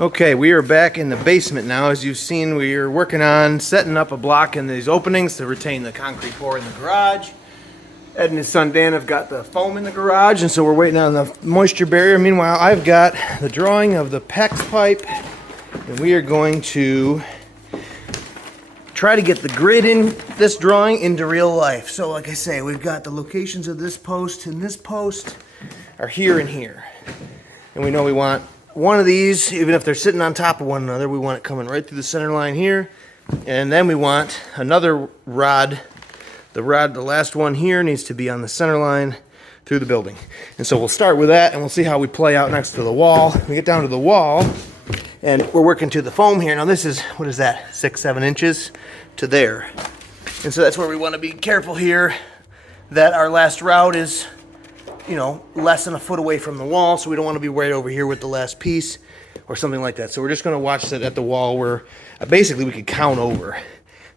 Okay, we are back in the basement now. As you've seen, we are working on setting up a block in these openings to retain the concrete pour in the garage. Ed and his son Dan have got the foam in the garage, and so we're waiting on the moisture barrier. Meanwhile, I've got the drawing of the PEX pipe, and we are going to try to get the grid in this drawing into real life. So like I say, we've got the locations of this post and this post are here and here. And we know we want one of these, even if they're sitting on top of one another, we want it coming right through the center line here. And then we want another rod. The last one here needs to be on the center line through the building. And so we'll start with that and we'll see how we play out next to the wall. We get down to the wall and we're working to the foam here. Now this is, what is that, 6-7 inches to there. And so that's where we want to be careful here that our last route is, you know, less than a foot away from the wall, so we don't want to be right over here with the last piece or something like that. So we're just going to watch that at the wall where basically we could count over.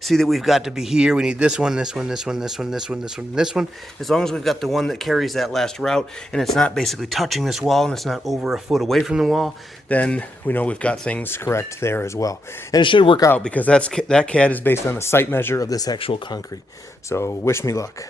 See that we've got to be here. We need this one, this one, this one, this one, this one, this one, and this one. As long as we've got the one that carries that last route and it's not basically touching this wall and it's not over a foot away from the wall, then we know we've got things correct there as well. And it should work out because that CAD is based on the site measure of this actual concrete. So wish me luck.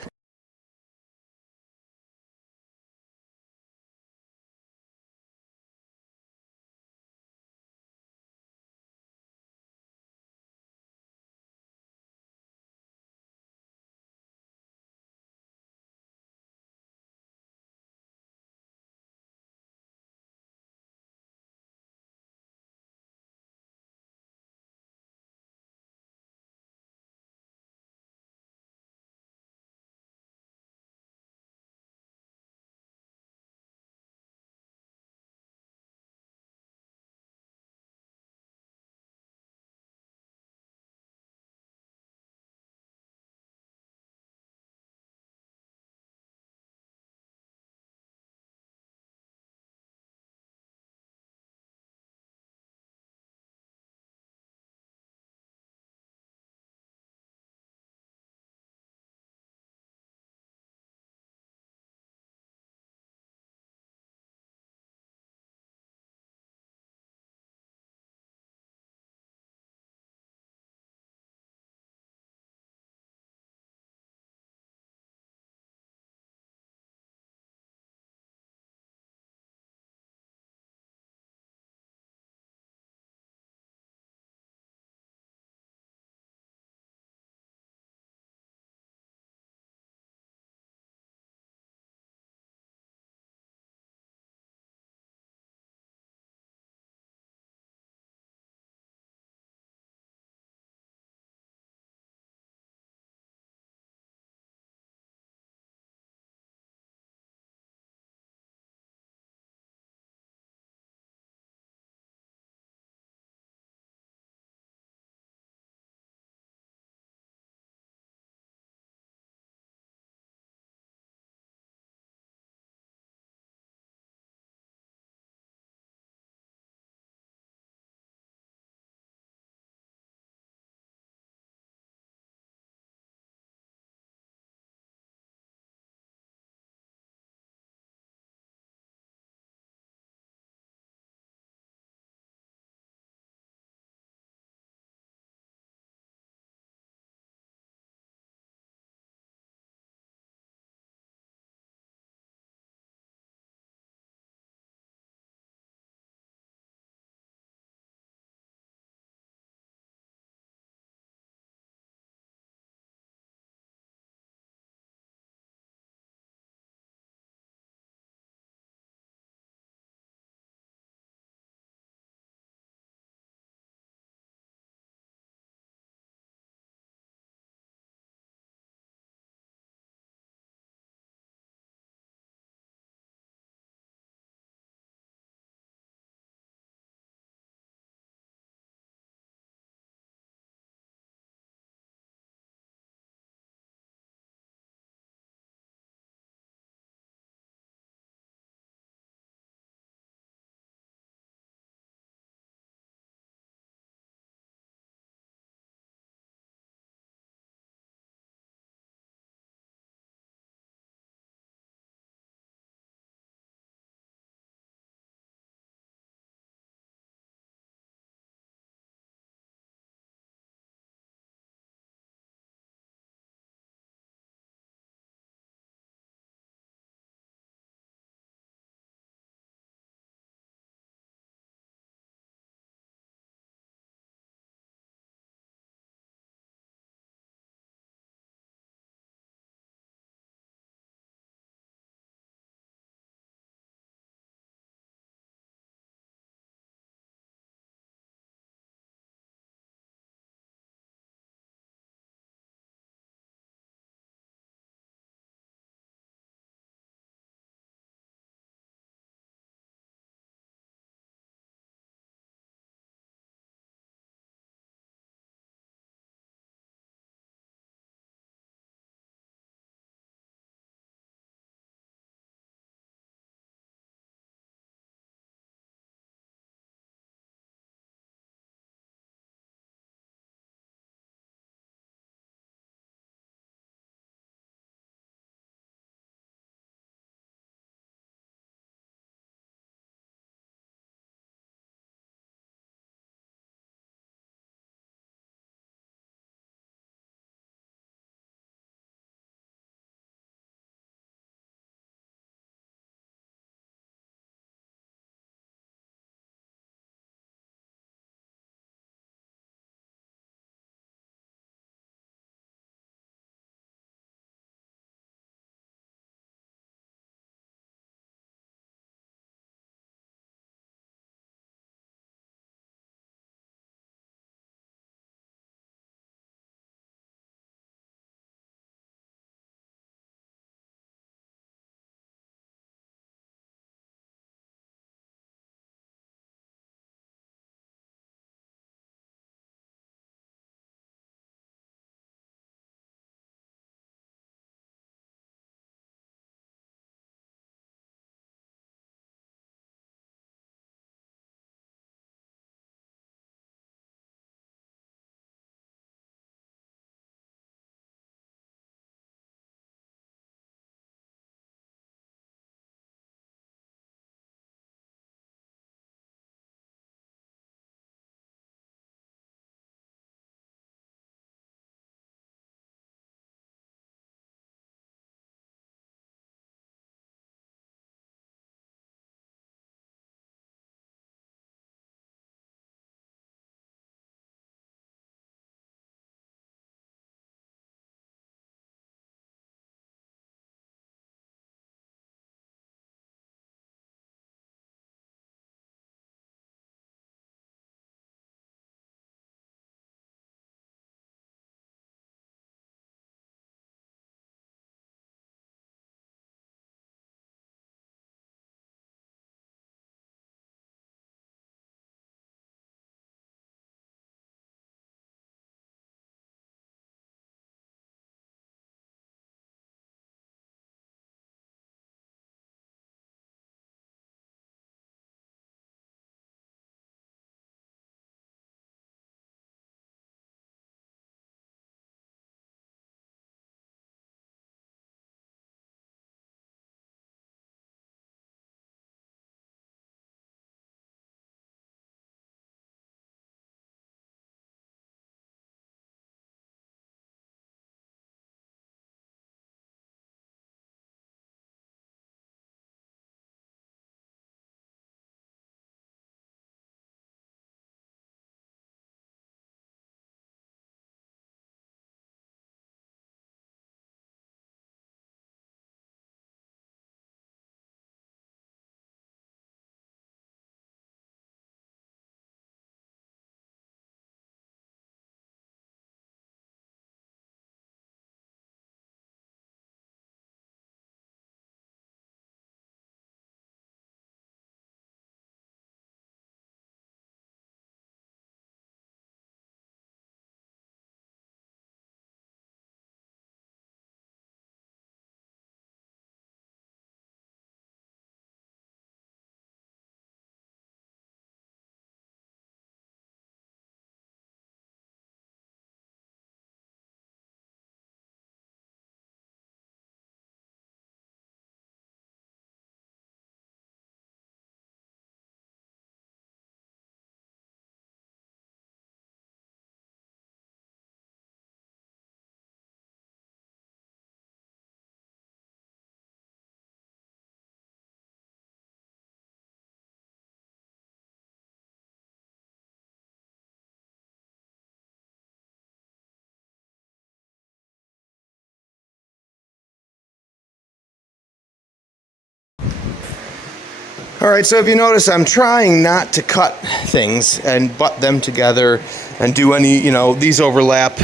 All right, so if you notice, I'm trying not to cut things and butt them together and do any, you know, these overlap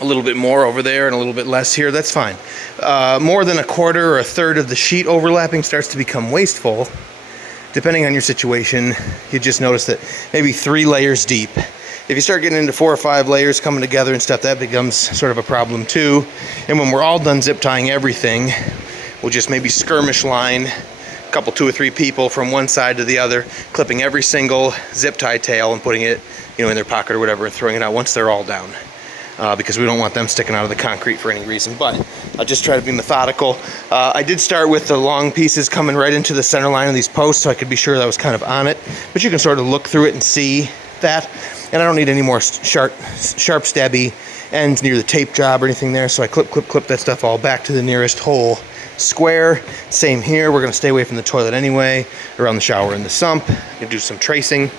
a little bit more over there and a little bit less here. That's fine. More than a quarter or a third of the sheet overlapping starts to become wasteful. Depending on your situation, you just notice that maybe 3 layers deep. If you start getting into 4 or 5 layers coming together and stuff, that becomes sort of a problem too. And when we're all done zip tying everything, we'll just maybe skirmish line a couple, 2 or 3 people from one side to the other, clipping every single zip tie tail and putting it, you know, in their pocket or whatever and throwing it out once they're all down. Because we don't want them sticking out of the concrete for any reason. But I'll just try to be methodical. I did start with the long pieces coming right into the center line of these posts, so I could be sure that I was kind of on it. But you can sort of look through it and see that. And I don't need any more sharp stabby ends near the tape job or anything there. So I clip that stuff all back to the nearest hole square. Same here. We're going to stay away from the toilet anyway, around the shower and the sump. Gonna do some tracing.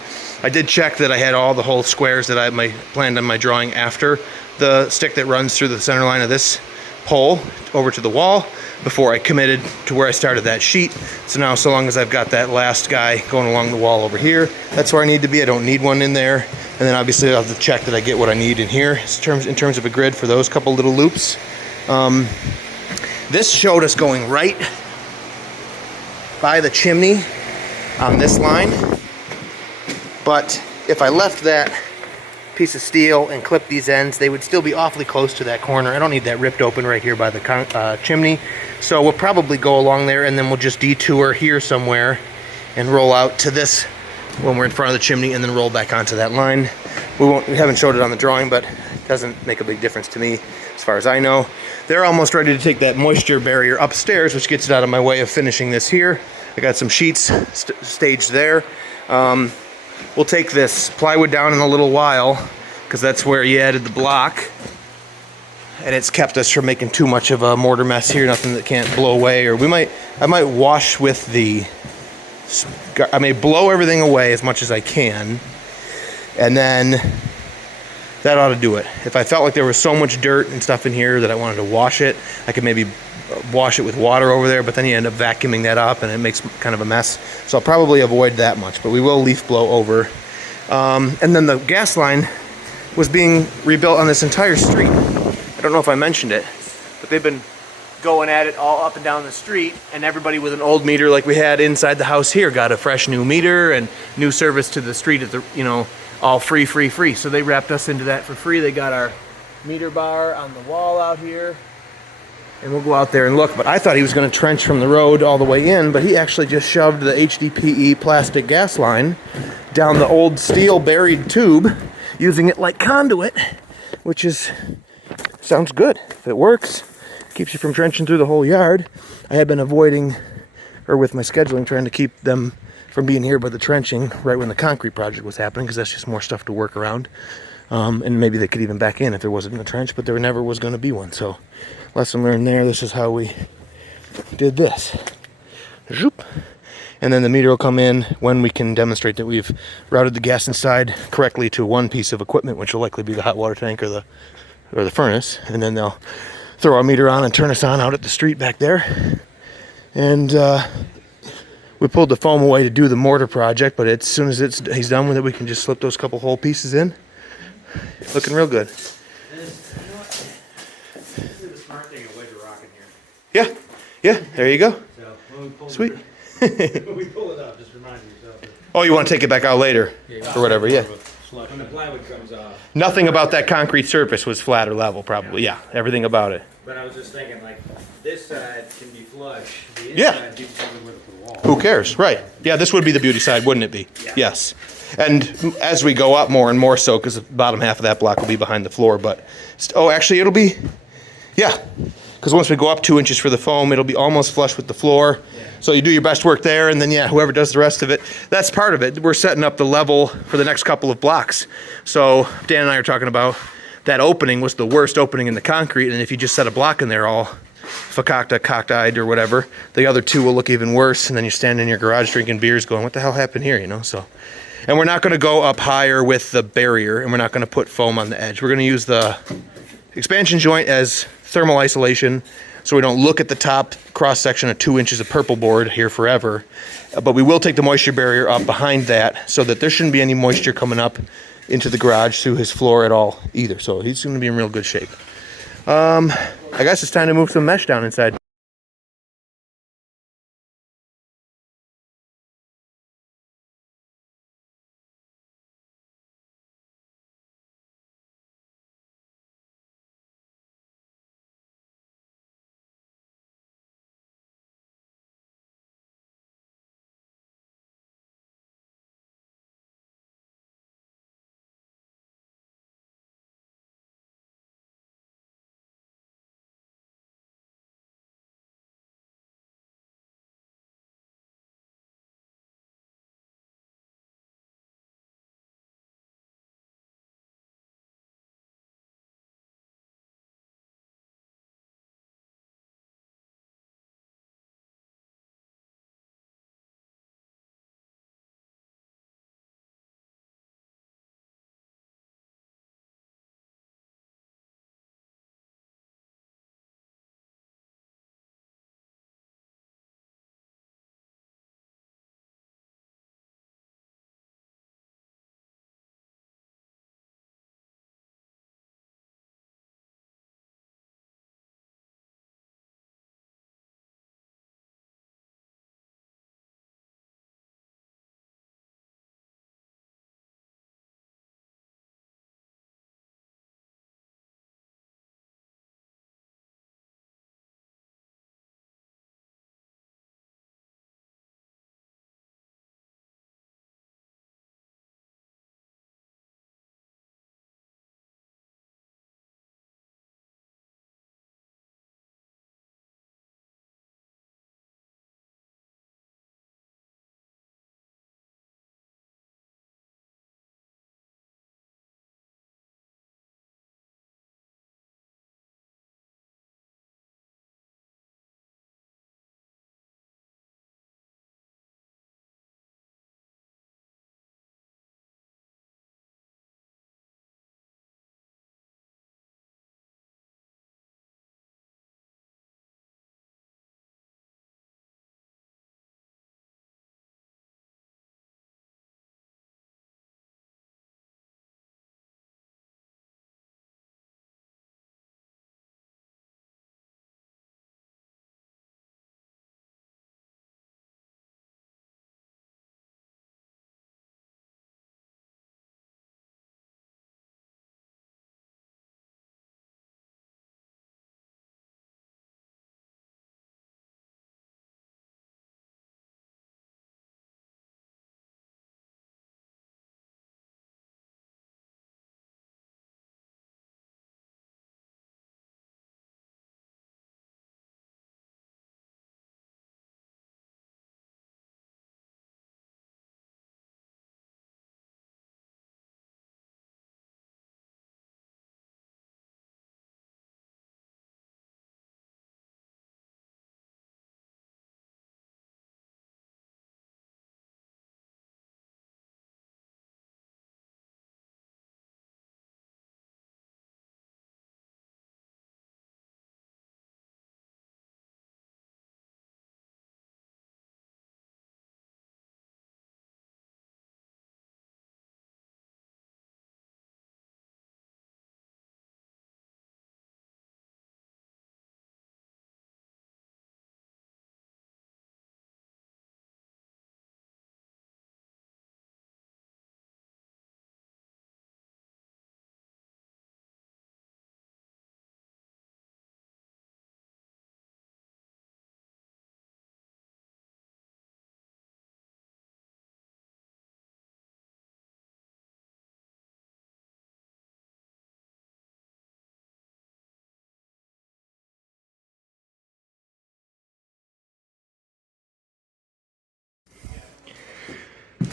I did check that I had all the whole squares that I planned on my drawing after the stick that runs through the center line of this pole over to the wall before I committed to where I started that sheet. So now, so long as I've got that last guy going along the wall over here, that's where I need to be. I don't need one in there. And then obviously I'll have to check that I get what I need in here in terms of a grid for those couple little loops. This showed us going right by the chimney on this line. But if I left that piece of steel and clip these ends, they would still be awfully close to that corner. I don't need that ripped open right here by the chimney. So we'll probably go along there and then we'll just detour here somewhere and roll out to this when we're in front of the chimney and then roll back onto that line. We haven't showed it on the drawing, but it doesn't make a big difference to me as far as I know. They're almost ready to take that moisture barrier upstairs, which gets it out of my way of finishing this here. I got some sheets staged there. We'll take this plywood down in a little while because that's where you added the block, and it's kept us from making too much of a mortar mess here, nothing that can't blow away. Or I might wash with I may blow everything away as much as I can, and then that ought to do it. If I felt like there was so much dirt and stuff in here that I wanted to wash it, I could maybe wash it with water over there, but then you end up vacuuming that up and it makes kind of a mess. So I'll probably avoid that much, but we will leaf blow over. And then the gas line was being rebuilt on this entire street. I don't know if I mentioned it, but they've been going at it all up and down the street, and everybody with an old meter like we had inside the house here got a fresh new meter and new service to the street at the, you know, all free. So they wrapped us into that for free. They got our meter bar on the wall out here. And we'll go out there and look. But I thought he was going to trench from the road all the way in, but he actually just shoved the HDPE plastic gas line down the old steel buried tube, using it like conduit, which sounds good. If it works, keeps you from trenching through the whole yard. I had been avoiding, or with my scheduling, trying to keep them from being here by the trenching right when the concrete project was happening, because that's just more stuff to work around. And maybe they could even back in if there wasn't a trench, but there never was going to be one. So lesson learned there. This is how we did this. Zoop. And then the meter will come in when we can demonstrate that we've routed the gas inside correctly to one piece of equipment, which will likely be the hot water tank or the furnace. And then they'll throw our meter on and turn us on out at the street back there. And we pulled the foam away to do the mortar project, but as soon as he's done with it, we can just slip those couple whole pieces in. Looking real good. Yeah, there you go. Sweet. When we pull it up, just remind yourself. Oh, you want to take it back out later or whatever, yeah. When the plywood comes off. Nothing about that concrete surface was flat or level, probably. Yeah, everything about it. But I was just thinking, like, this side can be flush. The Yeah. inside, you can cover with the wall. Who cares? Right. Yeah, this would be the beauty side, wouldn't it be? Yeah. Yes. And as we go up more and more so, because the bottom half of that block will be behind the floor, but, oh, actually it'll be, yeah. Because once we go up 2 inches for the foam, it'll be almost flush with the floor. Yeah. So you do your best work there, and then, yeah, whoever does the rest of it, that's part of it. We're setting up the level for the next couple of blocks. So Dan and I are talking about that opening was the worst opening in the concrete, and if you just set a block in there all cocked-eyed or whatever, the other two will look even worse, and then you're standing in your garage drinking beers going, what the hell happened here, you know? So, and we're not going to go up higher with the barrier, and we're not going to put foam on the edge. We're going to use the expansion joint as thermal isolation. so we don't look at the top cross section of 2 inches of purple board here forever. But we will take the moisture barrier up behind that so that there shouldn't be any moisture coming up into the garage through his floor at all either. So he's going to be in real good shape. I guess it's time to move some mesh down inside.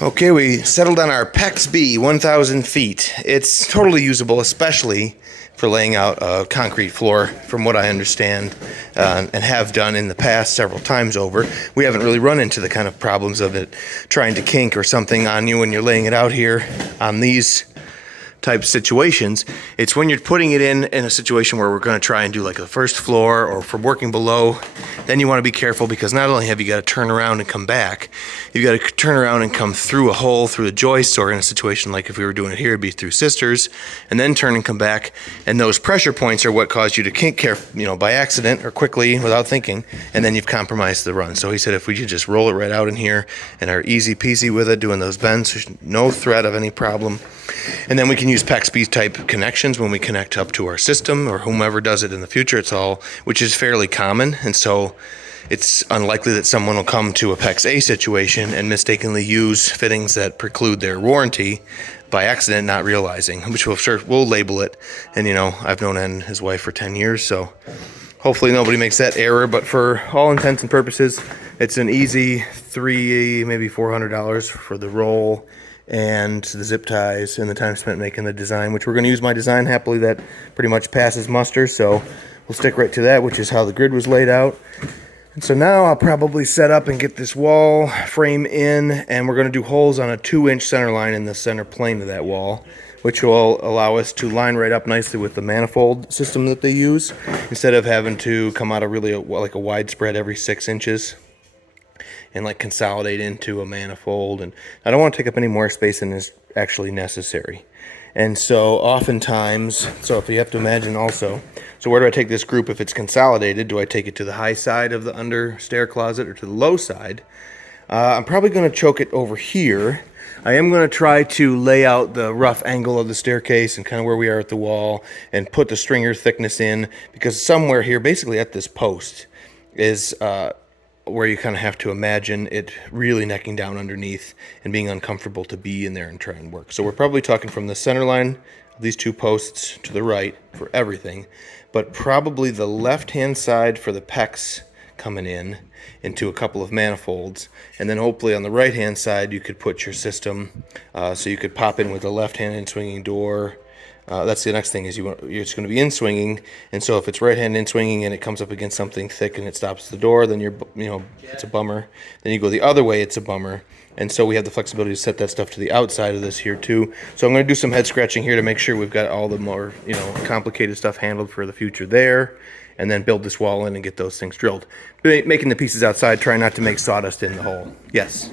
Okay, we settled on our Pex B, 1,000 feet. It's totally usable, especially for laying out a concrete floor, from what I understand, and have done in the past several times over. We haven't really run into the kind of problems of it trying to kink or something on you when you're laying it out here on these type situations. It's when you're putting it in a situation where we're going to try and do like the first floor or from working below, then you want to be careful, because not only have you got to turn around and come back, you've got to turn around and come through a hole through the joist, or in a situation like if we were doing it here, it'd be through sisters, and then turn and come back. And those pressure points are what cause you to kink here, by accident or quickly without thinking, and then you've compromised the run. So he said if we could just roll it right out in here and are easy peasy with it, doing those bends, there's no threat of any problem. And then we can use Pex B type connections when we connect up to our system, or whomever does it in the future. It's all, which is fairly common, and so it's unlikely that someone will come to a Pex A situation and mistakenly use fittings that preclude their warranty by accident, not realizing, which we'll label it. And I've known Ed and his wife for 10 years, so hopefully nobody makes that error. But for all intents and purposes, it's an easy maybe $400 for the roll and the zip ties and the time spent making the design, which we're going to use my design. Happily, that pretty much passes muster, so we'll stick right to that, which is how the grid was laid out. And so now I'll probably set up and get this wall frame in, and we're going to do holes on a 2-inch center line in the center plane of that wall, which will allow us to line right up nicely with the manifold system that they use, instead of having to come out of really like a widespread every 6 inches and like consolidate into a manifold. And I don't want to take up any more space than is actually necessary. And so oftentimes, if you have to imagine also, so where do I take this group if it's consolidated? Do I take it to the high side of the under stair closet or to the low side? I'm probably going to choke it over here. I am going to try to lay out the rough angle of the staircase and kind of where we are at the wall, and put the stringer thickness in, because somewhere here, basically at this post, is where you kind of have to imagine it really necking down underneath and being uncomfortable to be in there and try and work. So we're probably talking from the center line of these 2 posts to the right for everything, but probably the left-hand side for the PEX coming in into a couple of manifolds, and then hopefully on the right-hand side you could put your system, so you could pop in with a left-hand in swinging door. That's the next thing, is it's going to be in swinging, and so if it's right hand in swinging and it comes up against something thick and it stops the door, then it's a bummer. Then you go the other way, it's a bummer. And so we have the flexibility to set that stuff to the outside of this here too. So I'm going to do some head scratching here to make sure we've got all the more complicated stuff handled for the future there, and then build this wall in and get those things drilled. Making the pieces outside, try not to make sawdust in the hole. Yes.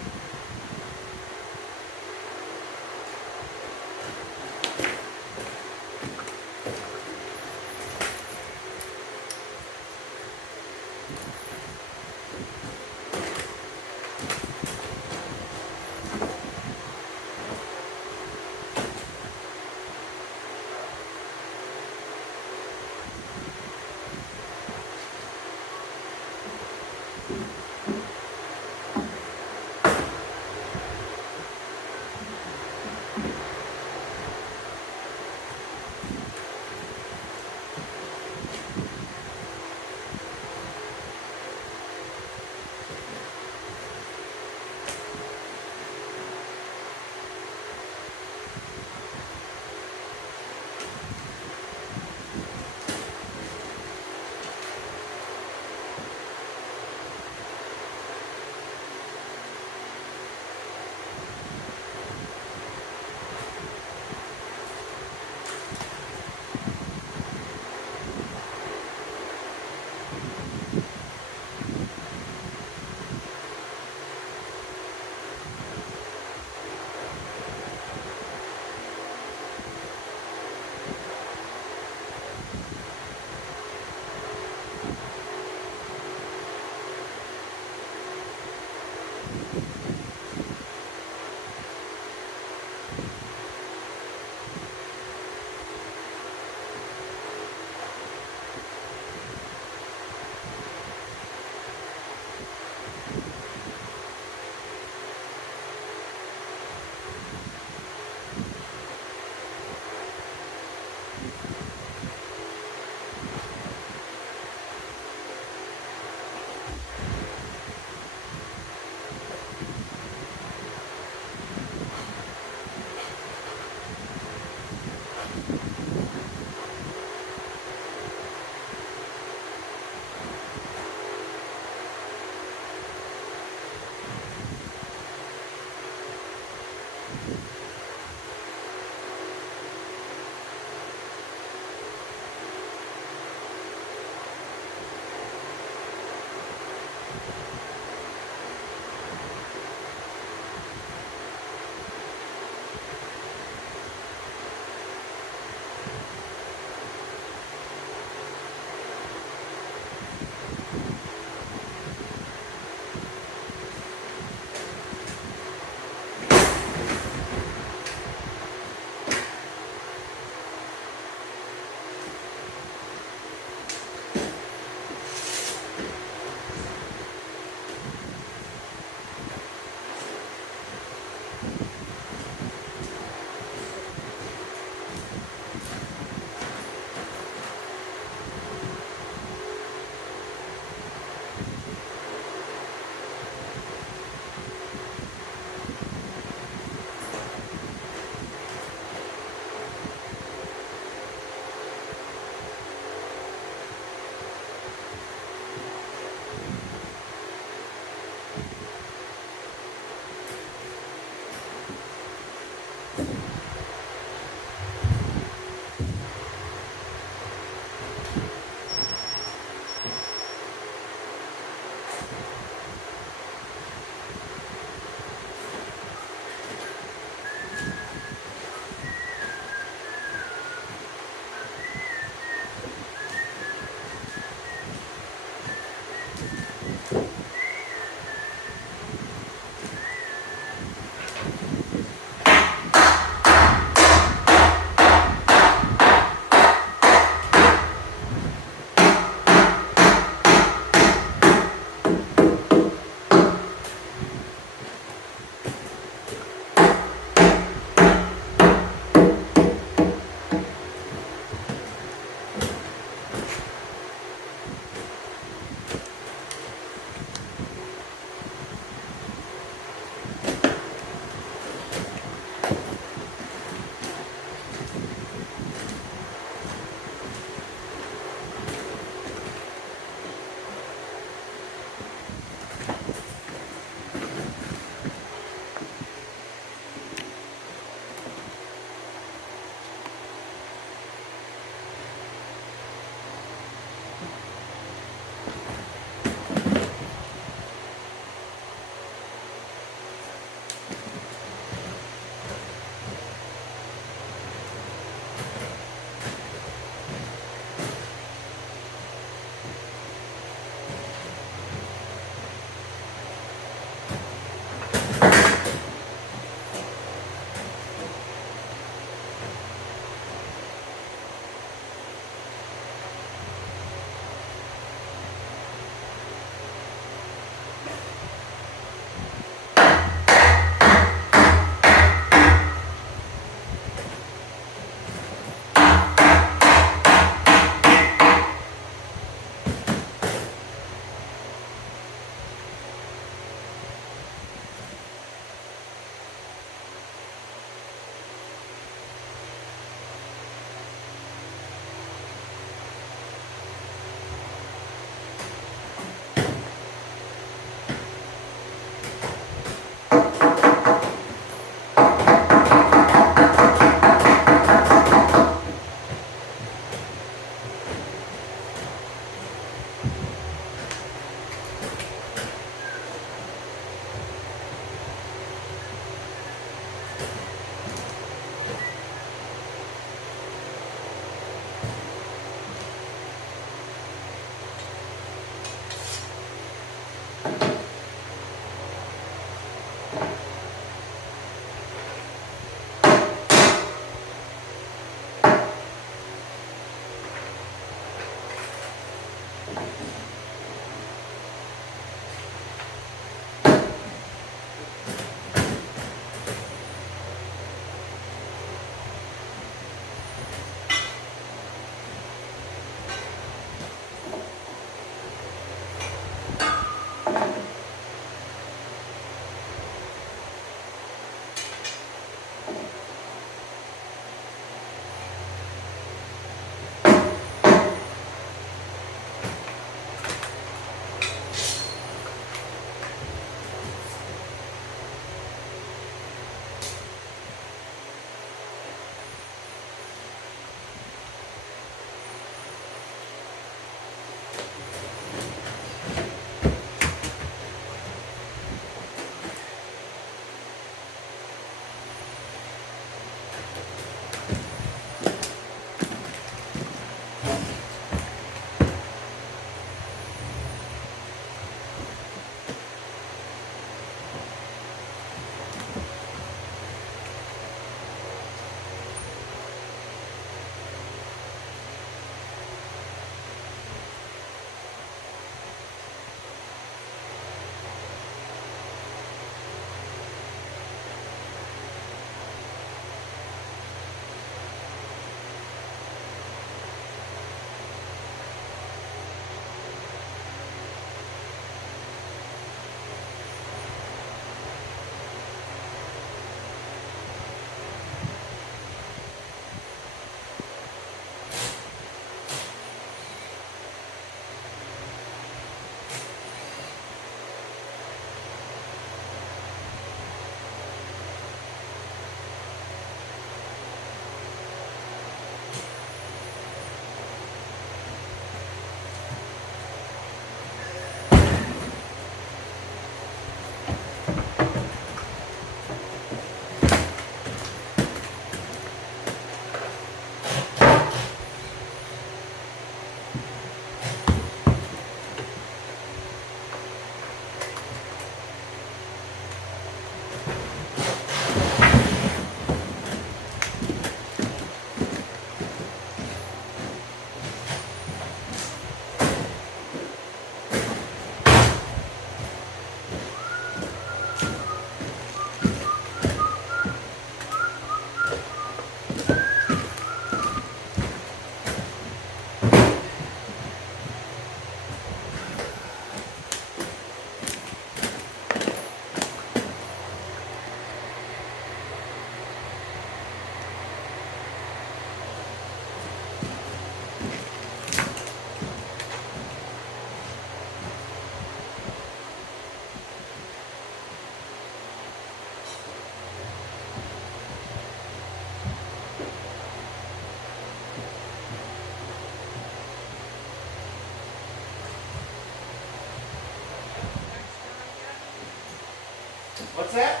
What's that?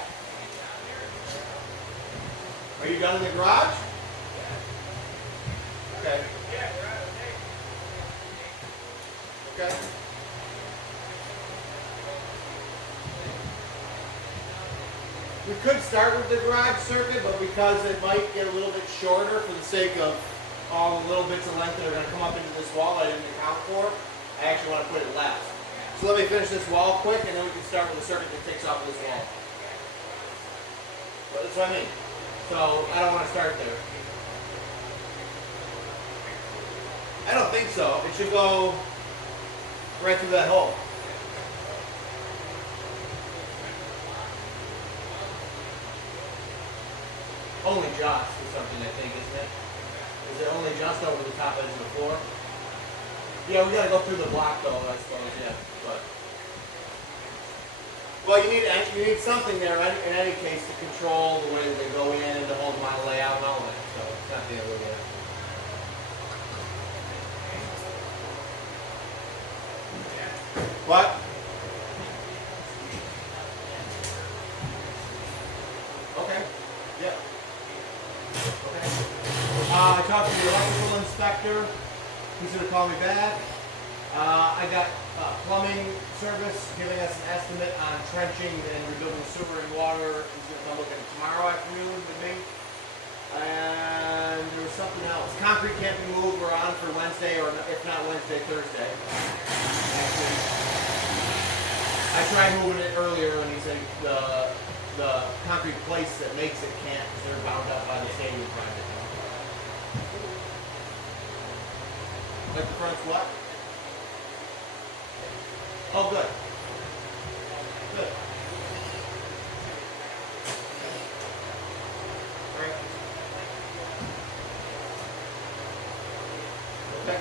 Are you done in the garage? Okay. Okay. We could start with the garage circuit, but because it might get a little bit shorter for the sake of all the little bits of length that are going to come up into this wall I didn't account for, I actually want to put it last. So let me finish this wall quick, and then we can start with the circuit that takes off this wall. But that's what I mean. So I don't want to start there. I don't think so. It should go right through that hole. Only just is something, I think, isn't it? Is it only just over the top edge of the floor? Yeah, we gotta go through the block though, I suppose, yeah. But well, you need something there in any case to control the way that they go in and to hold them on layout and all that. So it's not the end of the way. What? Okay. Yeah. Okay. I talked to the electrical inspector. He's going to call me back. I got plumbing service giving us an estimate on trenching and rebuilding sewer and water. He's going to come look at it tomorrow afternoon with me. And there was something else. Concrete can't be moved. We're on for Wednesday, or if not Wednesday, Thursday. I tried moving it earlier and he said the concrete place that makes it can't because they're bound up by the stadium project. Like the front's what? Oh, good. Good. Right. Okay.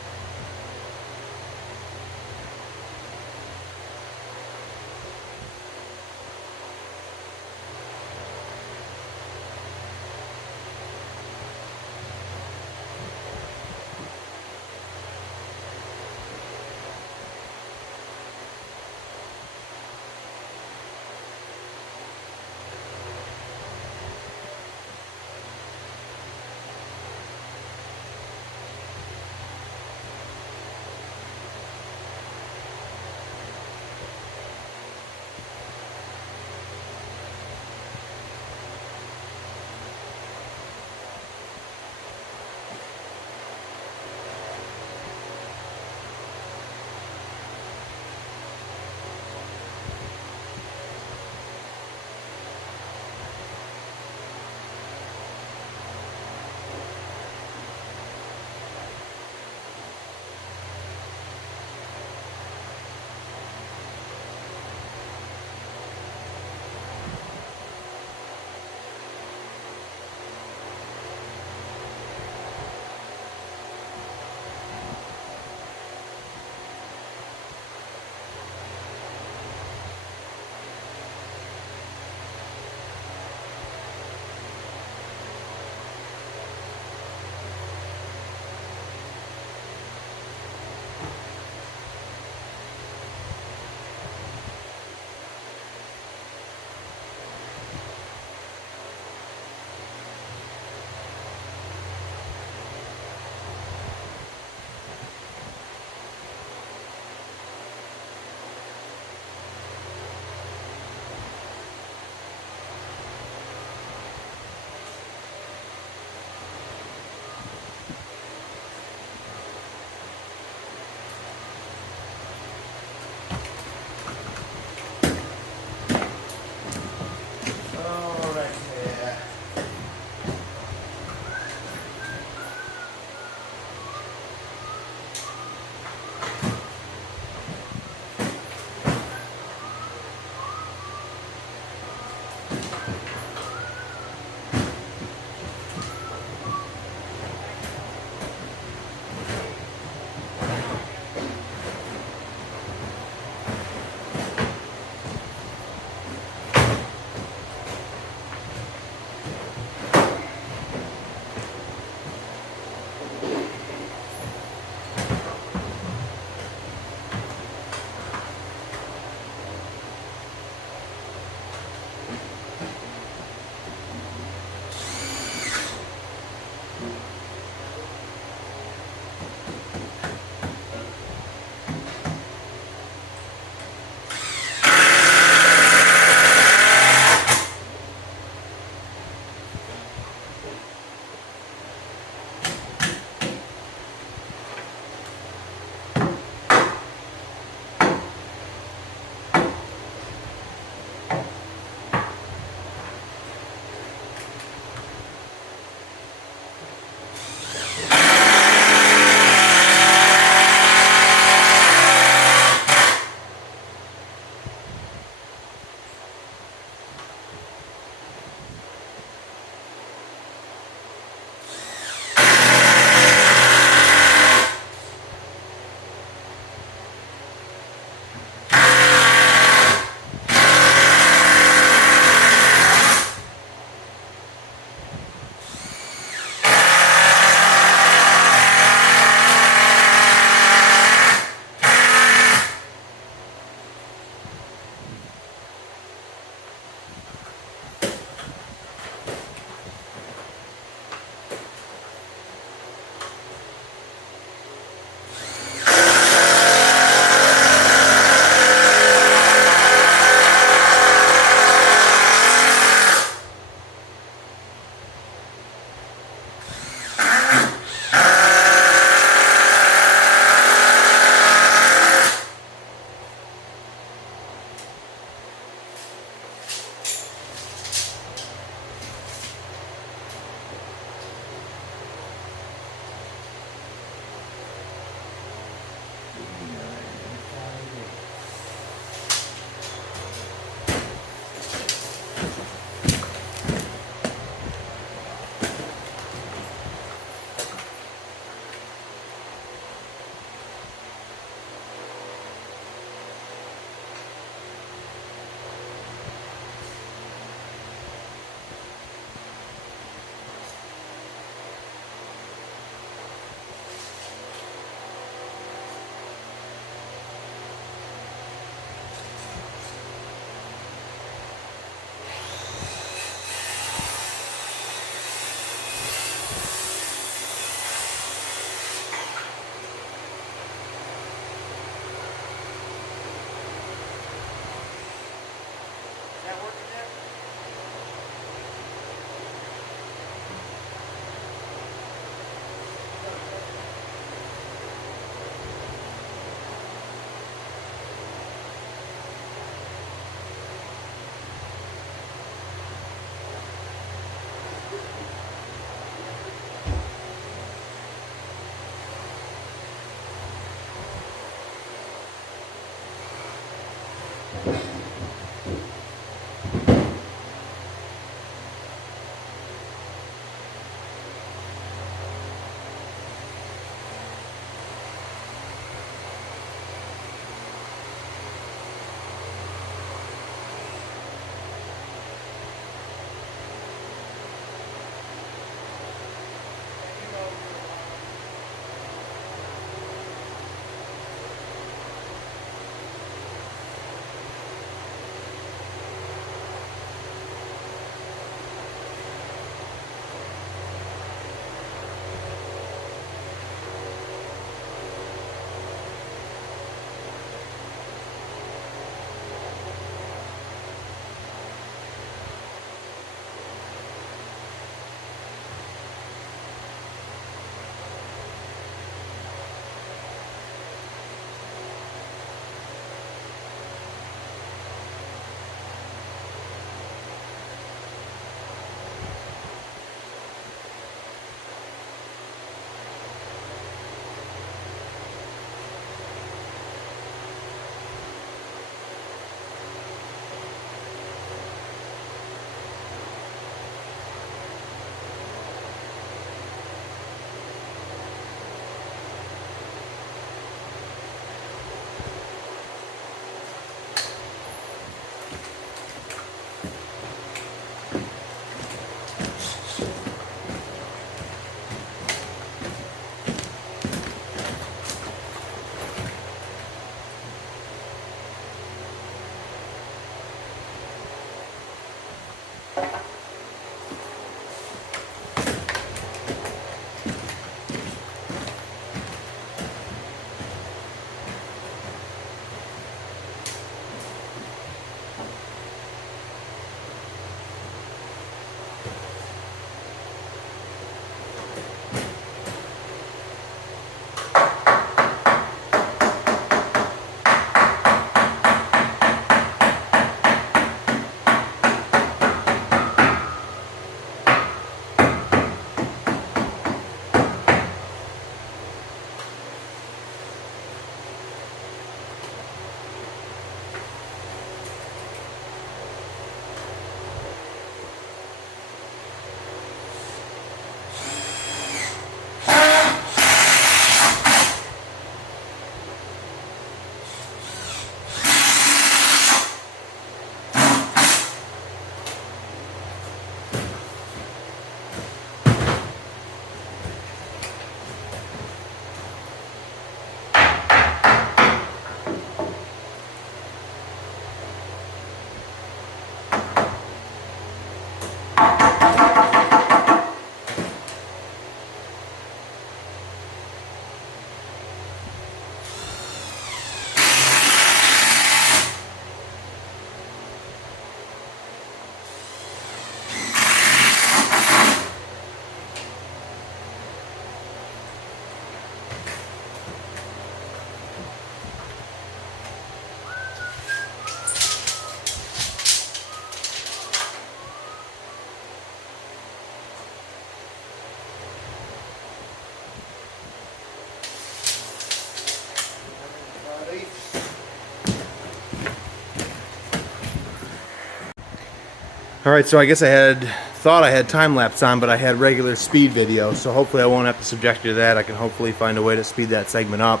Alright, so I guess I thought I had time lapse on, but I had regular speed video, so hopefully I won't have to subject you to that. I can hopefully find a way to speed that segment up.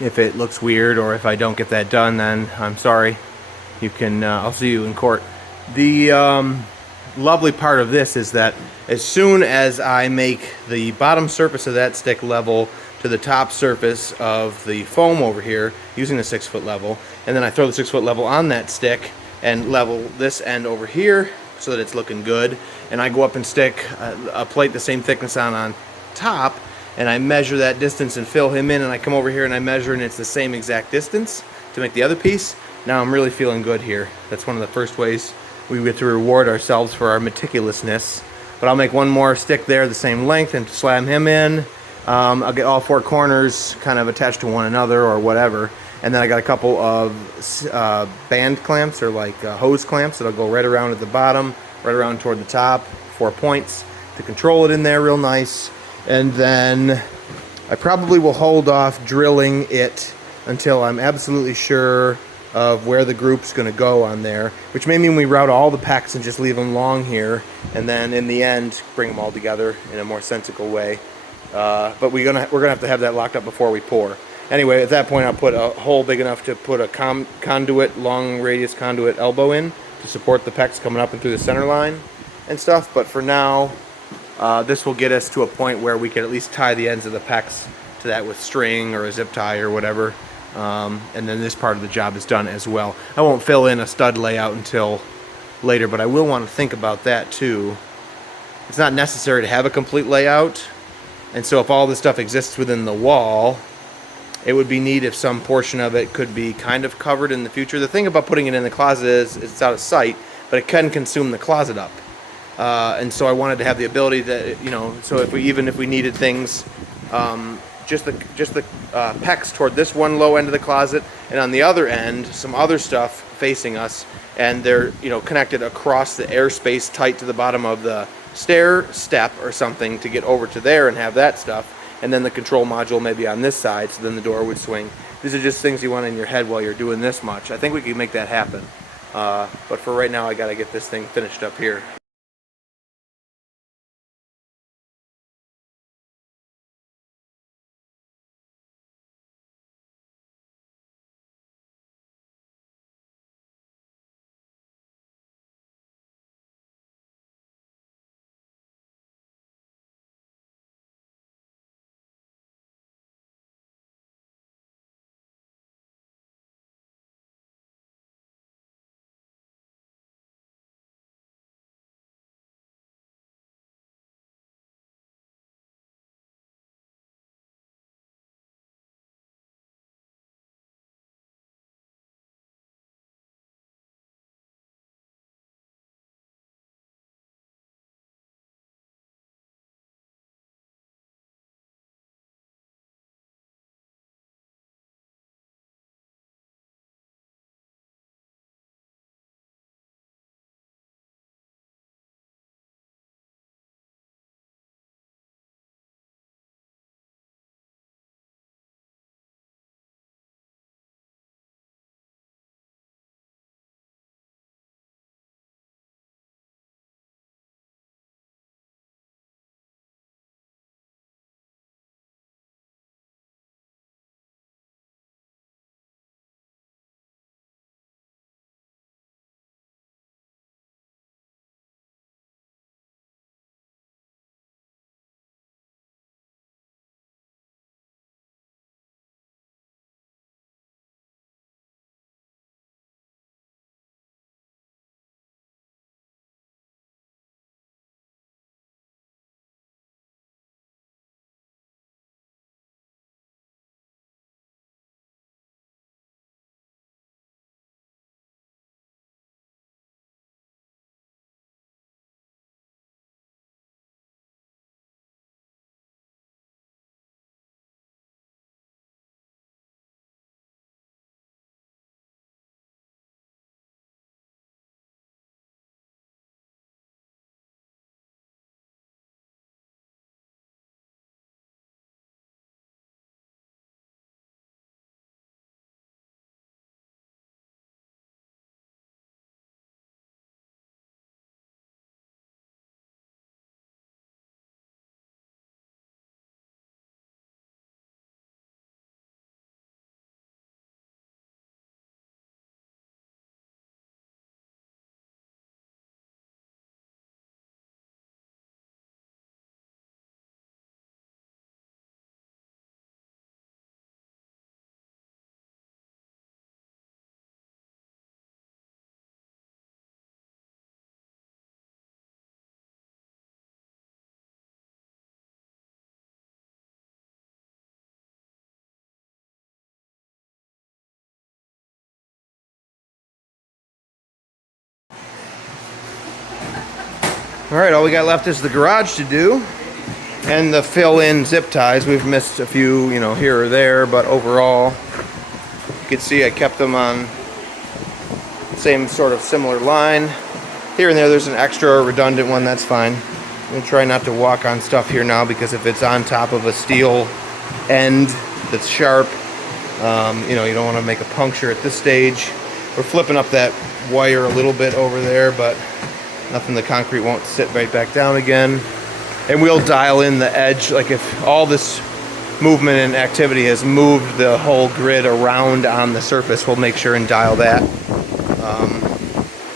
If it looks weird or if I don't get that done, then I'm sorry. You can, I'll see you in court. The lovely part of this is that as soon as I make the bottom surface of that stick level to the top surface of the foam over here using the 6-foot level, and then I throw the 6-foot level on that stick and level this end over here so that it's looking good, and I go up and stick a plate the same thickness on top, and I measure that distance and fill him in, and I come over here and I measure and it's the same exact distance to make the other piece. Now I'm really feeling good here. That's one of the first ways we get to reward ourselves for our meticulousness. But I'll make one more stick there the same length and slam him in. I'll get all 4 corners kind of attached to one another or whatever. And then I got a couple of band clamps or like hose clamps that'll go right around at the bottom, right around toward the top, 4 points to control it in there real nice. And then I probably will hold off drilling it until I'm absolutely sure of where the group's going to go on there, which may mean we route all the pecs and just leave them long here, and then in the end bring them all together in a more sensical way. But we're gonna have to have that locked up before we pour. Anyway, at that point I'll put a hole big enough to put a conduit, long radius conduit elbow in to support the pecs coming up and through the center line and stuff. But for now, this will get us to a point where we can at least tie the ends of the pecs to that with string or a zip tie or whatever. And then this part of the job is done as well. I won't fill in a stud layout until later, but I will want to think about that too. It's not necessary to have a complete layout, and so if all this stuff exists within the wall, it would be neat if some portion of it could be kind of covered in the future. The thing about putting it in the closet is it's out of sight, but it can consume the closet up. And so I wanted to have the ability that, you know, so if we needed things, just the pecs toward this one low end of the closet, and on the other end some other stuff facing us, and they're, you know, connected across the airspace tight to the bottom of the stair step or something to get over to there and have that stuff, and then the control module maybe on this side, so then the door would swing. These are just things you want in your head while you're doing this much. I think we can make that happen, but for right now I gotta get this thing finished up here. All right, all we got left is the garage to do and the fill-in zip ties. We've missed a few, you know, here or there, but overall, you can see I kept them on same sort of similar line. Here and there's an extra or redundant one, that's fine. I'm gonna try not to walk on stuff here now, because if it's on top of a steel end that's sharp, you know, you don't want to make a puncture at this stage. We're flipping up that wire a little bit over there, but nothing, the concrete won't sit right back down again. And we'll dial in the edge, like if all this movement and activity has moved the whole grid around on the surface, we'll make sure and dial that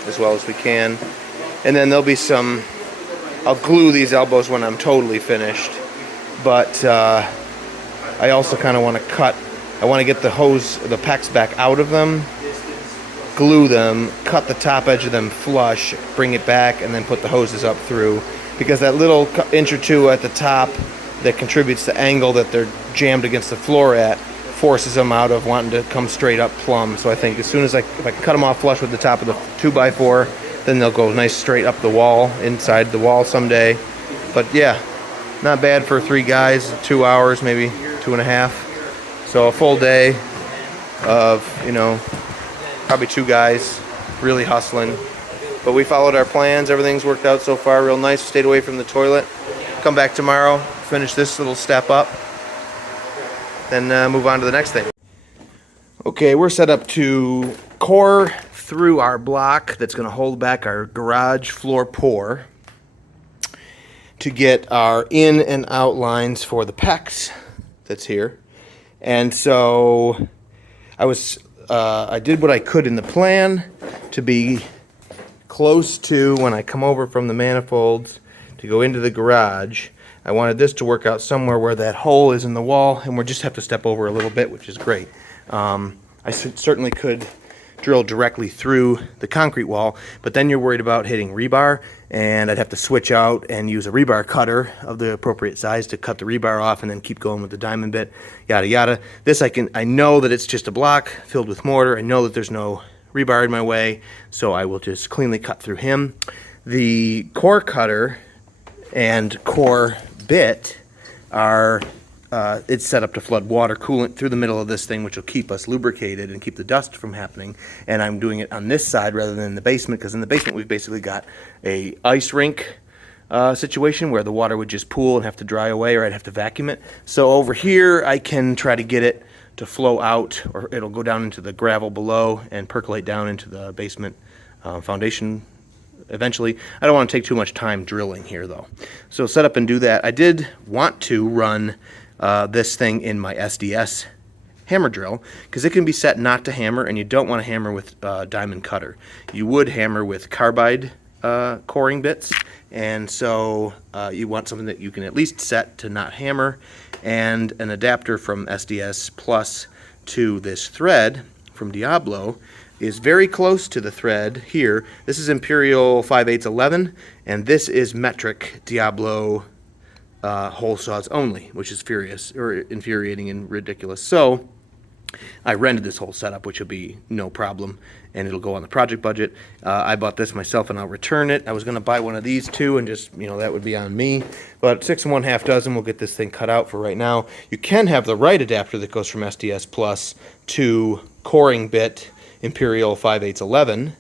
as well as we can. And then there'll be some, I'll glue these elbows when I'm totally finished, but I also kind of want to cut, I want to get the hose, the pecs back out of them, glue them, cut the top edge of them flush, bring it back, and then put the hoses up through, because that little inch or two at the top that contributes the angle that they're jammed against the floor at forces them out of wanting to come straight up plumb. So I think as soon as if I cut them off flush with the top of the 2x4, then they'll go nice straight up the wall, inside the wall someday. But yeah, not bad for 3 guys, 2 hours, maybe 2.5. So a full day of, you know, probably 2 guys really hustling. But we followed our plans, everything's worked out so far real nice. Stayed away from the toilet. Come back tomorrow, finish this little step up, then move on to the next thing. Okay, we're set up to core through our block that's going to hold back our garage floor pour to get our in and out lines for the pecs that's here. And so I did what I could in the plan to be close to, when I come over from the manifolds to go into the garage, I wanted this to work out somewhere where that hole is in the wall, and we'll just have to step over a little bit, which is great. I certainly could drill directly through the concrete wall, but then you're worried about hitting rebar, and I'd have to switch out and use a rebar cutter of the appropriate size to cut the rebar off and then keep going with the diamond bit, yada yada. This I know that it's just a block filled with mortar. I know that there's no rebar in my way, so I will just cleanly cut through him. The core cutter and core bit are it's set up to flood water coolant through the middle of this thing, which will keep us lubricated and keep the dust from happening. And I'm doing it on this side rather than in the basement, because in the basement we've basically got a ice rink situation where the water would just pool and have to dry away, or I'd have to vacuum it. So over here I can try to get it to flow out, or it'll go down into the gravel below and percolate down into the basement foundation eventually. I don't want to take too much time drilling here though. So set up and do that. I did want to run this thing in my SDS hammer drill, because it can be set not to hammer, and you don't want to hammer with diamond cutter. You would hammer with carbide coring bits, and so you want something that you can at least set to not hammer. And an adapter from SDS Plus to this thread from Diablo is very close to the thread here. This is Imperial 5/8 and this is metric Diablo hole saws only, which is infuriating and ridiculous. So I rented this whole setup, which will be no problem, and it'll go on the project budget. I bought this myself, and I'll return it. I was going to buy one of these too, and just, you know, that would be on me. But 6 1/2 dozen, we'll get this thing cut out for right now. You can have the right adapter that goes from SDS Plus to coring bit Imperial 5/8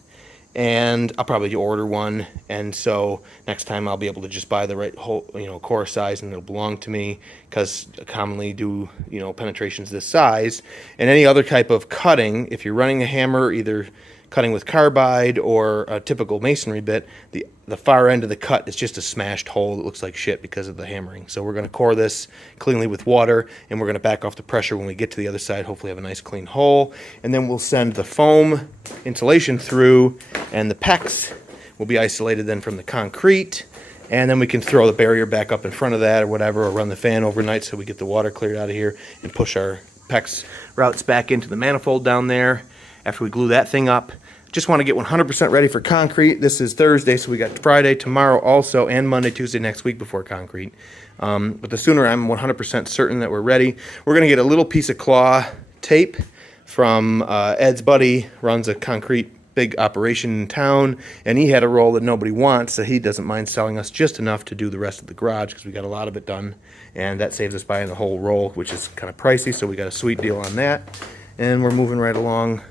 and I'll probably order one, and so next time I'll be able to just buy the right whole, you know, core size, and it'll belong to me, because I commonly do, you know, penetrations this size. And any other type of cutting, if you're running a hammer, either cutting with carbide or a typical masonry bit, the far end of the cut is just a smashed hole that looks like shit because of the hammering. So we're going to core this cleanly with water, and we're going to back off the pressure when we get to the other side, hopefully have a nice clean hole. And then we'll send the foam insulation through, and the pecs will be isolated then from the concrete. And then we can throw the barrier back up in front of that or whatever, or run the fan overnight so we get the water cleared out of here, and push our PEX routes back into the manifold down there after we glue that thing up. Just want to get 100% ready for concrete. This is Thursday, so we got Friday, tomorrow also, and Monday, Tuesday next week before concrete. But the sooner I'm 100% certain that we're ready, we're going to get a little piece of claw tape from Ed's buddy, runs a concrete big operation in town, and he had a roll that nobody wants, so he doesn't mind selling us just enough to do the rest of the garage because we got a lot of it done, and that saves us buying the whole roll, which is kind of pricey, so we got a sweet deal on that. And we're moving right along,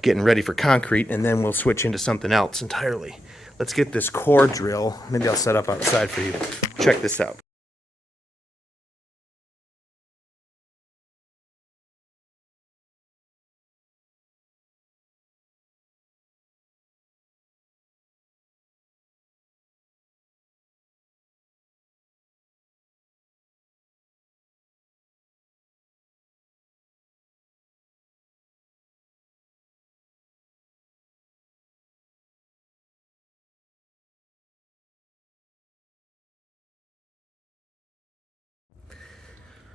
getting ready for concrete, and then we'll switch into something else entirely. Let's get this core drill. Maybe I'll set up outside for you. Check this out.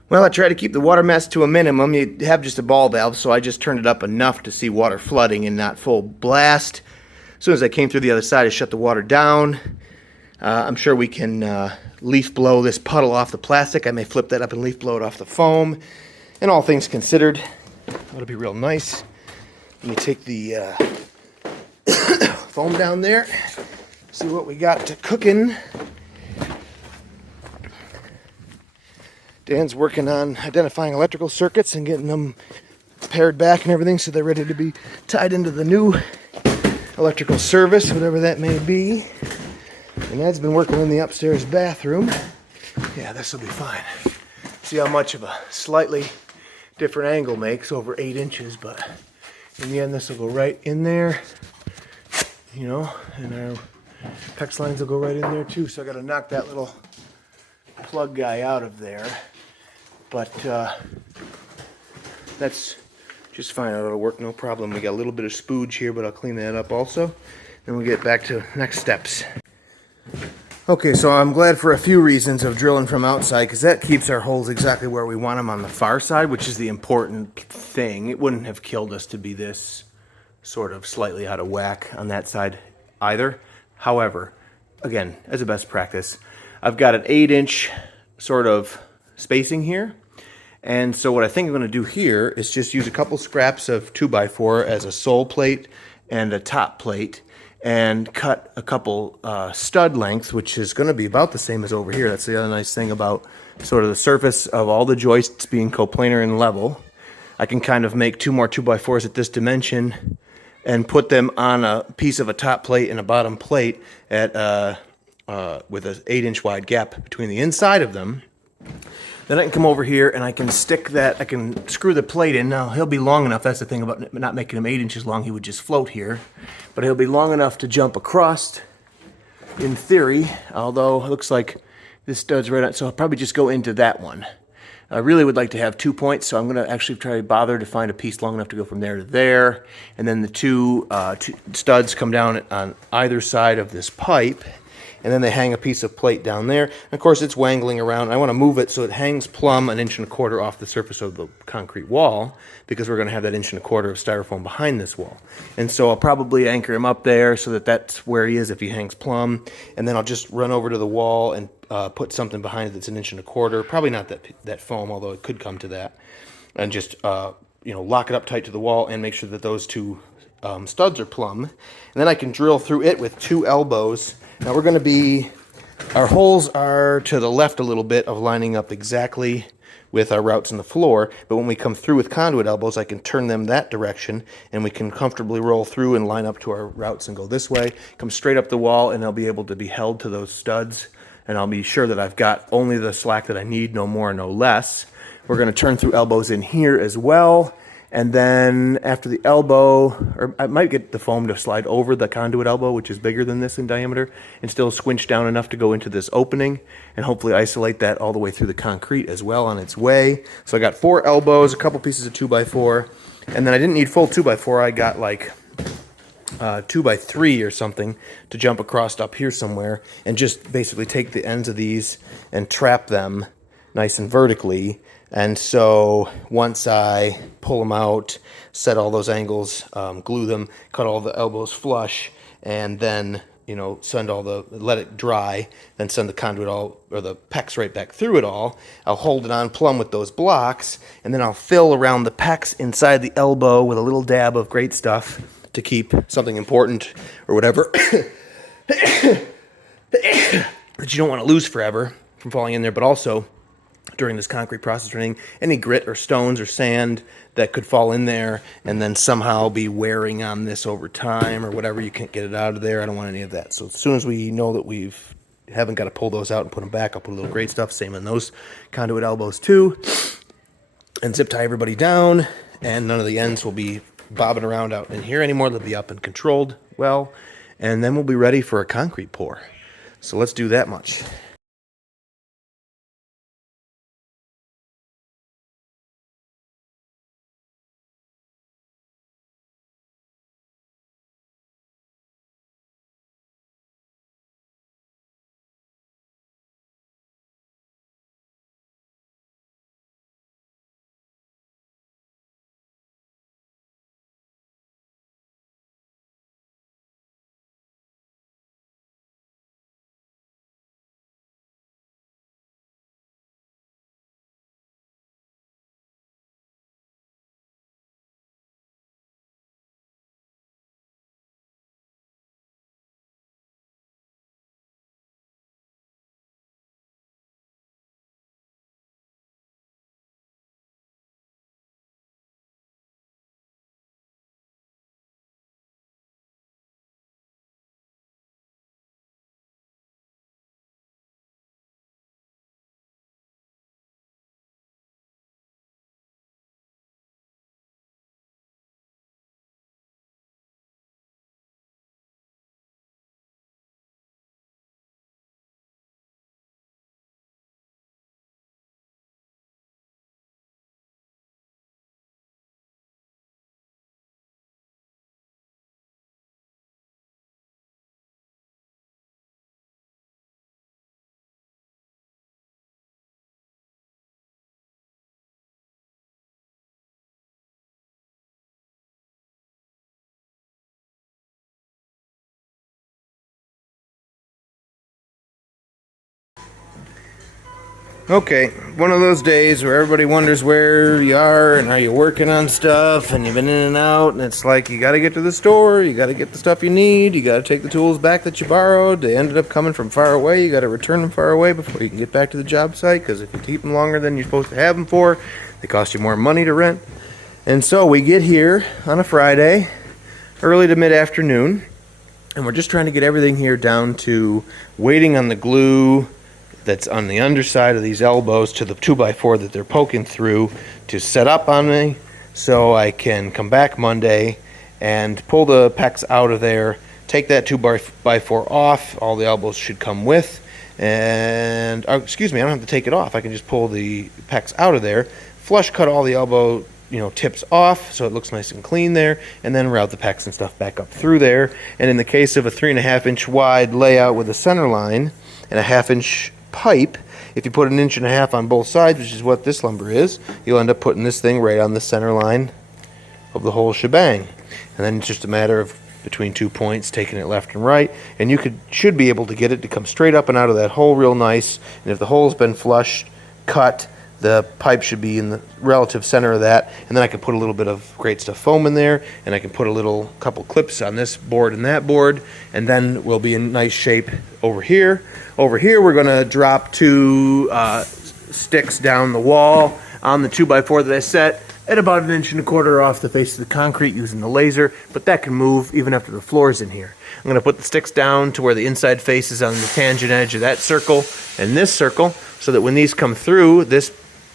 Well, I try to keep the water mess to a minimum. You have just a ball valve, so I just turned it up enough to see water flooding and not full blast. As soon as I came through the other side, I shut the water down. I'm sure we can leaf blow this puddle off the plastic. I may flip that up and leaf blow it off the foam. And all things considered, that'll be real nice. Let me take the foam down there, see what we got to cooking. Dan's working on identifying electrical circuits and getting them paired back and everything so they're ready to be tied into the new electrical service, whatever that may be. And Ed's been working in the upstairs bathroom. Yeah, this will be fine. See how much of a slightly different angle makes, over 8 inches, but in the end this will go right in there, you know, and our PEX lines will go right in there too. So I got to knock that little plug guy out of there. But that's just fine. It'll work, no problem. We got a little bit of spooge here, but I'll clean that up also. Then we'll get back to next steps. Okay, so I'm glad for a few reasons of drilling from outside, because that keeps our holes exactly where we want them on the far side, which is the important thing. It wouldn't have killed us to be this sort of slightly out of whack on that side either. However, again, as a best practice, I've got an 8-inch sort of spacing here. And so what I think I'm going to do here is just use a couple scraps of 2x4 as a sole plate and a top plate, and cut a couple stud lengths, which is going to be about the same as over here. That's the other nice thing about sort of the surface of all the joists being coplanar and level. I can kind of make 2 more 2x4s at this dimension and put them on a piece of a top plate and a bottom plate at with an 8-inch wide gap between the inside of them. Then I can come over here and I can stick that, I can screw the plate in. Now he'll be long enough, that's the thing about not making him 8 inches long, he would just float here. But he'll be long enough to jump across, in theory, although it looks like this stud's right on, so I'll probably just go into that one. I really would like to have 2 points, so I'm going to actually try to bother to find a piece long enough to go from there to there. And then the two studs come down on either side of this pipe. And then they hang a piece of plate down there. And of course, it's wangling around. I want to move it so it hangs plumb 1.25 inches off the surface of the concrete wall, because we're going to have that 1.25 inches of styrofoam behind this wall. And so I'll probably anchor him up there so that that's where he is if he hangs plumb. And then I'll just run over to the wall and put something behind it that's 1.25 inches. Probably not that foam, although it could come to that. And just lock it up tight to the wall and make sure that those two studs are plumb. And then I can drill through it with 2 elbows. Now we're going to be, our holes are to the left a little bit of lining up exactly with our routs in the floor, but when we come through with conduit elbows, I can turn them that direction and we can comfortably roll through and line up to our routs and go this way, come straight up the wall, and they'll be able to be held to those studs, and I'll be sure that I've got only the slack that I need, no more, no less. We're going to turn through elbows in here as well. And then after the elbow, or I might get the foam to slide over the conduit elbow, which is bigger than this in diameter, and still squinch down enough to go into this opening, and hopefully isolate that all the way through the concrete as well on its way. So I got 4 elbows, a couple pieces of 2x4, and then I didn't need full 2x4. I got like 2x3 or something to jump across up here somewhere, and just basically take the ends of these and trap them nice and vertically. And so once I pull them out, set all those angles, glue them, cut all the elbows flush, and then let it dry, then send the conduit or the PEX right back through it all. I'll hold it on plumb with those blocks, and then I'll fill around the PEX inside the elbow with a little dab of great stuff to keep something important or whatever that you don't want to lose forever from falling in there, but also during this concrete process running, any grit or stones or sand that could fall in there and then somehow be wearing on this over time or whatever, you can't get it out of there. I don't want any of that. So as soon as we know that haven't got to pull those out and put them back, I'll put a little grate stuff, same on those conduit elbows too, and zip tie everybody down, and none of the ends will be bobbing around out in here anymore. They'll be up and controlled well, and then we'll be ready for a concrete pour. So let's do that much. Okay, one of those days where everybody wonders where you are and are you working on stuff, and you've been in and out, and it's like you gotta get to the store, you gotta get the stuff you need, you gotta take the tools back that you borrowed, they ended up coming from far away, you gotta return them far away before you can get back to the job site, because if you keep them longer than you're supposed to have them for, they cost you more money to rent. And so we get here on a Friday, early to mid-afternoon, and we're just trying to get everything here down to waiting on the glue that's on the underside of these elbows to the 2x4 that they're poking through to set up on me, so I can come back Monday and pull the pecs out of there, take that 2x4 off. All the elbows should come with, and excuse me, I don't have to take it off. I can just pull the pecs out of there, flush cut all the elbow tips off so it looks nice and clean there, and then route the pecs and stuff back up through there. And in the case of a 3.5-inch wide layout with a center line and a 1/2-inch pipe, if you put 1.5 inches on both sides, which is what this lumber is, you'll end up putting this thing right on the center line of the whole shebang. And then it's just a matter of between 2 points taking it left and right, and you should be able to get it to come straight up and out of that hole real nice. And if the hole's been flush cut, the pipe should be in the relative center of that, and then I can put a little bit of great stuff foam in there, and I can put a couple clips on this board and that board, and then we'll be in nice shape over here. Over here we're going to drop 2 sticks down the wall on the 2x4 that I set at about 1.25 inches off the face of the concrete using the laser, but that can move even after the floor's in here. I'm going to put the sticks down to where the inside face is on the tangent edge of that circle and this circle, so that when these come through, this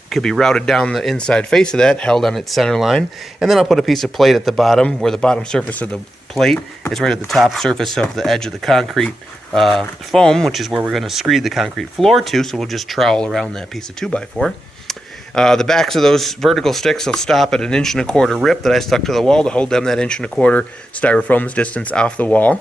could be routed down the inside face of that, held on its center line. And then I'll put a piece of plate at the bottom, where the bottom surface of the plate is right at the top surface of the edge of the concrete foam, which is where we're going to screed the concrete floor to, so we'll just trowel around that piece of 2x4. The backs of those vertical sticks will stop at 1.25 inch rip that I stuck to the wall to hold them that 1.25 inch styrofoam's distance off the wall.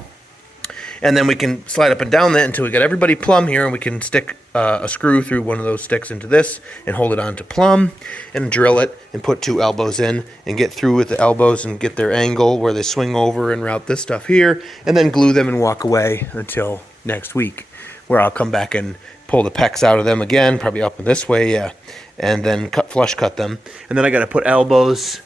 And then we can slide up and down that until we get everybody plumb here, and we can stick a screw through one of those sticks into this and hold it on to plumb and drill it and put 2 elbows in and get through with the elbows and get their angle where they swing over and route this stuff here, and then glue them and walk away until next week, where I'll come back and pull the pecs out of them again, probably up this way, yeah, and then flush cut them. And then I got to put elbows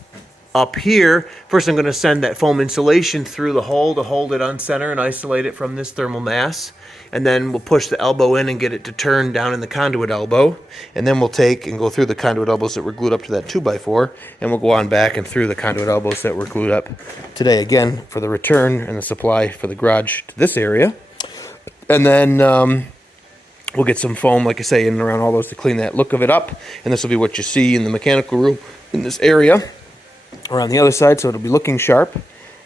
Up here, first I'm going to send that foam insulation through the hole to hold it on center and isolate it from this thermal mass. And then we'll push the elbow in and get it to turn down in the conduit elbow. And then we'll take and go through the conduit elbows that were glued up to that 2x4. And we'll go on back and through the conduit elbows that were glued up today, again, for the return and the supply for the garage to this area. And then we'll get some foam, like I say, in and around all those to clean that look of it up. And this will be what you see in the mechanical room in this area around the other side, so it'll be looking sharp.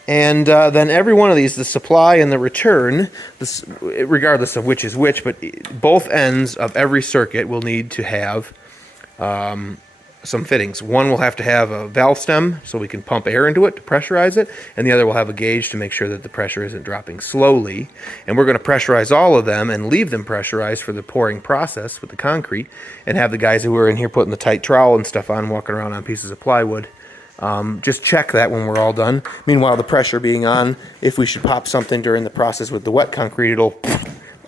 And then every one of these, the supply and the return, this, regardless of which is which, but both ends of every circuit will need to have some fittings. One will have to have a valve stem so we can pump air into it to pressurize it, and the other will have a gauge to make sure that the pressure isn't dropping slowly. And we're going to pressurize all of them and leave them pressurized for the pouring process with the concrete, and have the guys who are in here putting the tight trowel and stuff on walking around on pieces of plywood. Just check that when we're all done. Meanwhile, the pressure being on, if we should pop something during the process with the wet concrete, it'll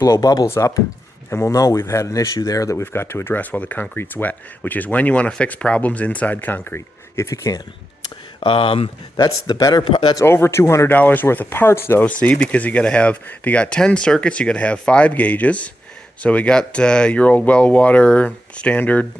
blow bubbles up, and we'll know we've had an issue there that we've got to address while the concrete's wet, which is when you want to fix problems inside concrete, if you can. That's the better. That's over $200 worth of parts, though. See, because you got to have. If you got 10 circuits, you got to have 5 gauges. So we got your old well water standard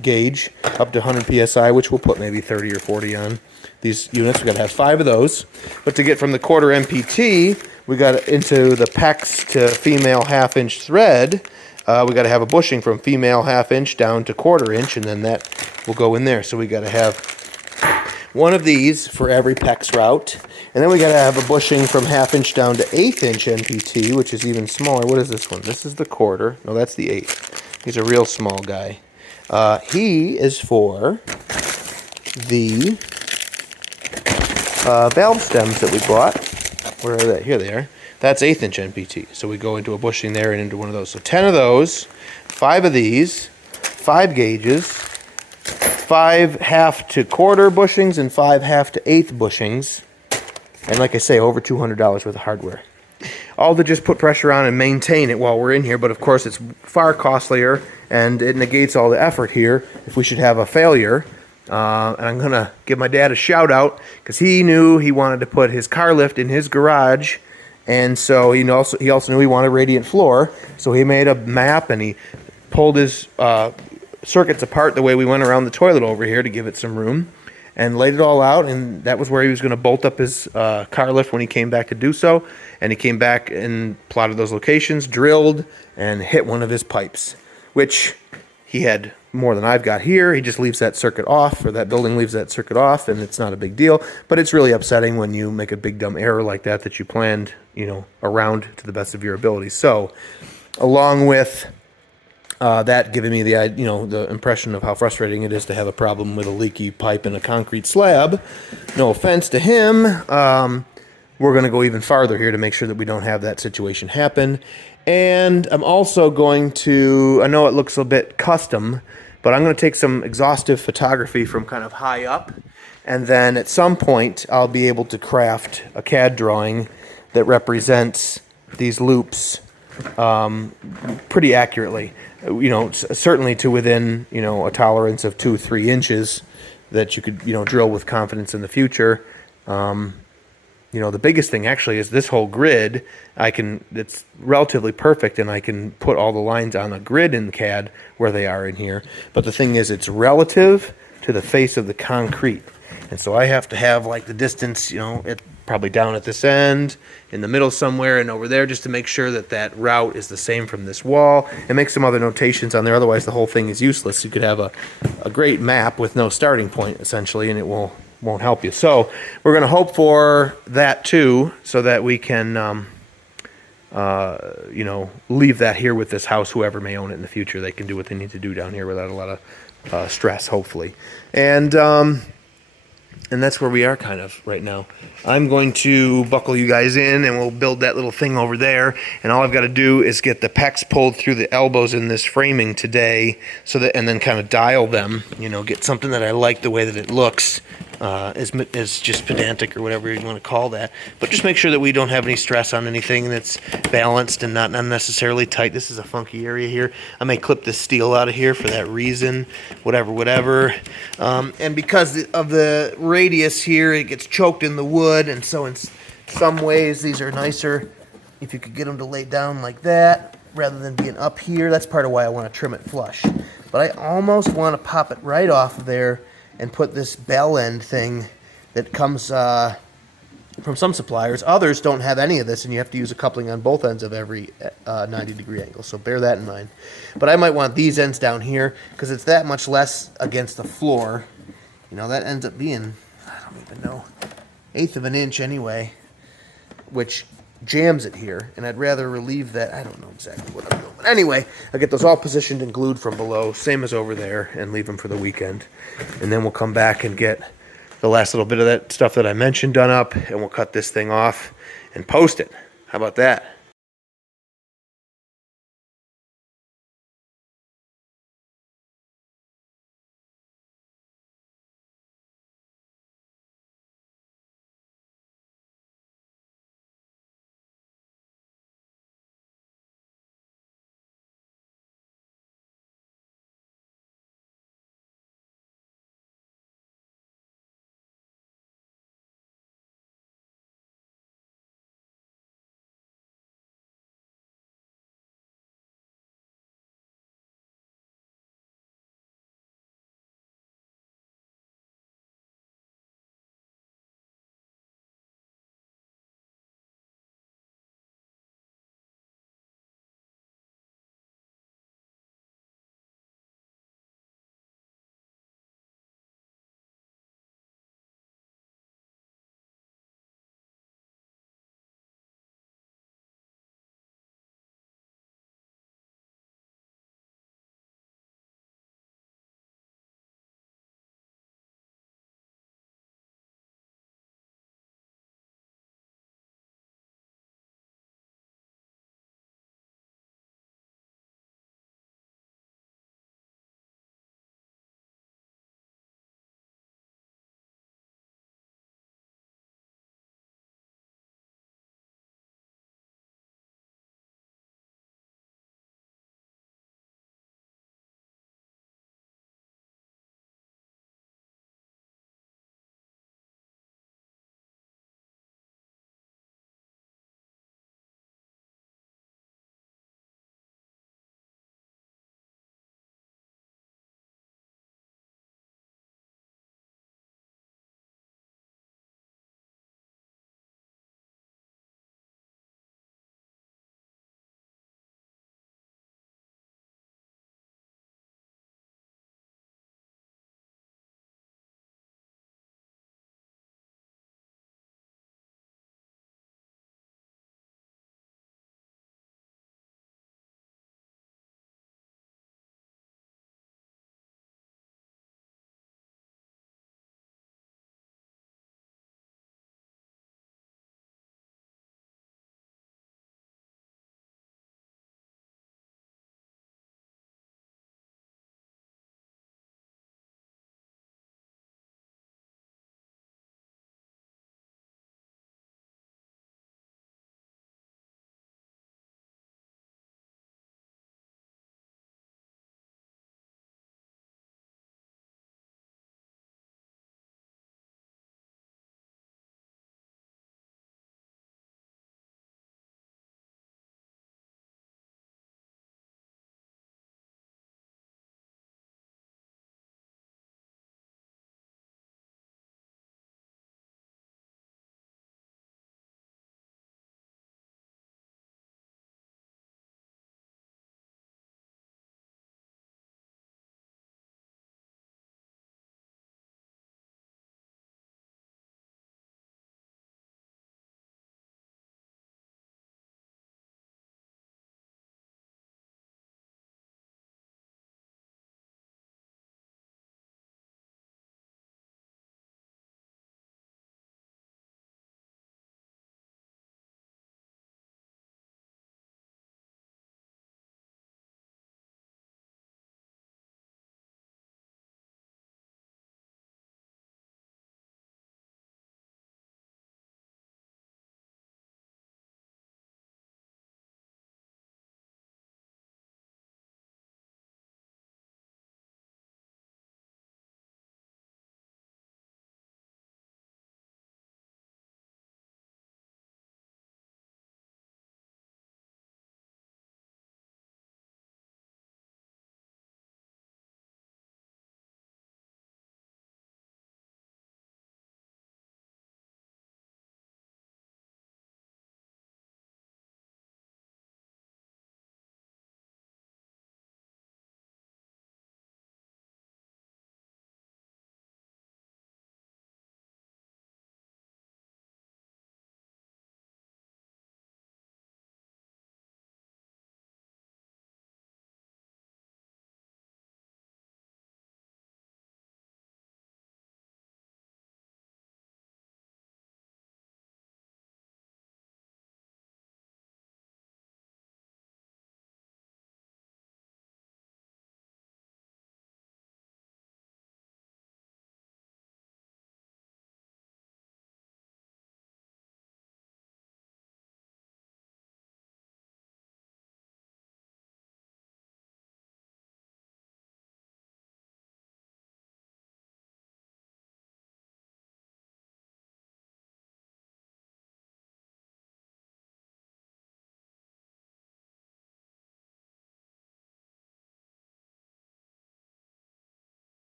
gauge up to 100 psi, which we'll put maybe 30 or 40 on these units. We got to have 5 of those. But to get from the quarter MPT, we got into the PEX to female half-inch thread. We got to have a bushing from female half-inch down to quarter-inch, and then that will go in there. So we got to have one of these for every PEX route. And then we got to have a bushing from half-inch down to 1/8 MPT, which is even smaller. What is this one? This is the quarter. No, that's the 1/8. He's a real small guy. He is for the valve stems that we bought. Where are they? Here they are. That's 1/8 MPT. So we go into a bushing there and into one of those. So 10 of those, 5 of these, 5 gauges, 5 half to quarter bushings, and 5 half to 1/8 bushings. And like I say, over $200 worth of hardware. All to just put pressure on and maintain it while we're in here, but of course it's far costlier, and it negates all the effort here if we should have a failure. And I'm going to give my dad a shout out, because he knew he wanted to put his car lift in his garage, and so he also knew he wanted a radiant floor, so he made a map and he pulled his circuits apart the way we went around the toilet over here to give it some room, and laid it all out, and that was where he was going to bolt up his car lift when he came back to do so. And he came back and plotted those locations, drilled, and hit one of his pipes, which he had more than I've got here. He just leaves that circuit off, or that building leaves that circuit off, and it's not a big deal. But it's really upsetting when you make a big dumb error like that you planned, around to the best of your abilities. So, along with that giving me the impression of how frustrating it is to have a problem with a leaky pipe in a concrete slab. No offense to him. We're going to go even farther here to make sure that we don't have that situation happen. And I'm also going to, I know it looks a bit custom, but I'm going to take some exhaustive photography from kind of high up. And then at some point, I'll be able to craft a CAD drawing that represents these loops pretty accurately. Certainly to within, a tolerance of 2-3 inches that you could, drill with confidence in the future. The biggest thing actually is this whole grid. It's relatively perfect, and I can put all the lines on a grid in CAD where they are in here. But the thing is, it's relative to the face of the concrete. And so I have to have like the distance, it probably down at this end, in the middle somewhere, and over there, just to make sure that that route is the same from this wall, and make some other notations on there. Otherwise, the whole thing is useless. You could have a great map with no starting point, essentially, and it won't help you. So we're going to hope for that too, so that we can, leave that here with this house. Whoever may own it in the future, they can do what they need to do down here without a lot of stress, hopefully. And that's where we are kind of right now. I'm going to buckle you guys in, and we'll build that little thing over there. And all I've got to do is get the PEX pulled through the elbows in this framing today, and then kind of dial them, get something that I like the way that it looks, is just pedantic or whatever you want to call that. But just make sure that we don't have any stress on anything, that's balanced and not unnecessarily tight. This is a funky area here. I may clip this steel out of here for that reason, whatever. And because of the radius here, it gets choked in the wood, and so in some ways these are nicer if you could get them to lay down like that rather than being up here. That's part of why I want to trim it flush. But I almost want to pop it right off of there and put this bell end thing that comes from some suppliers. Others don't have any of this, and you have to use a coupling on both ends of every 90-degree angle, so bear that in mind. But I might want these ends down here because it's that much less against the floor. You know, that ends up being, I don't even know, 1/8 of an inch anyway, which jams it here, and I'd rather relieve that. I don't know exactly what I'm doing. But anyway, I get those all positioned and glued from below, same as over there, and leave them for the weekend. And then we'll come back and get the last little bit of that stuff that I mentioned done up, and we'll cut this thing off and post it. How about that?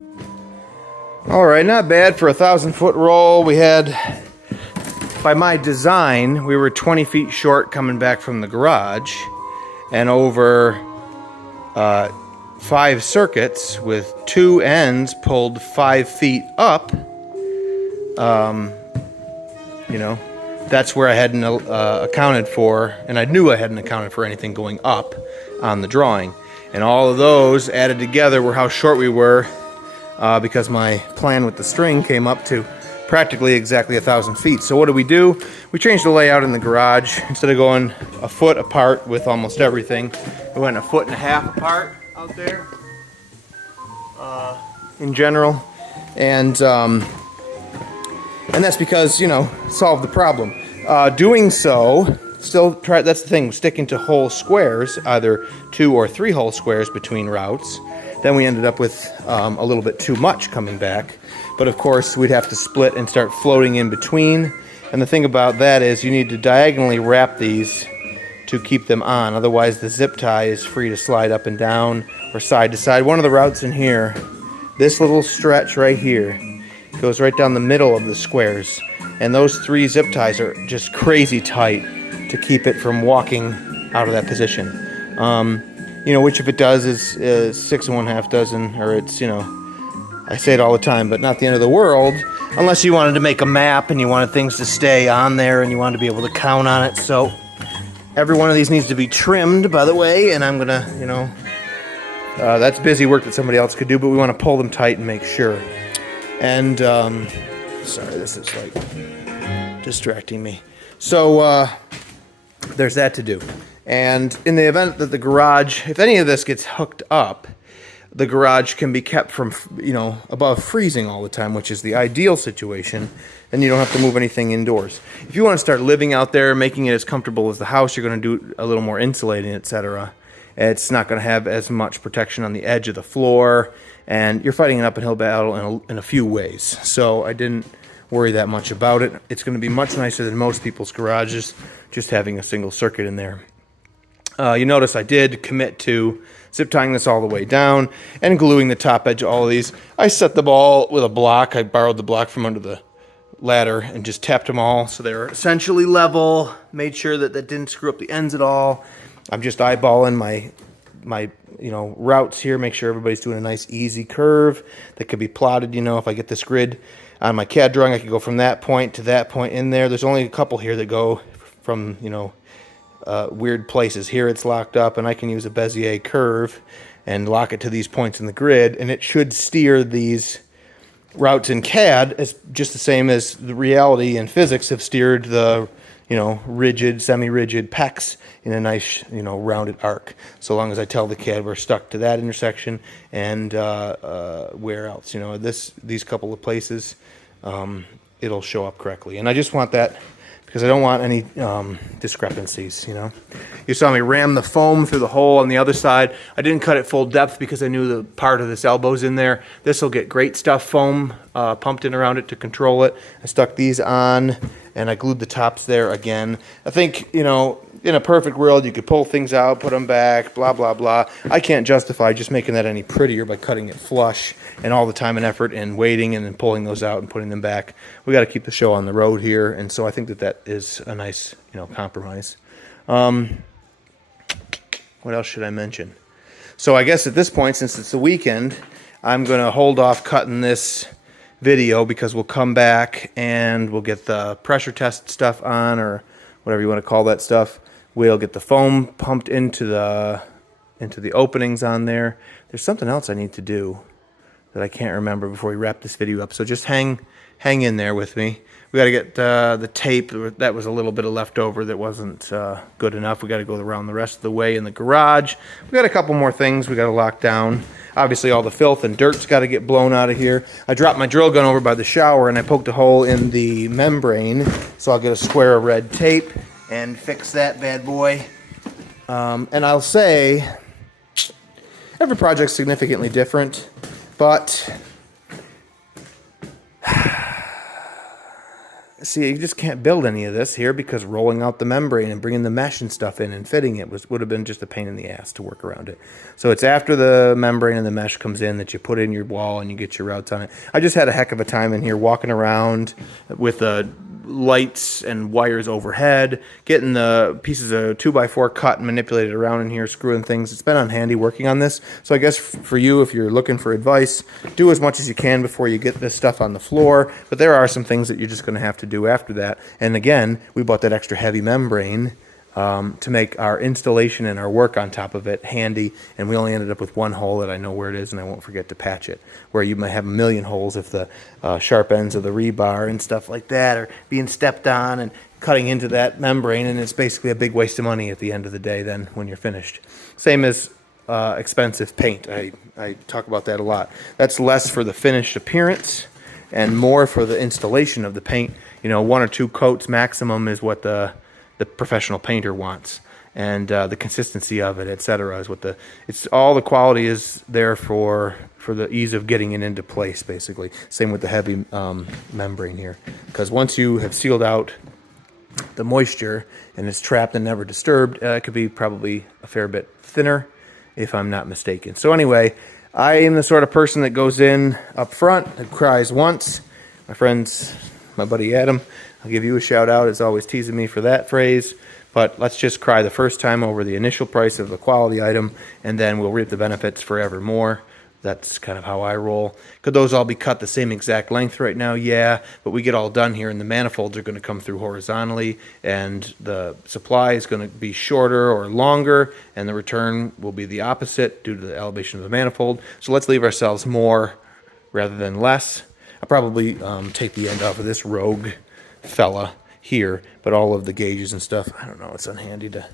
All right, not bad for a 1,000-foot roll. We had, by my design, we were 20 feet short coming back from the garage, and over 5 circuits with 2 ends pulled 5 feet up. You know, that's where I hadn't accounted for, and I knew I hadn't accounted for anything going up on the drawing. And all of those added together were how short we were, because my plan with the string came up to practically exactly 1,000 feet. So what do? We changed the layout in the garage. Instead of going a foot apart with almost everything, we went 1.5 feet apart out there in general. And that's because, you know, solve the problem. Doing so, that's the thing, sticking to whole squares, either 2 or 3 whole squares between routes. Then we ended up with a little bit too much coming back. But of course, we'd have to split and start floating in between. And the thing about that is you need to diagonally wrap these to keep them on. Otherwise, the zip tie is free to slide up and down or side to side. One of the routes in here, this little stretch right here, goes right down the middle of the squares, and those 3 zip ties are just crazy tight to keep it from walking out of that position. You know, which if it does is 6 1/2 dozen, or it's, you know, I say it all the time, but not the end of the world, unless you wanted to make a map and you wanted things to stay on there and you wanted to be able to count on it. So every one of these needs to be trimmed, by the way, and I'm gonna, you know, that's busy work that somebody else could do, but we want to pull them tight and make sure. And, sorry, this is like distracting me. So, there's that to do. And in the event that the garage, if any of this gets hooked up, the garage can be kept from, you know, above freezing all the time, which is the ideal situation. And you don't have to move anything indoors. If you want to start living out there, making it as comfortable as the house, you're going to do a little more insulating, etc. It's not going to have as much protection on the edge of the floor. And you're fighting an uphill battle in a few ways. So I didn't worry that much about it. It's going to be much nicer than most people's garages, just having a single circuit in there. You notice I did commit to zip tying this all the way down and gluing the top edge of all of these. I set them all with a block. I borrowed the block from under the ladder and just tapped them all so they're essentially level. Made sure that didn't screw up the ends at all. I'm just eyeballing my you know, routes here, make sure everybody's doing a nice easy curve that could be plotted. You know, if I get this grid on my CAD drawing, I can go from that point to that point in there. There's only a couple here that go from, you know, weird places. Here it's locked up, and I can use a Bezier curve and lock it to these points in the grid, and it should steer these routes in CAD as just the same as the reality and physics have steered the, you know, rigid, semi-rigid pecs in a nice, you know, rounded arc. So long as I tell the CAD we're stuck to that intersection and where else, you know, these couple of places, it'll show up correctly. And I just want that because I don't want any discrepancies, you know. You saw me ram the foam through the hole on the other side. I didn't cut it full depth because I knew the part of this elbow's in there. This will get great stuff foam pumped in around it to control it. I stuck these on and I glued the tops there again. I think, you know, in a perfect world, you could pull things out, put them back, blah, blah, blah. I can't justify just making that any prettier by cutting it flush and all the time and effort and waiting and then pulling those out and putting them back. We got to keep the show on the road here, and so I think that is a nice, you know, compromise. What else should I mention? So I guess at this point, since it's the weekend, I'm going to hold off cutting this video because we'll come back and we'll get the pressure test stuff on, or whatever you want to call that stuff. We'll get the foam pumped into the openings on there. There's something else I need to do that I can't remember before we wrap this video up. So just hang in there with me. We got to get the tape. That was a little bit of leftover that wasn't good enough. We got to go around the rest of the way in the garage. We got a couple more things we got to lock down. Obviously, all the filth and dirt's got to get blown out of here. I dropped my drill gun over by the shower and I poked a hole in the membrane, so I'll get a square of red tape and fix that bad boy. And I'll say every project's significantly different, but see, you just can't build any of this here because rolling out the membrane and bringing the mesh and stuff in and fitting it would have been just a pain in the ass to work around it. So it's after the membrane and the mesh comes in that you put in your wall and you get your routes on it. I just had a heck of a time in here walking around with lights and wires overhead, getting the pieces of 2x4 cut and manipulated around in here, screwing things. It's been unhandy working on this. So I guess for you, if you're looking for advice, do as much as you can before you get this stuff on the floor. But there are some things that you're just going to have to do after that. And again, we bought that extra heavy membrane to make our installation and our work on top of it handy, and we only ended up with one hole that I know where it is and I won't forget to patch it, where you might have a million holes if the sharp ends of the rebar and stuff like that are being stepped on and cutting into that membrane, and it's basically a big waste of money at the end of the day then when you're finished. Same as expensive paint. I talk about that a lot. That's less for the finished appearance and more for the installation of the paint. You know, 1 or 2 coats maximum is what the professional painter wants, and the consistency of it, etc., is what it's all the quality is there for the ease of getting it into place, basically. Same with the heavy membrane here, because once you have sealed out the moisture and it's trapped and never disturbed, it could be probably a fair bit thinner, if I'm not mistaken. So anyway, I am the sort of person that goes in up front and cries once. My buddy Adam, I'll give you a shout out, is always teasing me for that phrase, but let's just cry the first time over the initial price of the quality item, and then we'll reap the benefits forevermore. That's kind of how I roll. Could those all be cut the same exact length right now? Yeah, but we get all done here, and the manifolds are going to come through horizontally, and the supply is going to be shorter or longer, and the return will be the opposite due to the elevation of the manifold. So let's leave ourselves more rather than less. I'll probably take the end off of this rogue fella here, but all of the gauges and stuff, I don't know, it's unhandy to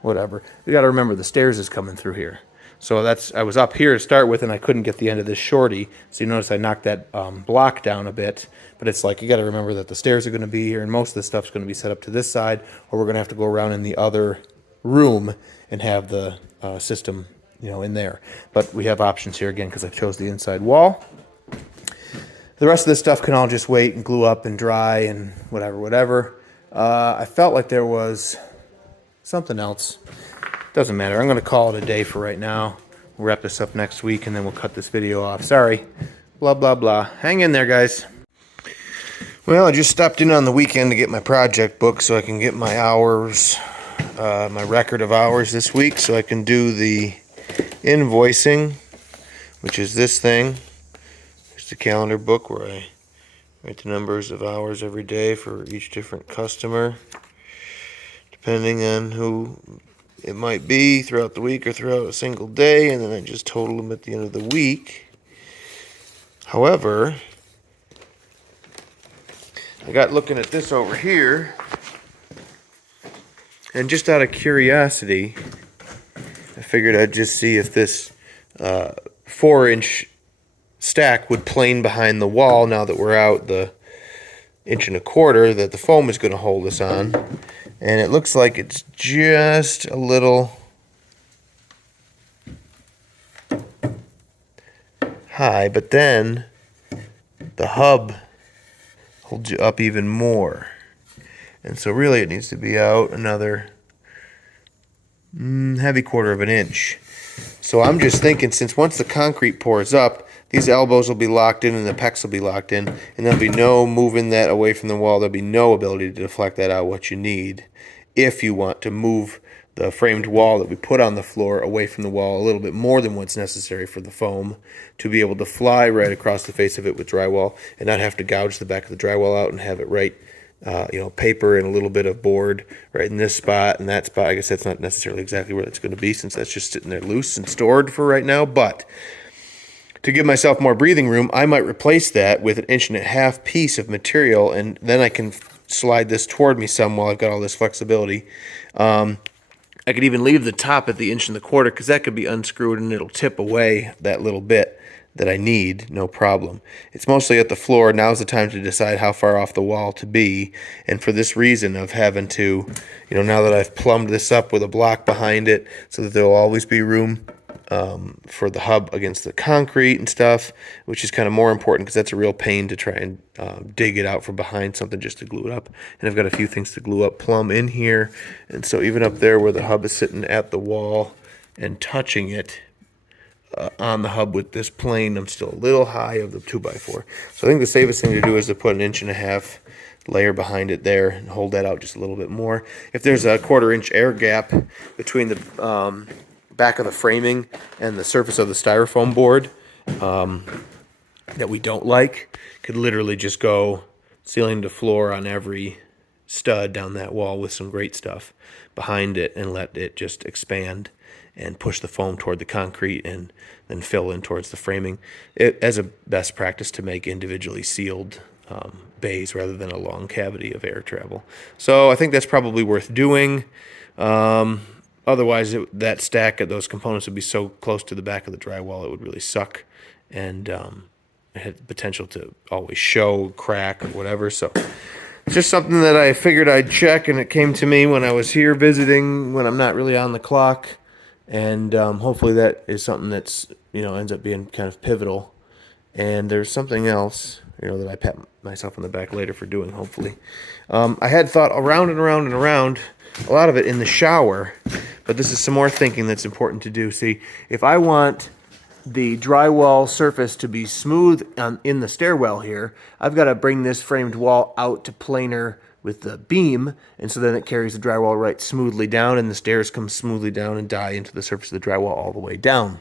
whatever. You got to remember the stairs is coming through here. So I was up here to start with, and I couldn't get the end of this shorty. So you notice I knocked that block down a bit, but it's like you got to remember that the stairs are going to be here, and most of the stuff's going to be set up to this side, or we're going to have to go around in the other room and have the system, in there. But we have options here again because I chose the inside wall. The rest of this stuff can all just wait and glue up and dry and whatever. I felt like there was something else. Doesn't matter. I'm going to call it a day for right now. We'll wrap this up next week, and then we'll cut this video off. Sorry. Blah, blah, blah. Hang in there, guys. Well, I just stopped in on the weekend to get my project book so I can get my hours, my record of hours this week, so I can do the invoicing, which is this thing. The calendar book where I write the numbers of hours every day for each different customer, depending on who it might be throughout the week or throughout a single day, and then I just total them at the end of the week. However, I got looking at this over here, and just out of curiosity, I figured I'd just see if this 4-inch stack would plane behind the wall now that we're out the 1.25 inches that the foam is going to hold us on, and it looks like it's just a little high, but then the hub holds you up even more, and so really it needs to be out another heavy 1/4 inch. So I'm just thinking, since once the concrete pours up, these elbows will be locked in and the pecs will be locked in, and there'll be no moving that away from the wall. There'll be no ability to deflect that out, what you need, if you want to move the framed wall that we put on the floor away from the wall a little bit more than what's necessary for the foam to be able to fly right across the face of it with drywall and not have to gouge the back of the drywall out and have it right, paper and a little bit of board right in this spot and that spot. I guess that's not necessarily exactly where it's going to be since that's just sitting there loose and stored for right now, but to give myself more breathing room, I might replace that with an 1.5 inch piece of material, and then I can slide this toward me some while I've got all this flexibility. I could even leave the top at the 1.25 inches because that could be unscrewed and it'll tip away that little bit that I need, no problem. It's mostly at the floor. Now's the time to decide how far off the wall to be, and for this reason of having to, now that I've plumbed this up with a block behind it so that there'll always be room for the hub against the concrete and stuff, which is kind of more important because that's a real pain to try and dig it out from behind something just to glue it up. And I've got a few things to glue up plumb in here. And so even up there where the hub is sitting at the wall and touching it on the hub with this plane, I'm still a little high of the 2x4. So I think the safest thing to do is to put an 1.5-inch layer behind it there and hold that out just a little bit more. If there's a 1/4-inch air gap between the back of the framing and the surface of the styrofoam board that we don't like, could literally just go ceiling to floor on every stud down that wall with some great stuff behind it and let it just expand and push the foam toward the concrete and then fill in towards the framing. As a best practice to make individually sealed bays rather than a long cavity of air travel. So I think that's probably worth doing. Otherwise, that stack of those components would be so close to the back of the drywall, it would really suck, and it had the potential to always show, crack, or whatever. So it's just something that I figured I'd check, and it came to me when I was here visiting when I'm not really on the clock. And hopefully that is something that's, ends up being kind of pivotal. And there's something else, that I pat myself on the back later for doing, hopefully. I had thought around and around and around, a lot of it in the shower, but this is some more thinking that's important to do. See, if I want the drywall surface to be smooth in the stairwell here, I've got to bring this framed wall out to planar with the beam, and so then it carries the drywall right smoothly down, and the stairs come smoothly down and die into the surface of the drywall all the way down.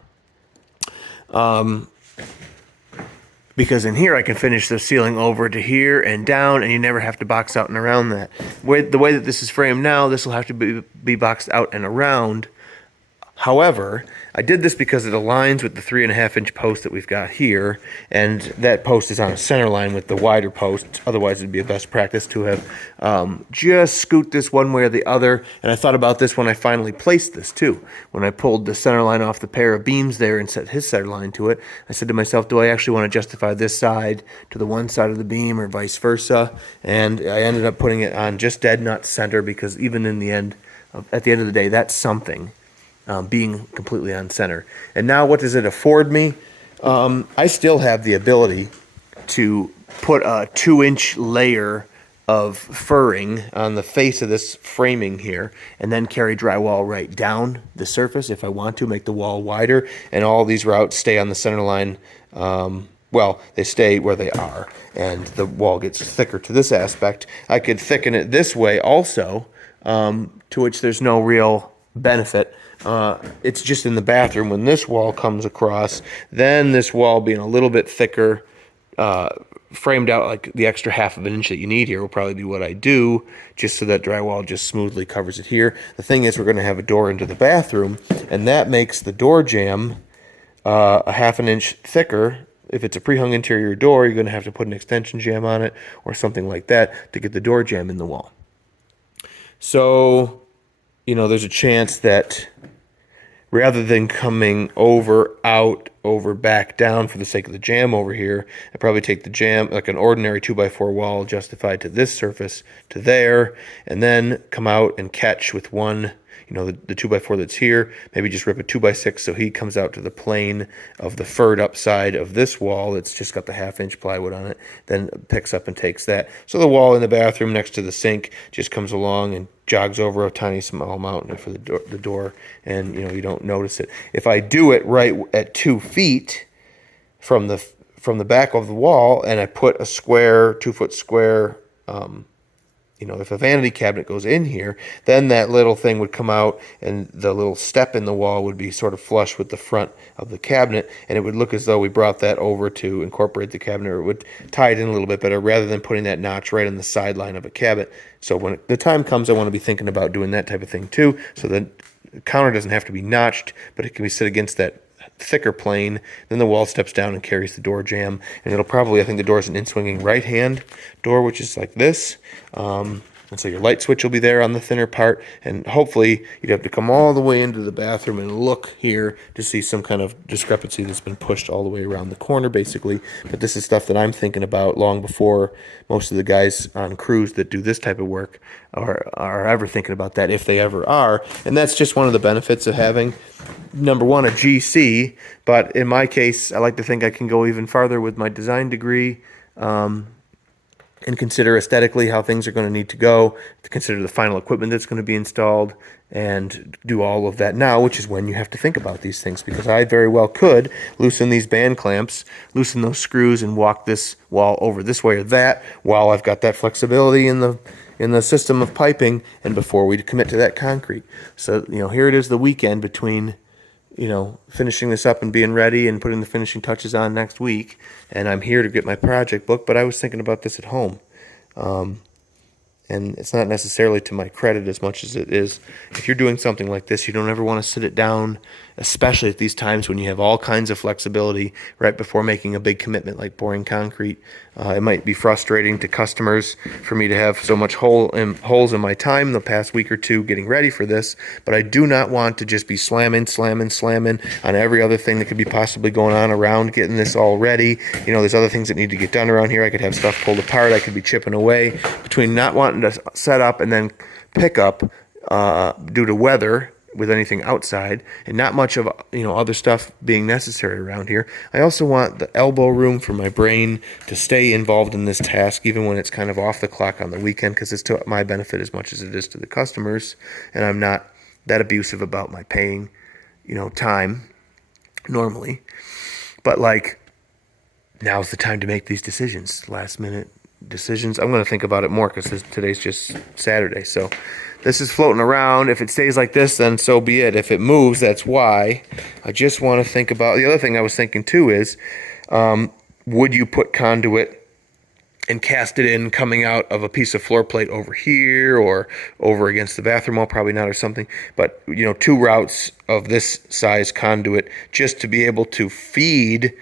Because in here I can finish the ceiling over to here and down, and you never have to box out and around that. The way that this is framed now, this will have to be boxed out and around. However, I did this because it aligns with the 3.5-inch post that we've got here, and that post is on a center line with the wider post. Otherwise, it'd be a best practice to have just scoot this one way or the other. And I thought about this when I finally placed this too. When I pulled the center line off the pair of beams there and set his center line to it, I said to myself, do I actually want to justify this side to the one side of the beam or vice versa? And I ended up putting it on just dead nut center, because even in the end, at the end of the day, that's something. Being completely on center. And now what does it afford me? I still have the ability to put a 2-inch layer of furring on the face of this framing here, and then carry drywall right down the surface if I want to, make the wall wider, and all these routes stay on the center line. Well, they stay where they are, and the wall gets thicker to this aspect. I could thicken it this way also, to which there's no real benefit. It's just in the bathroom when this wall comes across, then this wall being a little bit thicker, framed out like the extra 1/2 inch that you need here will probably be what I do, just so that drywall just smoothly covers it here. The thing is, we're going to have a door into the bathroom, and that makes the door jamb a 1/2 inch thicker. If it's a pre-hung interior door, you're going to have to put an extension jamb on it or something like that to get the door jamb in the wall. So, there's a chance that rather than coming over, out, over, back, down for the sake of the jamb over here, I'd probably take the jamb, like an ordinary 2x4 wall justified to this surface, to there, and then come out and catch with one, the 2x4 that's here, maybe just rip a 2x6 so he comes out to the plane of the furred up side of this wall that's just got the 1/2 inch plywood on it, then picks up and takes that. So the wall in the bathroom next to the sink just comes along and jogs over a tiny small mountain for the door, and you don't notice it. If I do it right at 2 feet from the back of the wall, and I put a square 2-foot square, if a vanity cabinet goes in here, then that little thing would come out, and the little step in the wall would be sort of flush with the front of the cabinet, and it would look as though we brought that over to incorporate the cabinet, or it would tie it in a little bit better rather than putting that notch right on the sideline of a cabinet. So when the time comes, I want to be thinking about doing that type of thing too, so that the counter doesn't have to be notched, but it can be set against that thicker plane. Then the wall steps down and carries the door jamb, and it'll probably, I think the door is an in-swinging right-hand door, which is like this. And so your light switch will be there on the thinner part, and hopefully you'd have to come all the way into the bathroom and look here to see some kind of discrepancy that's been pushed all the way around the corner, basically. But this is stuff that I'm thinking about long before most of the guys on crews that do this type of work are ever thinking about that, if they ever are. And that's just one of the benefits of having, number one, a GC. But in my case, I like to think I can go even farther with my design degree. And consider aesthetically how things are going to need to go, to consider the final equipment that's going to be installed, and do all of that now, which is when you have to think about these things, because I very well could loosen these band clamps, loosen those screws, and walk this wall over this way or that while I've got that flexibility in the system of piping and before we commit to that concrete. So, here it is, the weekend between finishing this up and being ready and putting the finishing touches on next week. And I'm here to get my project book, but I was thinking about this at home. And it's not necessarily to my credit as much as it is. If you're doing something like this, you don't ever want to sit it down, especially at these times when you have all kinds of flexibility right before making a big commitment like pouring concrete. It might be frustrating to customers for me to have so much holes in my time the past week or two getting ready for this, but I do not want to just be slamming on every other thing that could be possibly going on around getting this all ready. There's other things that need to get done around here. I could have stuff pulled apart. I could be chipping away between not wanting to set up and then pick up due to weather with anything outside, and not much of other stuff being necessary around here. I also want the elbow room for my brain to stay involved in this task even when it's kind of off the clock on the weekend, because it's to my benefit as much as it is to the customers, and I'm not that abusive about my paying time normally. But now's the time to make these decisions, last minute decisions. I'm going to think about it more because today's just Saturday, so this is floating around. If it stays like this, then so be it. If it moves, that's why. I just want to think about, the other thing I was thinking too is, would you put conduit and cast it in coming out of a piece of floor plate over here or over against the bathroom wall? Probably not, or something. But, 2 routes of this size conduit just to be able to feed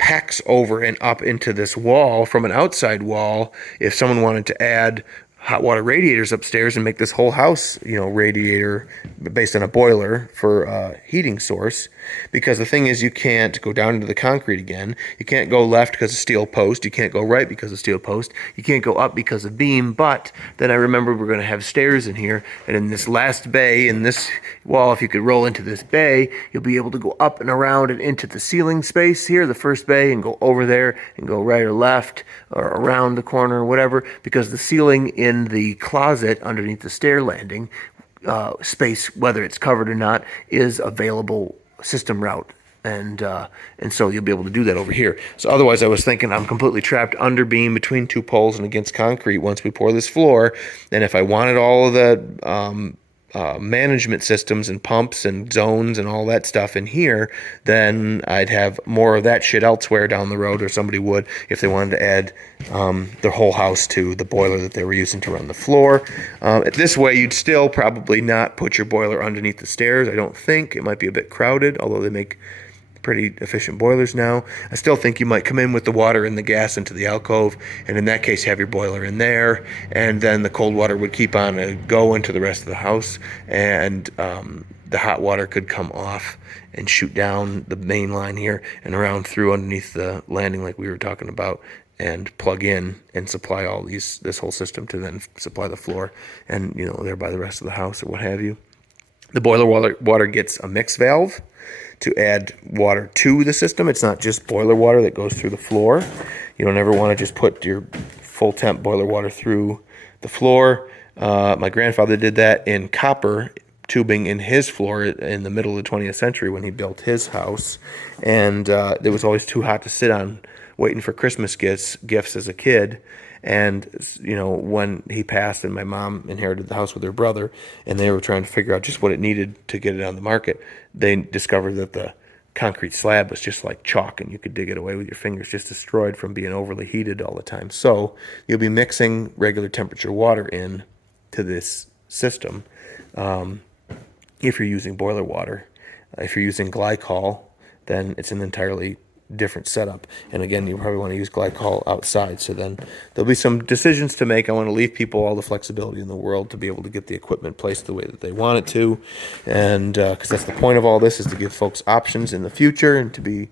PEX over and up into this wall from an outside wall if someone wanted to add hot water radiators upstairs and make this whole house, radiator based on a boiler for heating source. Because the thing is, you can't go down into the concrete again. You can't go left because of steel post. You can't go right because of steel post. You can't go up because of beam. But then I remember we're going to have stairs in here. And in this last bay, in this wall, if you could roll into this bay, you'll be able to go up and around and into the ceiling space here, the first bay, and go over there and go right or left or around the corner or whatever. Because the ceiling in the closet underneath the stair landing space, whether it's covered or not, is available system route, and so you'll be able to do that over here. So otherwise, I was thinking I'm completely trapped under beam between 2 poles and against concrete once we pour this floor. And if I wanted all of the management systems and pumps and zones and all that stuff in here, then I'd have more of that shit elsewhere down the road, or somebody would if they wanted to add their whole house to the boiler that they were using to run the floor. This way, you'd still probably not put your boiler underneath the stairs. I don't think. It might be a bit crowded, although they make pretty efficient boilers now. I still think you might come in with the water and the gas into the alcove, and in that case have your boiler in there, and then the cold water would keep on going to the rest of the house, and the hot water could come off and shoot down the main line here and around through underneath the landing like we were talking about, and plug in and supply this whole system to then supply the floor and thereby the rest of the house or what have you. The boiler water gets a mix valve to add water to the system. It's not just boiler water that goes through the floor. You don't ever want to just put your full temp boiler water through the floor. My grandfather did that in copper tubing in his floor in the middle of the 20th century when he built his house, and it was always too hot to sit on waiting for Christmas gifts as a kid. And when he passed and my mom inherited the house with her brother, and they were trying to figure out just what it needed to get it on the market, they discovered that the concrete slab was just like chalk, and you could dig it away with your fingers, just destroyed from being overly heated all the time. So you'll be mixing regular temperature water in to this system if you're using boiler water. If you're using glycol, then it's an entirely different setup. And again, you probably want to use glycol outside. So then there'll be some decisions to make. I want to leave people all the flexibility in the world to be able to get the equipment placed the way that they want it to. And because that's the point of all this, is to give folks options in the future and to be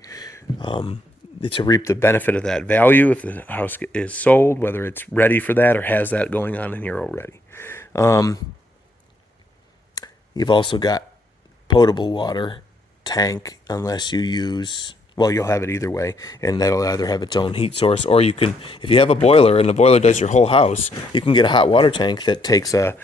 to reap the benefit of that value if the house is sold, whether it's ready for that or has that going on in here already. You've also got potable water tank, unless you use, well, you'll have it either way, and that'll either have its own heat source, or you can, if you have a boiler and the boiler does your whole house, you can get a hot water tank that takes a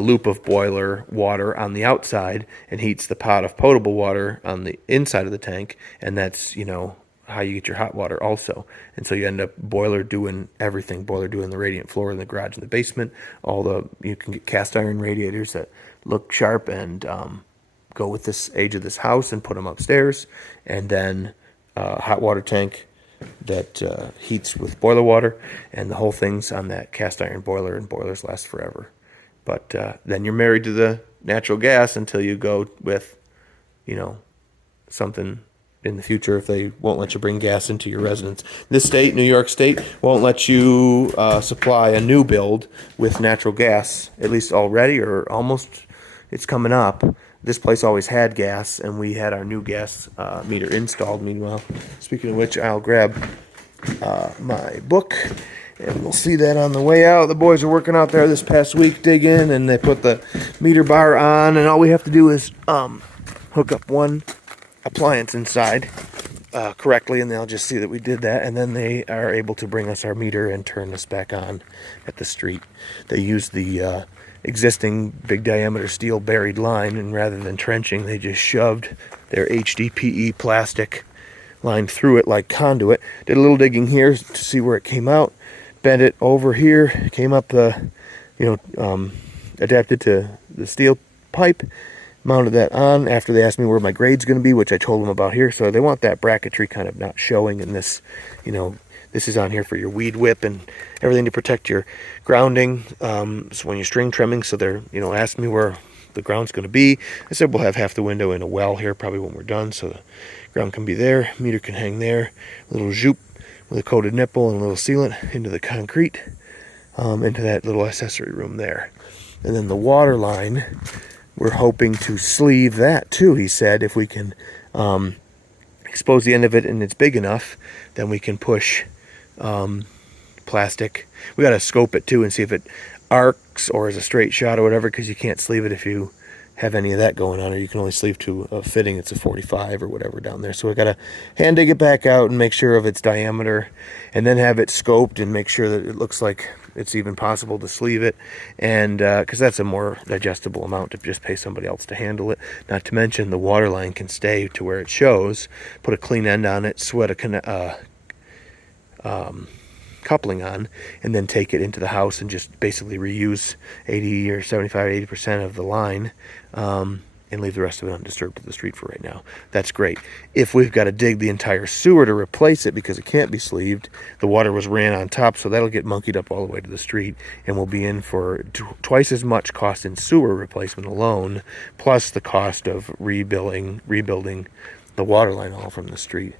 loop of boiler water on the outside and heats the pot of potable water on the inside of the tank, and that's, you know, how you get your hot water also. And so you end up boiler doing everything, boiler doing the radiant floor in the garage and the basement, you can get cast iron radiators that look sharp and go with this age of this house and put them upstairs, and then hot water tank that heats with boiler water, and the whole thing's on that cast iron boiler, and boilers last forever. But then you're married to the natural gas until you go with, you know, something in the future, if they won't let you bring gas into your residence. This state, New York State, won't let you supply a new build with natural gas, at least already or almost. It's coming up. This place always had gas, and we had our new gas meter installed. Meanwhile, speaking of which, I'll grab my book, and we'll see that on the way out. The boys are working out there this past week, digging, and they put the meter bar on, and all we have to do is hook up one appliance inside correctly, and they'll just see that we did that, and then they are able to bring us our meter and turn us back on at the street. They use the existing big diameter steel buried line, and rather than trenching, they just shoved their HDPE plastic line through it like conduit. Did a little digging here to see where it came out, bent it over here, came up the, adapted to the steel pipe, mounted that on after they asked me where my grade's going to be, which I told them about here. So they want that bracketry kind of not showing, and this, this is on here for your weed whip and everything to protect your grounding. So when you're string trimming, so they're, asked me where the ground's going to be. I said, we'll have half the window in a well here probably when we're done, so the ground can be there, meter can hang there, a little zoop with a coated nipple and a little sealant into the concrete, into that little accessory room there. And then the water line, we're hoping to sleeve that too, he said. If we can expose the end of it and it's big enough, then we can push plastic. We got to scope it too and see if it arcs or is a straight shot or whatever, because you can't sleeve it if you have any of that going on, or you can only sleeve to a fitting. It's a 45 or whatever down there. So we got to hand dig it back out and make sure of its diameter, and then have it scoped and make sure that it looks like it's even possible to sleeve it, and because that's a more digestible amount to just pay somebody else to handle it. Not to mention the water line can stay to where it shows, put a clean end on it, sweat a coupling on, and then take it into the house and just basically reuse 80 or 75-80% of the line, and leave the rest of it undisturbed to the street for right now. That's great. If we've got to dig the entire sewer to replace it because it can't be sleeved, the water was ran on top, so that'll get monkeyed up all the way to the street, and we'll be in for twice as much cost in sewer replacement alone, plus the cost of rebuilding the water line all from the street.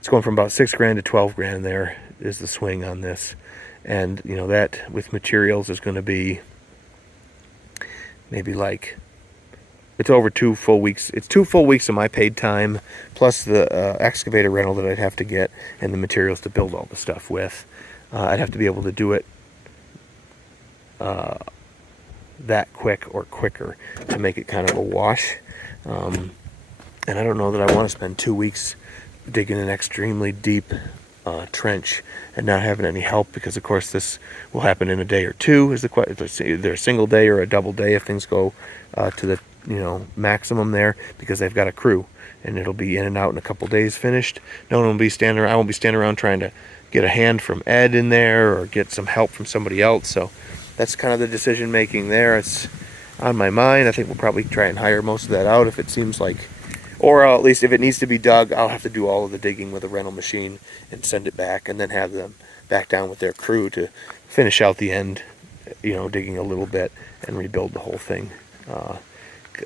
It's going from about $6,000 to $12,000 there is the swing on this. And that with materials is going to be maybe it's over 2 full weeks. It's 2 full weeks of my paid time, plus the excavator rental that I'd have to get and the materials to build all the stuff with. I'd have to be able to do it that quick or quicker to make it kind of a wash. And I don't know that I want to spend 2 weeks digging an extremely deep trench and not having any help, because of course this will happen in a day or two. Is either a single day or a double day if things go to the maximum there, because they've got a crew, and it'll be in and out in a couple days finished. No one will be standing around. I won't be standing around trying to get a hand from Ed in there or get some help from somebody else. So that's kind of the decision making there. It's on my mind. I think we'll probably try and hire most of that out if it seems like, or at least if it needs to be dug, I'll have to do all of the digging with a rental machine and send it back, and then have them back down with their crew to finish out the end, digging a little bit and rebuild the whole thing.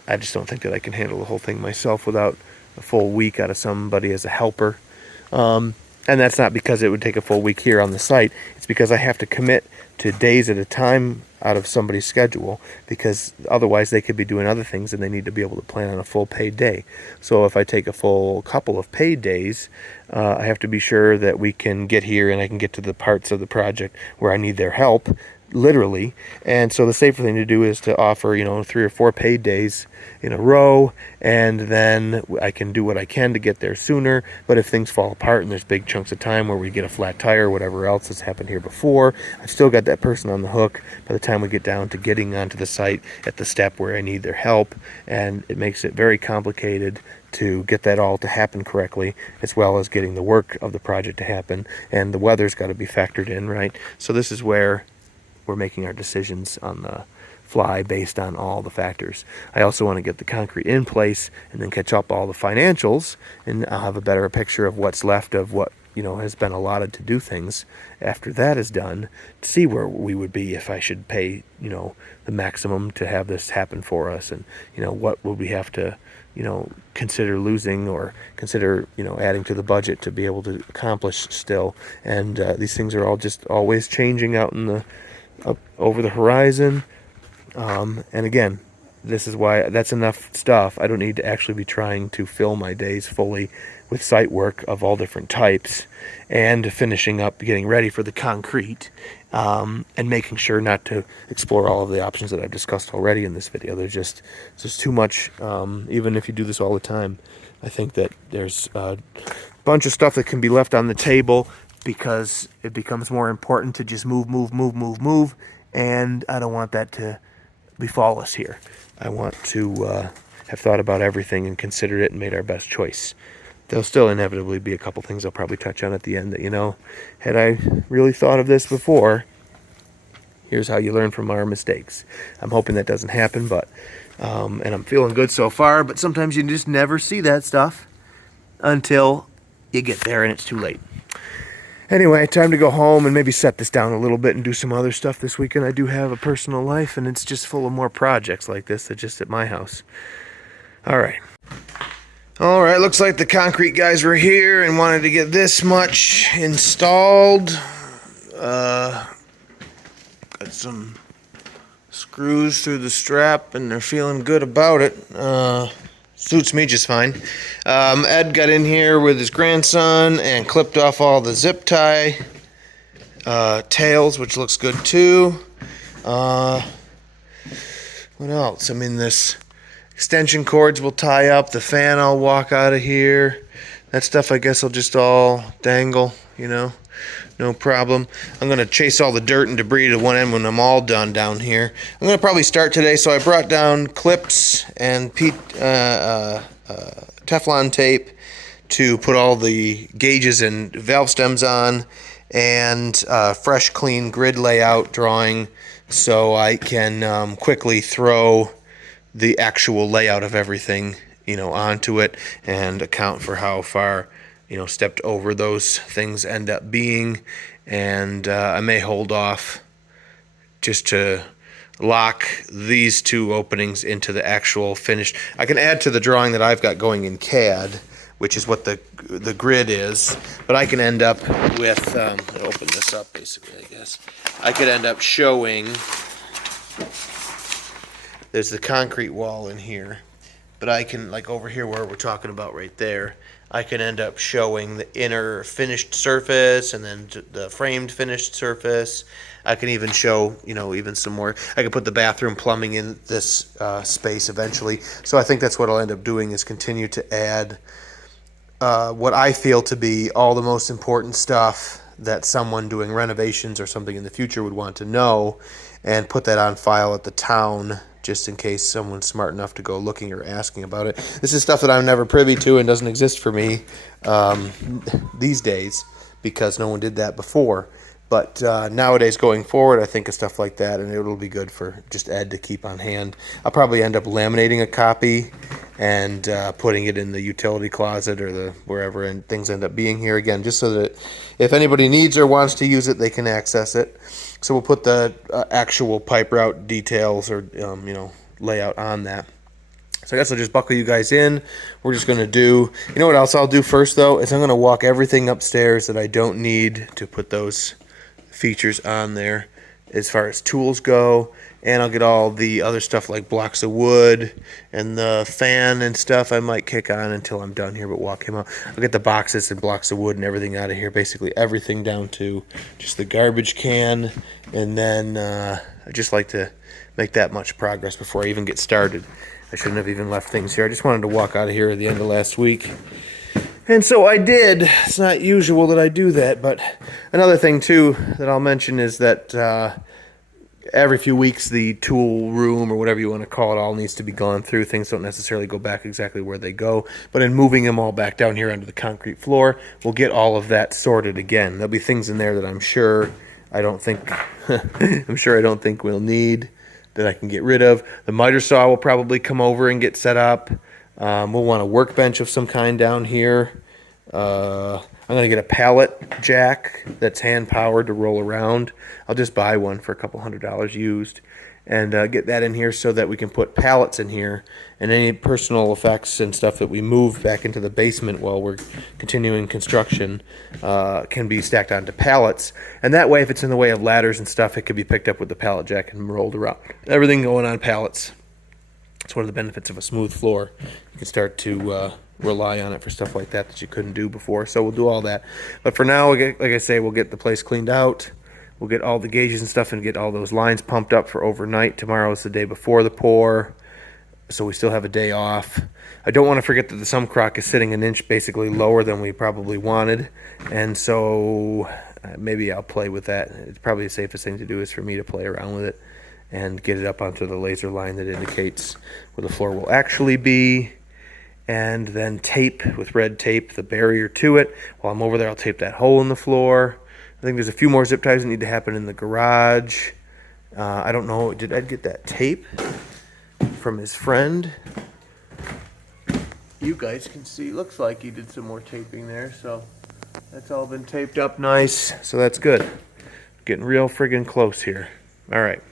I just don't think that I can handle the whole thing myself without a full week out of somebody as a helper. And that's not because it would take a full week here on the site. It's because I have to commit to days at a time out of somebody's schedule, because otherwise they could be doing other things and they need to be able to plan on a full paid day. So if I take a full couple of paid days, I have to be sure that we can get here and I can get to the parts of the project where I need their help, literally. And so the safer thing to do is to offer, 3 or 4 paid days in a row, and then I can do what I can to get there sooner. But if things fall apart and there's big chunks of time where we get a flat tire or whatever else has happened here before, I've still got that person on the hook by the time we get down to getting onto the site at the step where I need their help. And it makes it very complicated to get that all to happen correctly, as well as getting the work of the project to happen. And the weather's got to be factored in, right? So this is where we're making our decisions on the fly based on all the factors. I also want to get the concrete in place and then catch up all the financials, and I'll have a better picture of what's left of what has been allotted to do things after that is done, to see where we would be if I should pay the maximum to have this happen for us, and what would we have to consider losing or consider adding to the budget to be able to accomplish still. And these things are all just always changing out in the up over the horizon. And again, this is why that's enough stuff. I don't need to actually be trying to fill my days fully with site work of all different types and finishing up getting ready for the concrete, and making sure not to explore all of the options that I've discussed already in this video. There's just too much. Even if you do this all the time, I think that there's a bunch of stuff that can be left on the table because it becomes more important to just move, and I don't want that to befall us here. I want to have thought about everything and considered it and made our best choice. There'll still inevitably be a couple things I'll probably touch on at the end that, had I really thought of this before, here's how you learn from our mistakes. I'm hoping that doesn't happen, but and I'm feeling good so far, but sometimes you just never see that stuff until you get there and it's too late. Anyway, time to go home and maybe set this down a little bit and do some other stuff this weekend. I do have a personal life, and it's just full of more projects like this that just at my house. All right, looks like the concrete guys were here and wanted to get this much installed. Got some screws through the strap, and they're feeling good about it. Suits me just fine. Ed got in here with his grandson and clipped off all the zip tie tails, which looks good too. What else? This extension cords will tie up. The fan I'll walk out of here. That stuff I guess will just all dangle, no problem. I'm going to chase all the dirt and debris to one end when I'm all done down here. I'm going to probably start today, so I brought down clips and Teflon tape to put all the gauges and valve stems on, and fresh, clean grid layout drawing so I can quickly throw the actual layout of everything, onto it and account for how far stepped over those things end up being. And I may hold off just to lock these 2 openings into the actual finished. I can add to the drawing that I've got going in CAD, which is what the grid is, but I can end up with, open this up basically, I guess. I could end up showing, there's the concrete wall in here, but I can, like over here where we're talking about right there, I can end up showing the inner finished surface and then the framed finished surface. I can even show, even some more. I can put the bathroom plumbing in this space eventually. So I think that's what I'll end up doing, is continue to add what I feel to be all the most important stuff that someone doing renovations or something in the future would want to know, and put that on file at the town, just in case someone's smart enough to go looking or asking about it. This is stuff that I'm never privy to and doesn't exist for me these days, because no one did that before. But nowadays, going forward, I think of stuff like that, and it'll be good for just Ed to keep on hand. I'll probably end up laminating a copy and putting it in the utility closet or the wherever, and things end up being here again, just so that if anybody needs or wants to use it, they can access it. So we'll put the actual pipe route details or layout on that. So I guess I'll just buckle you guys in. We're just gonna do, you know what else I'll do first though, is I'm gonna walk everything upstairs that I don't need to put those features on there as far as tools go. And I'll get all the other stuff like blocks of wood and the fan and stuff I might kick on until I'm done here, but walk him out. I'll get the boxes and blocks of wood and everything out of here, basically everything down to just the garbage can. And then I just like to make that much progress before I even get started. I shouldn't have even left things here. I just wanted to walk out of here at the end of last week. And so I did. It's not usual that I do that, but another thing too that I'll mention is that every few weeks the tool room, or whatever you want to call it, all needs to be gone through. Things don't necessarily go back exactly where they go, but in moving them all back down here onto the concrete floor, we'll get all of that sorted again. There'll be things in there that I'm sure I don't think we'll need, that I can get rid of. The miter saw will probably come over and get set up. We'll want a workbench of some kind down here. I'm going to get a pallet jack that's hand powered to roll around. I'll just buy one for a couple $100 used and get that in here so that we can put pallets in here, and any personal effects and stuff that we move back into the basement while we're continuing construction can be stacked onto pallets. And that way, if it's in the way of ladders and stuff, it could be picked up with the pallet jack and rolled around. Everything going on pallets. It's one of the benefits of a smooth floor. You can start to rely on it for stuff like that you couldn't do before. So we'll do all that. But for now, like I say, we'll get the place cleaned out. We'll get all the gauges and stuff and get all those lines pumped up for overnight. Tomorrow is the day before the pour, so we still have a day off. I don't want to forget that the sump crock is sitting an inch basically lower than we probably wanted, and so maybe I'll play with that. It's probably the safest thing to do is for me to play around with it and get it up onto the laser line that indicates where the floor will actually be, and then tape with red tape the barrier to it. While I'm over there, I'll tape that hole in the floor. I think there's a few more zip ties that need to happen in the garage. I don't know, did Ed get that tape from his friend? You guys can see, looks like he did some more taping there, so that's all been taped up nice, so that's good. Getting real friggin' close here. All right.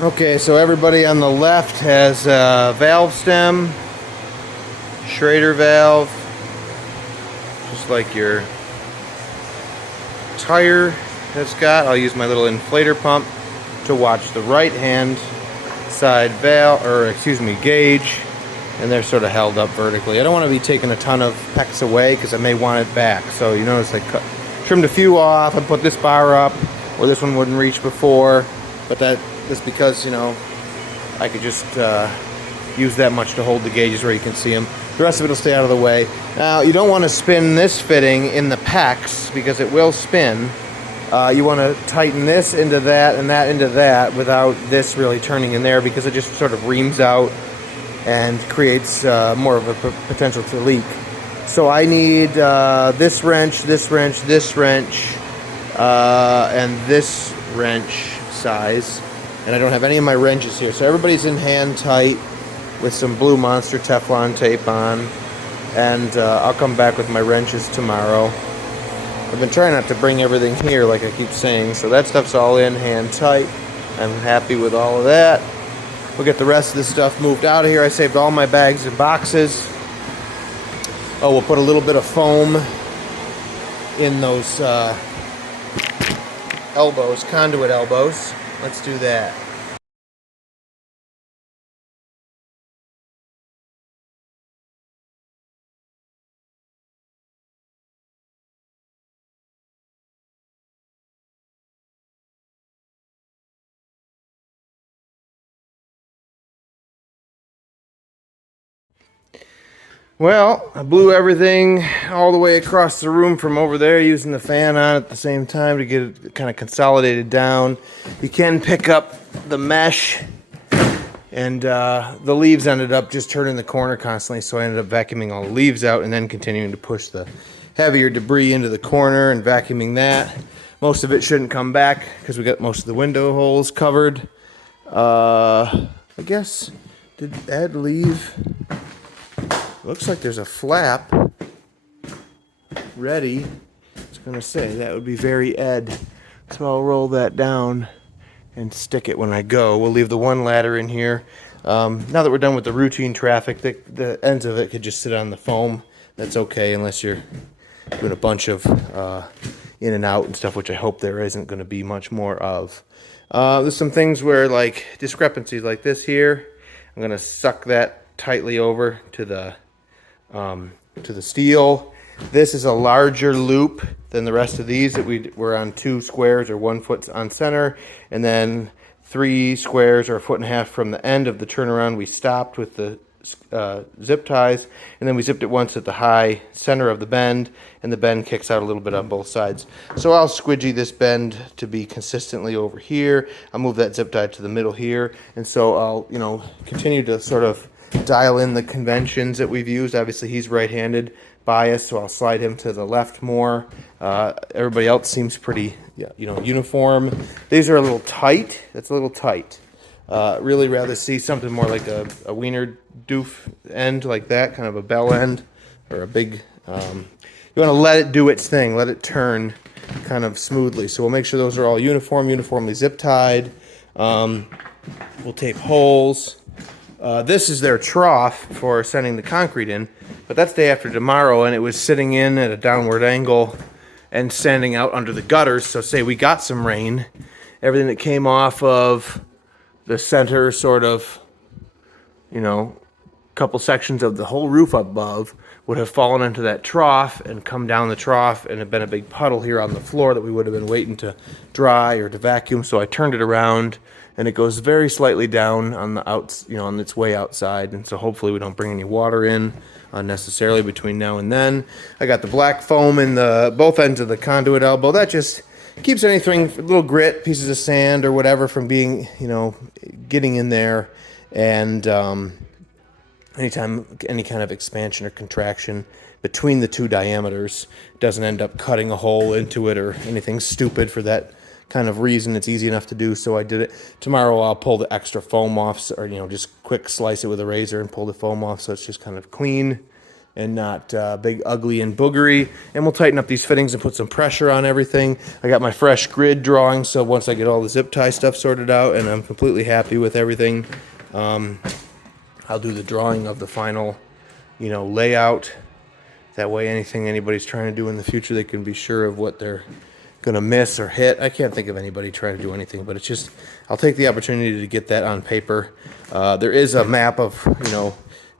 Okay, so everybody on the left has a valve stem, Schrader valve, just like your tire has got. I'll use my little inflator pump to watch the right hand side valve, or excuse me, gauge, and they're sort of held up vertically. I don't want to be taking a ton of pecs away because I may want it back. So you notice I trimmed a few off and put this bar up where this one wouldn't reach before, but that is because, you know, I could just use that much to hold the gauges where you can see them. The rest of it will stay out of the way. Now, you don't want to spin this fitting in the pecs because it will spin. You want to tighten this into that and that into that without this really turning in there, because it just sort of reams out and creates more of a potential to leak. So I need this wrench, this wrench, this wrench, and this wrench size. And I don't have any of my wrenches here. So everybody's in hand tight with some Blue Monster Teflon tape on. And I'll come back with my wrenches tomorrow. I've been trying not to bring everything here like I keep saying. So that stuff's all in hand tight. I'm happy with all of that. We'll get the rest of this stuff moved out of here. I saved all my bags and boxes. Oh, we'll put a little bit of foam in those elbows, conduit elbows. Let's do that. Well, I blew everything all the way across the room from over there using the fan on at the same time to get it kind of consolidated down. You can pick up the mesh, and the leaves ended up just turning the corner constantly, so I ended up vacuuming all the leaves out and then continuing to push the heavier debris into the corner and vacuuming that. Most of it shouldn't come back because we got most of the window holes covered. I guess, did Ed leave? Looks like there's a flap ready. I was going to say that would be very Ed. So I'll roll that down and stick it when I go. We'll leave the one ladder in here. Now that we're done with the routine traffic, the ends of it could just sit on the foam. That's okay unless you're doing a bunch of in and out and stuff, which I hope there isn't going to be much more of. There's some things where, like, discrepancies like this here. I'm going to suck that tightly over to the steel. This is a larger loop than the rest of these that we're on 2 squares or 1 foot on center, and then 3 squares or a foot and a half from the end of the turnaround. We stopped with the zip ties, and then we zipped it once at the high center of the bend, and the bend kicks out a little bit on both sides. So I'll squidgy this bend to be consistently over here. I'll move that zip tie to the middle here, and so I'll, you know, continue to sort of dial in the conventions that we've used. Obviously he's right-handed biased, so I'll slide him to the left more. Everybody else seems pretty, you know, uniform. These are a little tight. That's a little tight. Really rather see something more like a wiener doof end, like that, kind of a bell end, or a big, you want to let it do its thing, let it turn kind of smoothly. So we'll make sure those are all uniformly zip tied. We'll tape holes. This is their trough for sending the concrete in, but that's day after tomorrow, and it was sitting in at a downward angle and standing out under the gutters. So say we got some rain, everything that came off of the center sort of, you know, couple sections of the whole roof above would have fallen into that trough and come down the trough and have been a big puddle here on the floor that we would have been waiting to dry or to vacuum. So I turned it around, and it goes very slightly down on the outs, you know, on its way outside. And so hopefully we don't bring any water in unnecessarily between now and then. I got the black foam in the both ends of the conduit elbow. That just keeps anything, little grit, pieces of sand or whatever, from being, you know, getting in there. And anytime any kind of expansion or contraction between the 2 diameters doesn't end up cutting a hole into it or anything stupid for that kind of reason. It's easy enough to do, so I did it. Tomorrow I'll pull the extra foam off, or, you know, just quick slice it with a razor and pull the foam off so it's just kind of clean and not big, ugly, and boogery. And we'll tighten up these fittings and put some pressure on everything. I got my fresh grid drawing, so once I get all the zip tie stuff sorted out and I'm completely happy with everything, I'll do the drawing of the final, you know, layout. That way anything anybody's trying to do in the future, they can be sure of what they're gonna miss or hit. I can't think of anybody trying to do anything, but it's just, I'll take the opportunity to get that on paper. There is a map of,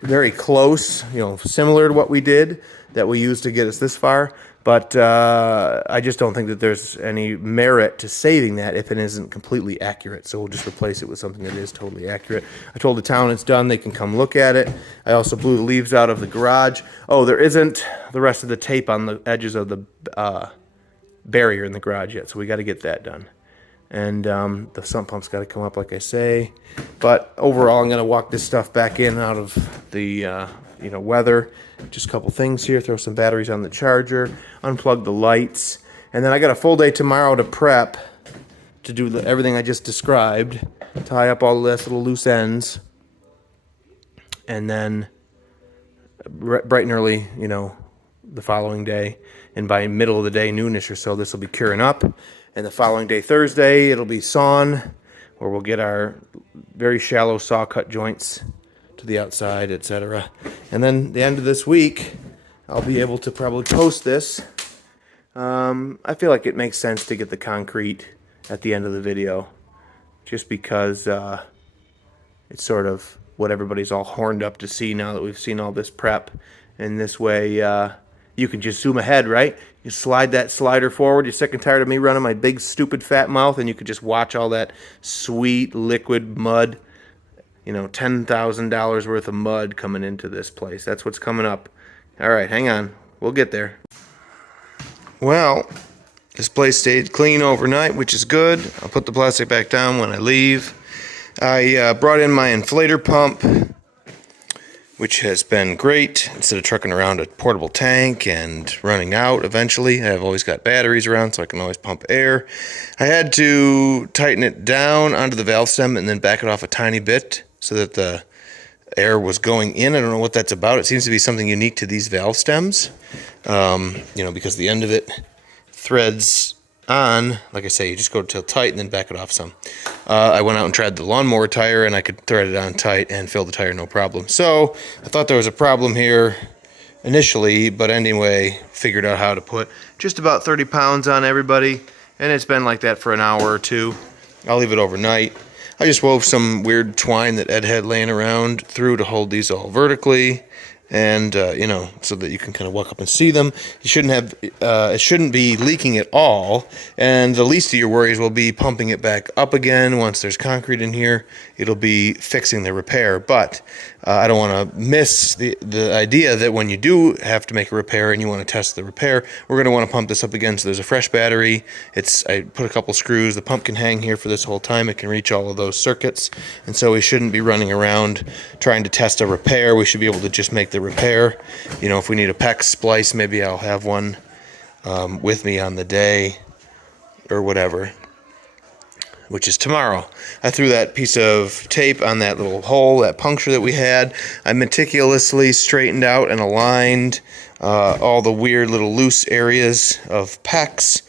very close, similar to what we did that we used to get us this far. But I just don't think that there's any merit to saving that if it isn't completely accurate. So we'll just replace it with something that is totally accurate. I told the town it's done. They can come look at it. I also blew the leaves out of the garage. Oh, there isn't the rest of the tape on the edges of the barrier in the garage yet. So we got to get that done. And the sump pump's got to come up, like I say. But overall, I'm going to walk this stuff back in out of the weather. Just a couple things here. Throw some batteries on the charger. Unplug the lights. And then I got a full day tomorrow to prep to do everything I just described. Tie up all the last little loose ends. And then bright and early, the following day. And by middle of the day, noonish or so, this will be curing up. And the following day, Thursday, it'll be sawn, where we'll get our very shallow saw cut joints to the outside, etc. And then the end of this week, I'll be able to probably post this. I feel like it makes sense to get the concrete at the end of the video, just because it's sort of what everybody's all horned up to see now that we've seen all this prep. And this way, you can just zoom ahead, right? You slide that slider forward. You're sick and tired of me running my big, stupid, fat mouth, and you could just watch all that sweet, liquid mud. $10,000 worth of mud coming into this place. That's what's coming up. All right, hang on. We'll get there. Well, this place stayed clean overnight, which is good. I'll put the plastic back down when I leave. I brought in my inflator pump, which has been great. Instead of trucking around a portable tank and running out eventually, I've always got batteries around, so I can always pump air. I had to tighten it down onto the valve stem and then back it off a tiny bit so that the air was going in. I don't know what that's about. It seems to be something unique to these valve stems, because the end of it threads on. Like I say, you just go till tight and then back it off some. I went out and tried the lawnmower tire, and I could thread it on tight and fill the tire no problem. So I thought there was a problem here initially, but anyway, figured out how to put just about 30 pounds on everybody, and it's been like that for an hour or two. I'll leave it overnight. I just wove some weird twine that Ed had laying around through to hold these all vertically, and so that you can kind of walk up and see them. You shouldn't have it shouldn't be leaking at all, and the least of your worries will be pumping it back up again. Once there's concrete in here, it'll be fixing the repair. But I don't want to miss the idea that when you do have to make a repair and you want to test the repair, we're going to want to pump this up again. So there's a fresh battery. I put a couple screws. The pump can hang here for this whole time. It can reach all of those circuits, and so we shouldn't be running around trying to test a repair. We should be able to just make the repair. If we need a PEX splice, maybe I'll have one with me on the day or whatever, which is tomorrow. I threw that piece of tape on that little hole, that puncture that we had. I meticulously straightened out and aligned all the weird little loose areas of PEX.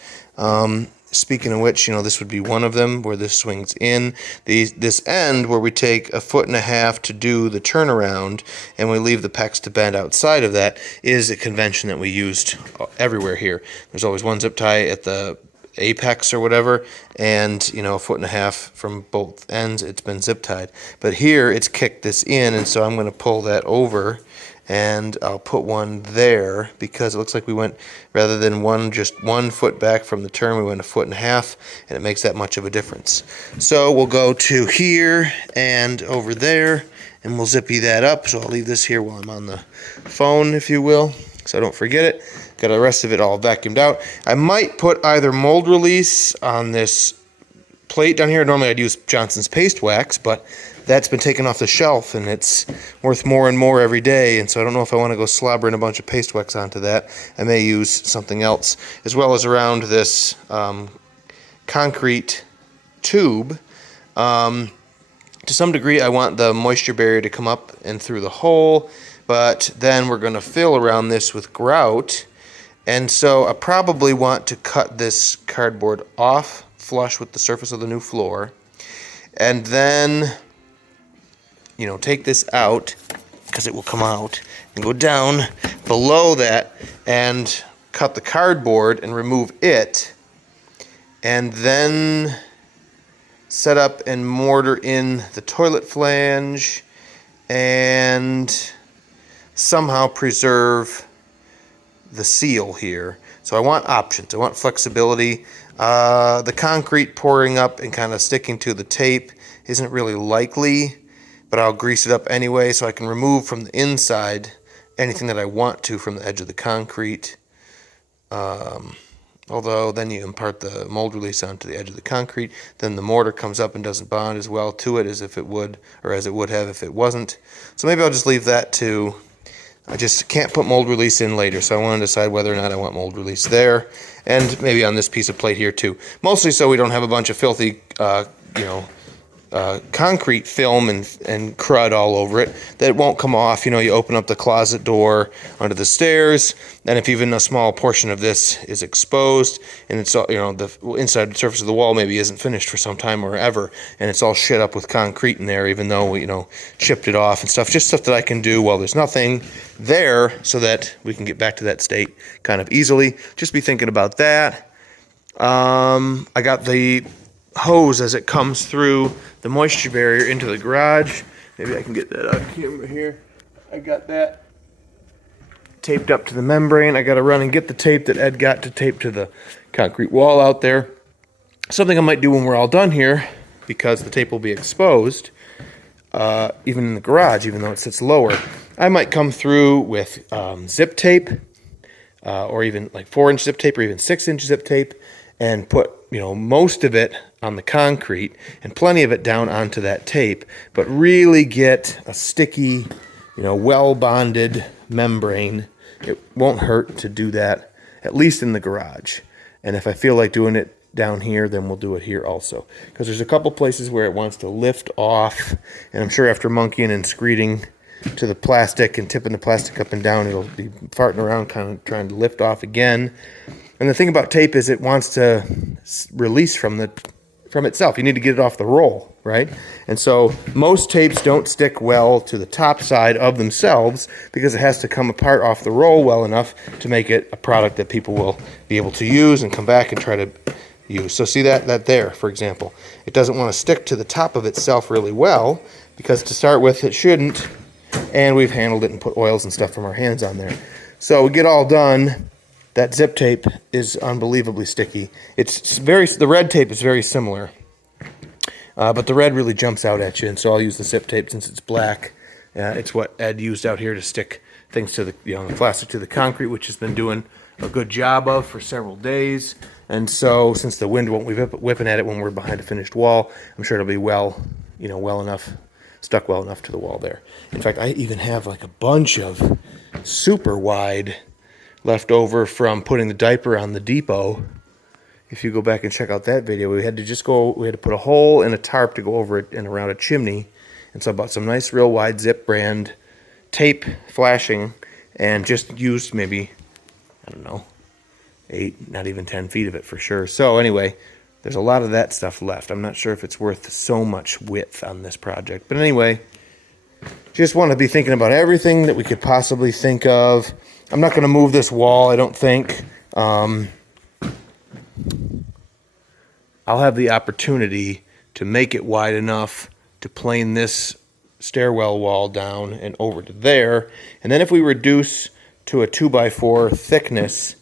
Speaking of which, this would be one of them where this swings in. This end where we take 1.5 feet to do the turnaround and we leave the PEX to bend outside of that is a convention that we used everywhere here. There's always one zip tie at the apex or whatever, and 1.5 feet from both ends it's been zip tied. But here it's kicked this in, and so I'm going to pull that over and I'll put one there because it looks like we went, rather than just 1 foot back from the turn, we went 1.5 feet, and it makes that much of a difference. So we'll go to here and over there, and we'll zippy that up. So I'll leave this here while I'm on the phone, if you will, so I don't forget it. Got the rest of it all vacuumed out. I might put either mold release on this plate down here. Normally I'd use Johnson's paste wax, but that's been taken off the shelf and it's worth more and more every day, and so I don't know if I want to go slobbering a bunch of paste wax onto that. I may use something else, as well as around this concrete tube. To some degree I want the moisture barrier to come up and through the hole, but then we're going to fill around this with grout, and so I probably want to cut this cardboard off flush with the surface of the new floor, and then take this out, because it will come out, and go down below that and cut the cardboard and remove it, and then set up and mortar in the toilet flange and somehow preserve the seal here. So I want options. I want flexibility. The concrete pouring up and kind of sticking to the tape isn't really likely, but I'll grease it up anyway so I can remove from the inside anything that I want to from the edge of the concrete. Although then you impart the mold release onto the edge of the concrete, then the mortar comes up and doesn't bond as well to it as if it would, or as it would have if it wasn't. So maybe I'll just leave that to, I just can't put mold release in later, so I want to decide whether or not I want mold release there, and maybe on this piece of plate here too. Mostly so we don't have a bunch of filthy, concrete film and crud all over it that won't come off. You open up the closet door under the stairs, and if even a small portion of this is exposed, and it's all, the inside surface of the wall maybe isn't finished for some time or ever, and it's all shit up with concrete in there, even though we, chipped it off and stuff, just stuff that I can do while there's nothing there so that we can get back to that state kind of easily. Just be thinking about that. I got the hose as it comes through the moisture barrier into the garage. Maybe I can get that on camera here. I got that taped up to the membrane. I got to run and get the tape that Ed got to tape to the concrete wall out there. Something I might do when we're all done here, because the tape will be exposed, even in the garage, even though it sits lower. I might come through with zip tape, or even like 4-inch zip tape, or even 6-inch zip tape, and put most of it on the concrete and plenty of it down onto that tape, but really get a sticky, well bonded membrane. It won't hurt to do that, at least in the garage. And if I feel like doing it down here, then we'll do it here also, because there's a couple places where it wants to lift off, and I'm sure after monkeying and screeding to the plastic and tipping the plastic up and down, it'll be farting around kind of trying to lift off again. And the thing about tape is it wants to release from itself. You need to get it off the roll, right? And so most tapes don't stick well to the top side of themselves because it has to come apart off the roll well enough to make it a product that people will be able to use and come back and try to use. So see that there, for example. It doesn't want to stick to the top of itself really well because to start with it shouldn't, and we've handled it and put oils and stuff from our hands on there. So we get all done. That zip tape is unbelievably sticky. The red tape is very similar, but the red really jumps out at you, and so I'll use the zip tape since it's black. It's what Ed used out here to stick things to the plastic to the concrete, which has been doing a good job of for several days. And so since the wind won't be whipping at it when we're behind a finished wall, I'm sure it'll be stuck well enough to the wall there. In fact, I even have like a bunch of super wide left over from putting the diaper on the depot. If you go back and check out that video, we had to put a hole in a tarp to go over it and around a chimney. And so I bought some nice real wide zip brand tape flashing and just used maybe, 8, not even 10 feet of it for sure. So anyway, there's a lot of that stuff left. I'm not sure if it's worth so much width on this project. But anyway, just want to be thinking about everything that we could possibly think of. I'm not going to move this wall, I don't think. I'll have the opportunity to make it wide enough to plane this stairwell wall down and over to there. And then if we reduce to a 2x4 thickness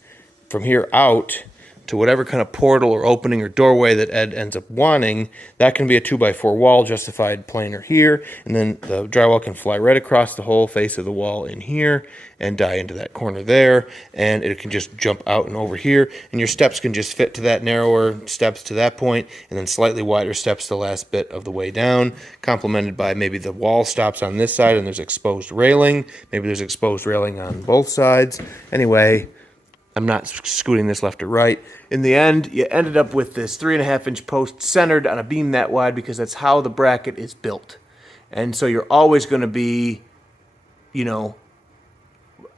from here out to whatever kind of portal or opening or doorway that Ed ends up wanting, that can be a 2x4 wall justified planer here, and then the drywall can fly right across the whole face of the wall in here and die into that corner there, and it can just jump out and over here, and your steps can just fit to that narrower steps to that point, and then slightly wider steps the last bit of the way down, complemented by maybe the wall stops on this side and there's exposed railing, maybe there's exposed railing on both sides. Anyway, I'm not scooting this left or right. In the end, you ended up with this 3.5-inch post centered on a beam that wide because that's how the bracket is built. And so you're always going to be,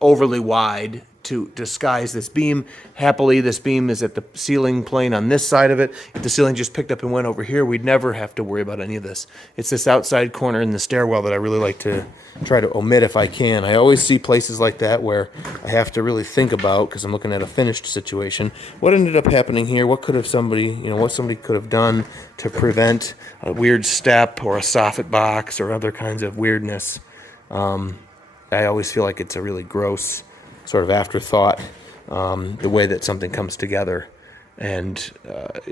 overly wide to disguise this beam. Happily, this beam is at the ceiling plane on this side of it. If the ceiling just picked up and went over here, we'd never have to worry about any of this. It's this outside corner in the stairwell that I really like to try to omit if I can. I always see places like that where I have to really think about, because I'm looking at a finished situation, what ended up happening here. What could have somebody, what somebody could have done to prevent a weird step or a soffit box or other kinds of weirdness. I always feel like it's a really gross sort of afterthought, the way that something comes together. And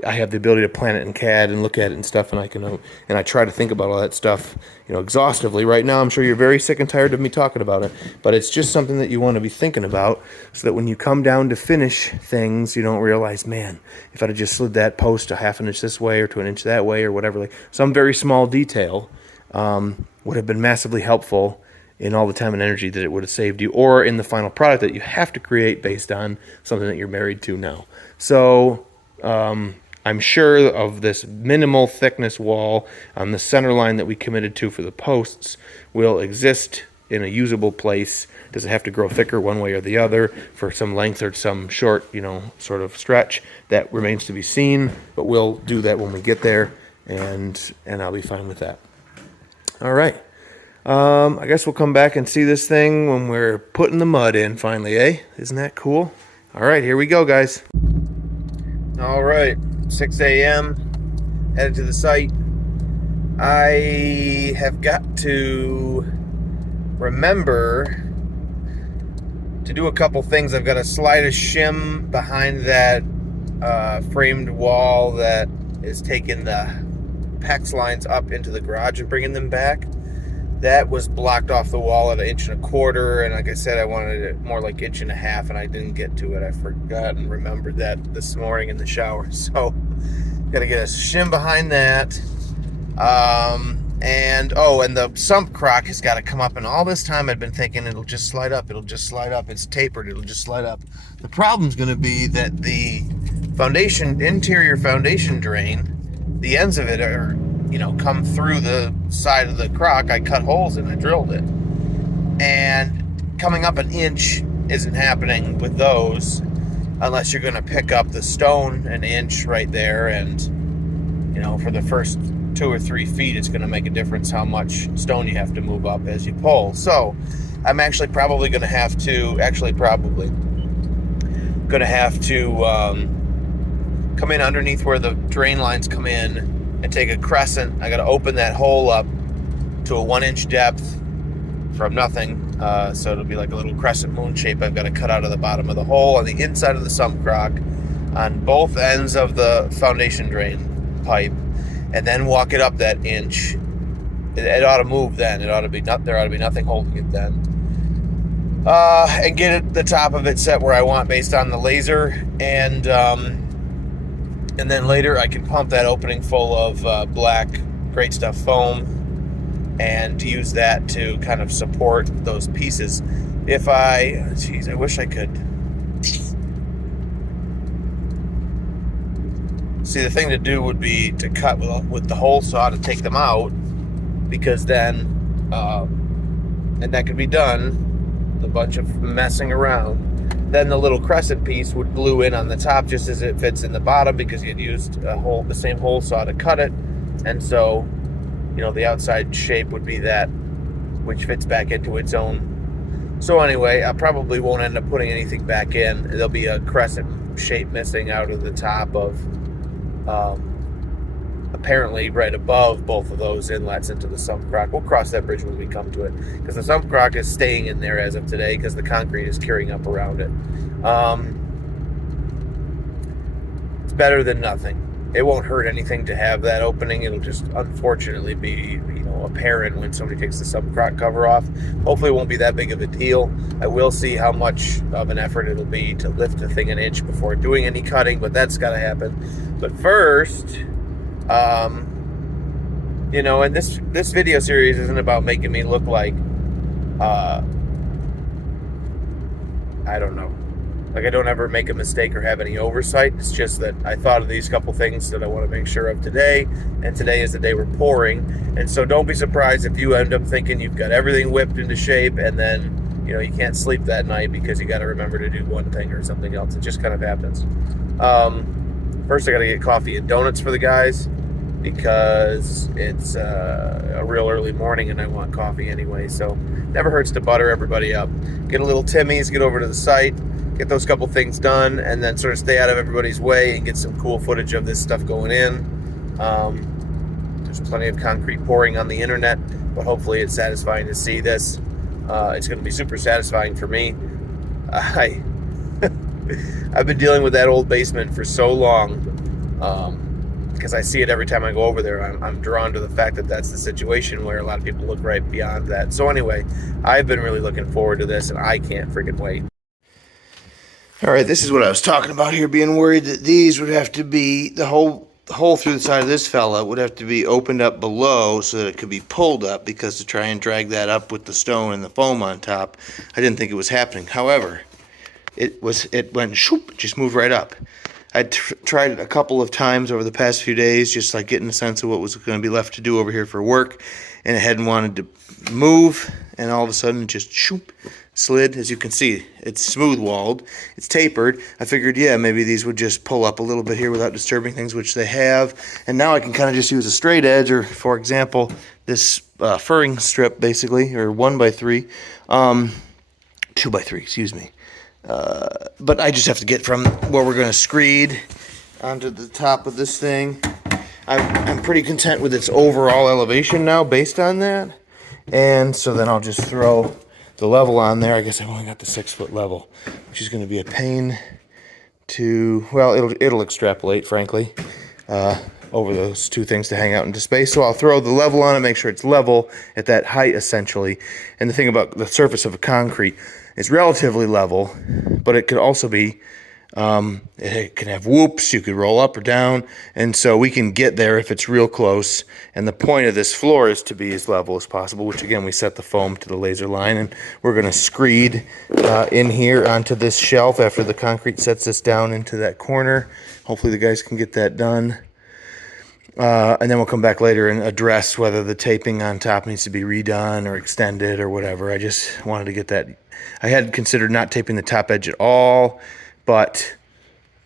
I have the ability to plan it in CAD and look at it and stuff, and I try to think about all that stuff, exhaustively. Right now, I'm sure you're very sick and tired of me talking about it, but it's just something that you want to be thinking about, so that when you come down to finish things, you don't realize, man, if I'd have just slid that post a half an inch this way or to an inch that way or whatever, like some very small detail would have been massively helpful in all the time and energy that it would have saved you, or in the final product that you have to create based on something that you're married to now. So I'm sure of this minimal thickness wall on the center line that we committed to for the posts will exist in a usable place. Does it have to grow thicker one way or the other for some length or some short, sort of stretch? That remains to be seen, but we'll do that when we get there, and I'll be fine with that. All right. I guess we'll come back and see this thing when we're putting the mud in finally, eh? Isn't that cool? All right, here we go, guys. All right, 6 a.m., headed to the site. I have got to remember to do a couple things. I've got to slide a shim behind that framed wall that is taking the PEX lines up into the garage and bringing them back. That was blocked off the wall at 1.25 inches, and like I said, I wanted it more like 1.5 inches, and I didn't get to it. I forgot and remembered that this morning in the shower. So, got to get a shim behind that. And the sump crock has got to come up, and all this time I've been thinking it'll just slide up, it's tapered, it'll just slide up. The problem's going to be that the interior foundation drain, the ends of it are, come through the side of the crock. I cut holes and I drilled it. And coming up 1 inch isn't happening with those unless you're going to pick up the stone 1 inch right there. And, for the first 2 or 3 feet, it's going to make a difference how much stone you have to move up as you pull. So I'm actually probably going to have to, come in underneath where the drain lines come in and take a crescent. I got to open that hole up to a 1 inch depth from nothing. So it'll be like a little crescent moon shape. I've got to cut out of the bottom of the hole on the inside of the sump crock on both ends of the foundation drain pipe, and then walk it up that 1 inch. It ought to move then. There ought to be nothing holding it then. And get the top of it set where I want based on the laser, and then later I can pump that opening full of black Great Stuff foam and use that to kind of support those pieces. I wish I could. See, the thing to do would be to cut with the hole saw to take them out, because then, and that could be done, a bunch of messing around. Then the little crescent piece would glue in on the top just as it fits in the bottom, because you'd used the same hole saw to cut it. And so, the outside shape would be that, which fits back into its own. So anyway, I probably won't end up putting anything back in. There'll be a crescent shape missing out of the top of, apparently right above both of those inlets into the sump crock. We'll cross that bridge when we come to it, because the sump crock is staying in there as of today because the concrete is curing up around it. It's better than nothing. It won't hurt anything to have that opening. It'll just unfortunately be, apparent when somebody takes the sump crock cover off. Hopefully it won't be that big of a deal. I will see how much of an effort it'll be to lift the thing 1 inch before doing any cutting, but that's got to happen. But first, and this video series isn't about making me look like, I don't know, like I don't ever make a mistake or have any oversight. It's just that I thought of these couple things that I want to make sure of today, and today is the day we're pouring. And so don't be surprised if you end up thinking you've got everything whipped into shape, and then, you know, you can't sleep that night because you got to remember to do one thing or something else. It just kind of happens. First, I got to get coffee and donuts for the guys because it's a real early morning and I want coffee anyway. So never hurts to butter everybody up. Get a little Timmy's, get over to the site, get those couple things done, and then sort of stay out of everybody's way and get some cool footage of this stuff going in. There's plenty of concrete pouring on the internet, but hopefully it's satisfying to see this. It's going to be super satisfying for me. I've been dealing with that old basement for so long because I see it every time I go over there. I'm drawn to the fact that that's the situation where a lot of people look right beyond that. So anyway, I've been really looking forward to this, and I can't freaking wait. All right, this is what I was talking about here, being worried that these would have to be, the hole through the side of this fella would have to be opened up below so that it could be pulled up, because to try and drag that up with the stone and the foam on top, I didn't think it was happening. However, it went shoop, just moved right up. I tried it a couple of times over the past few days, just like getting a sense of what was going to be left to do over here for work, and it hadn't wanted to move, and all of a sudden it just shoop, slid. As you can see, it's smooth walled, it's tapered. I figured, yeah, maybe these would just pull up a little bit here without disturbing things, which they have, and now I can kind of just use a straight edge, or for example, this furring strip basically, or 1x3, 2x3, excuse me. But I just have to get from where we're going to screed onto the top of this thing. I'm pretty content with its overall elevation now based on that. And so then I'll just throw the level on there. I guess I've only got the 6-foot level, which is going to be a pain to, well, it'll extrapolate, frankly, over those two things to hang out into space. So I'll throw the level on it, make sure it's level at that height, essentially. And the thing about the surface of a concrete, it's relatively level, but it could also be, it can have whoops, you could roll up or down, and so we can get there if it's real close. And the point of this floor is to be as level as possible, which again, we set the foam to the laser line, and we're going to screed in here onto this shelf after the concrete sets this down into that corner. Hopefully the guys can get that done. And then we'll come back later and address whether the taping on top needs to be redone or extended or whatever. I just wanted to get that. I had considered not taping the top edge at all, but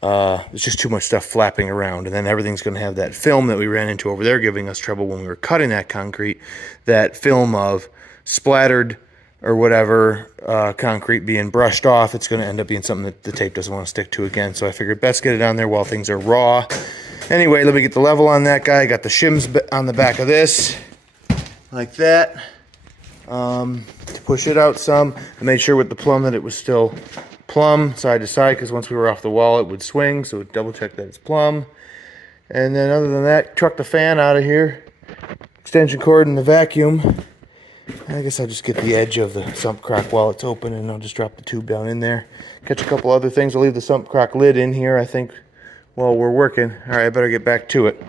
there's just too much stuff flapping around. And then everything's going to have that film that we ran into over there giving us trouble when we were cutting that concrete. That film of splattered or whatever concrete being brushed off. It's going to end up being something that the tape doesn't want to stick to again. So I figured best get it on there while things are raw. Anyway, let me get the level on that guy. Got the shims on the back of this, like that, to push it out some. I made sure with the plumb that it was still plumb side to side, because once we were off the wall it would swing, so double check that it's plumb. And then other than that, truck the fan out of here, extension cord and the vacuum. And I guess I'll just get the edge of the sump crock while it's open, and I'll just drop the tube down in there. Catch a couple other things. I'll leave the sump crock lid in here, I think, while we're working. All right, I better get back to it.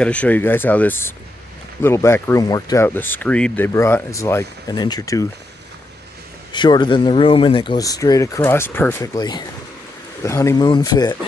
got to show you guys how this little back room worked out. The screed they brought is like an inch or two shorter than the room, and it goes straight across perfectly. The honeymoon fit.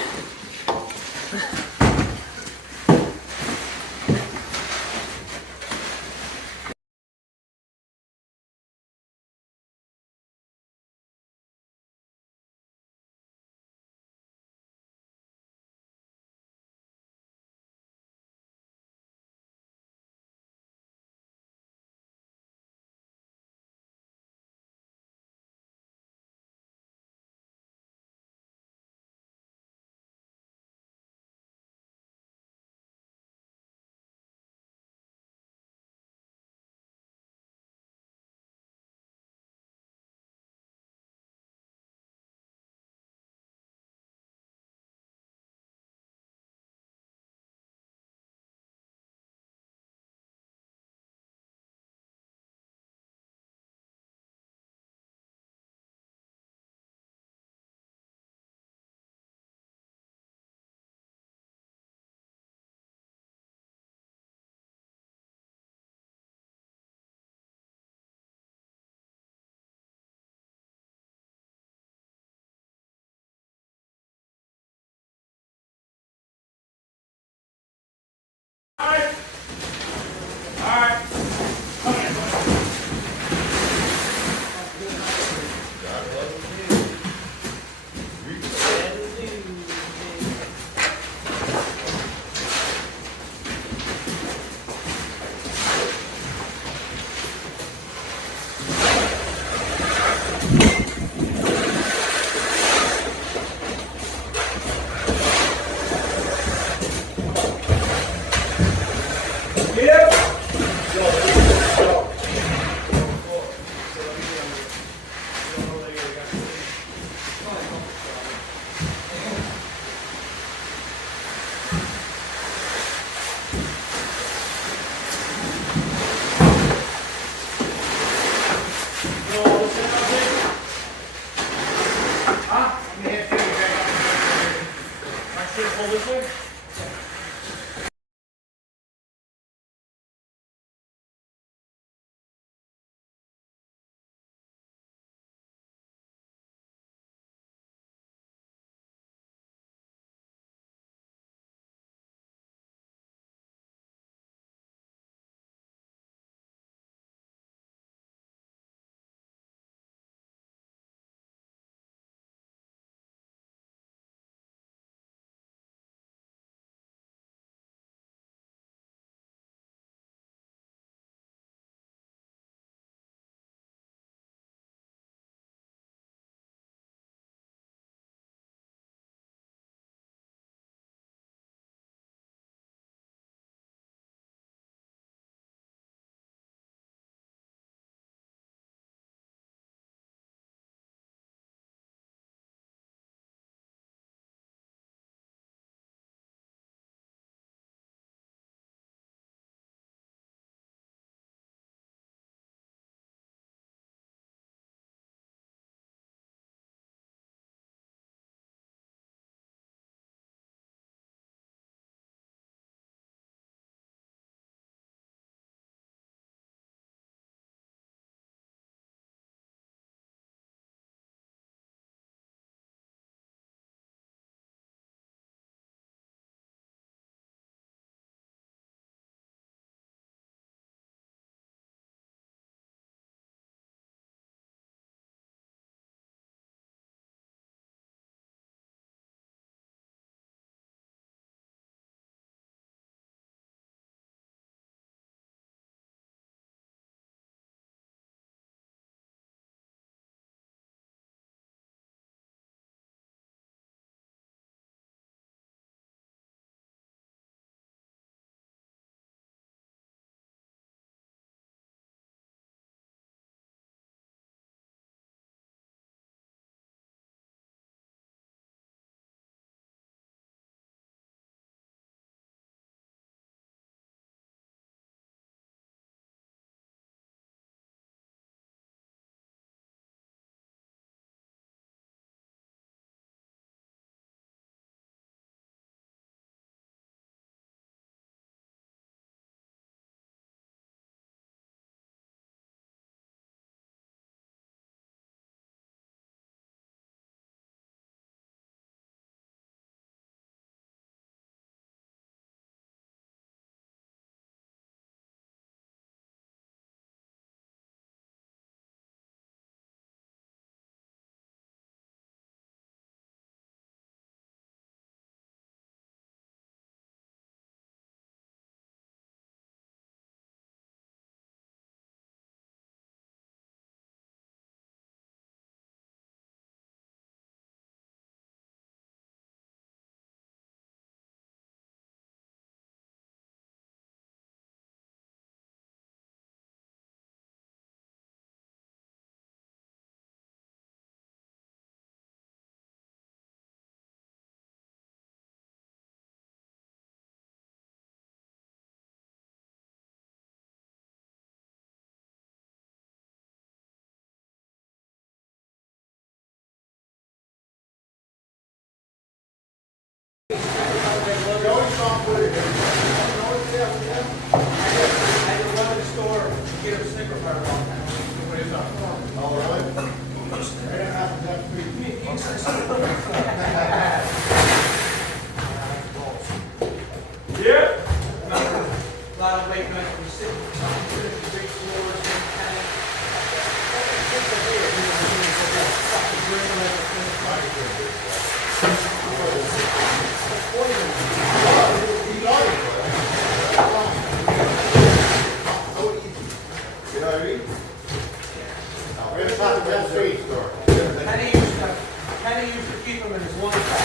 Penny used to keep them in his lunch bag.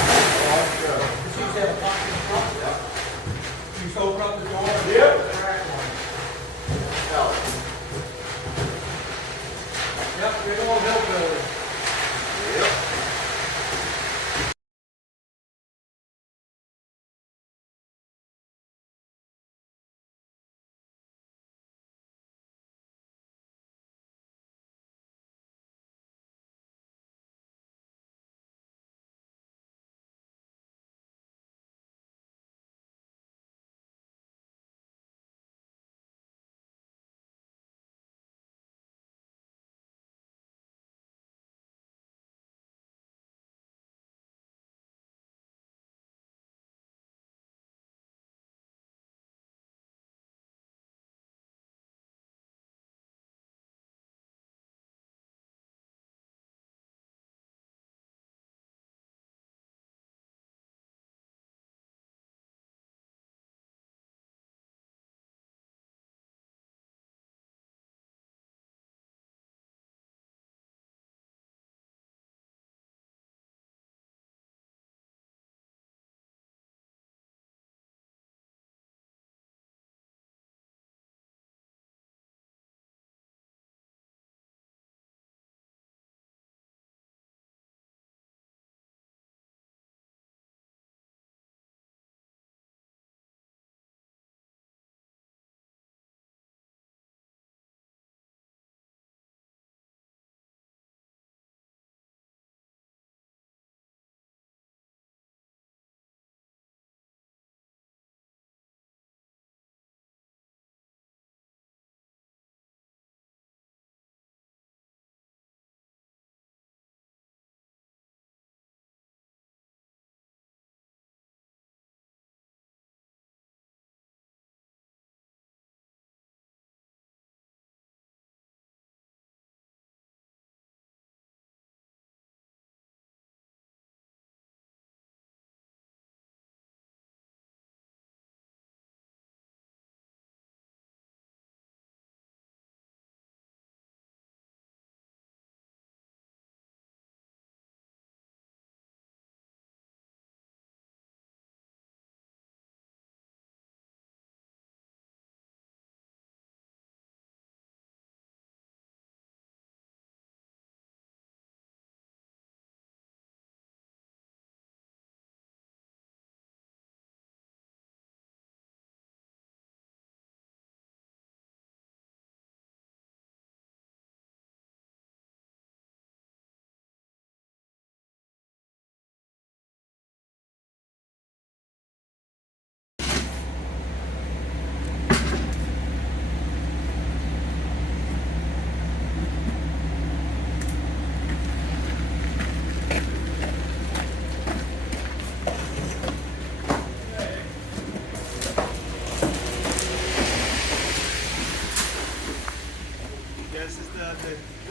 He used to have a box in the front. He used to open up the door. Yep. Yep, we're going hillbilly. Yep.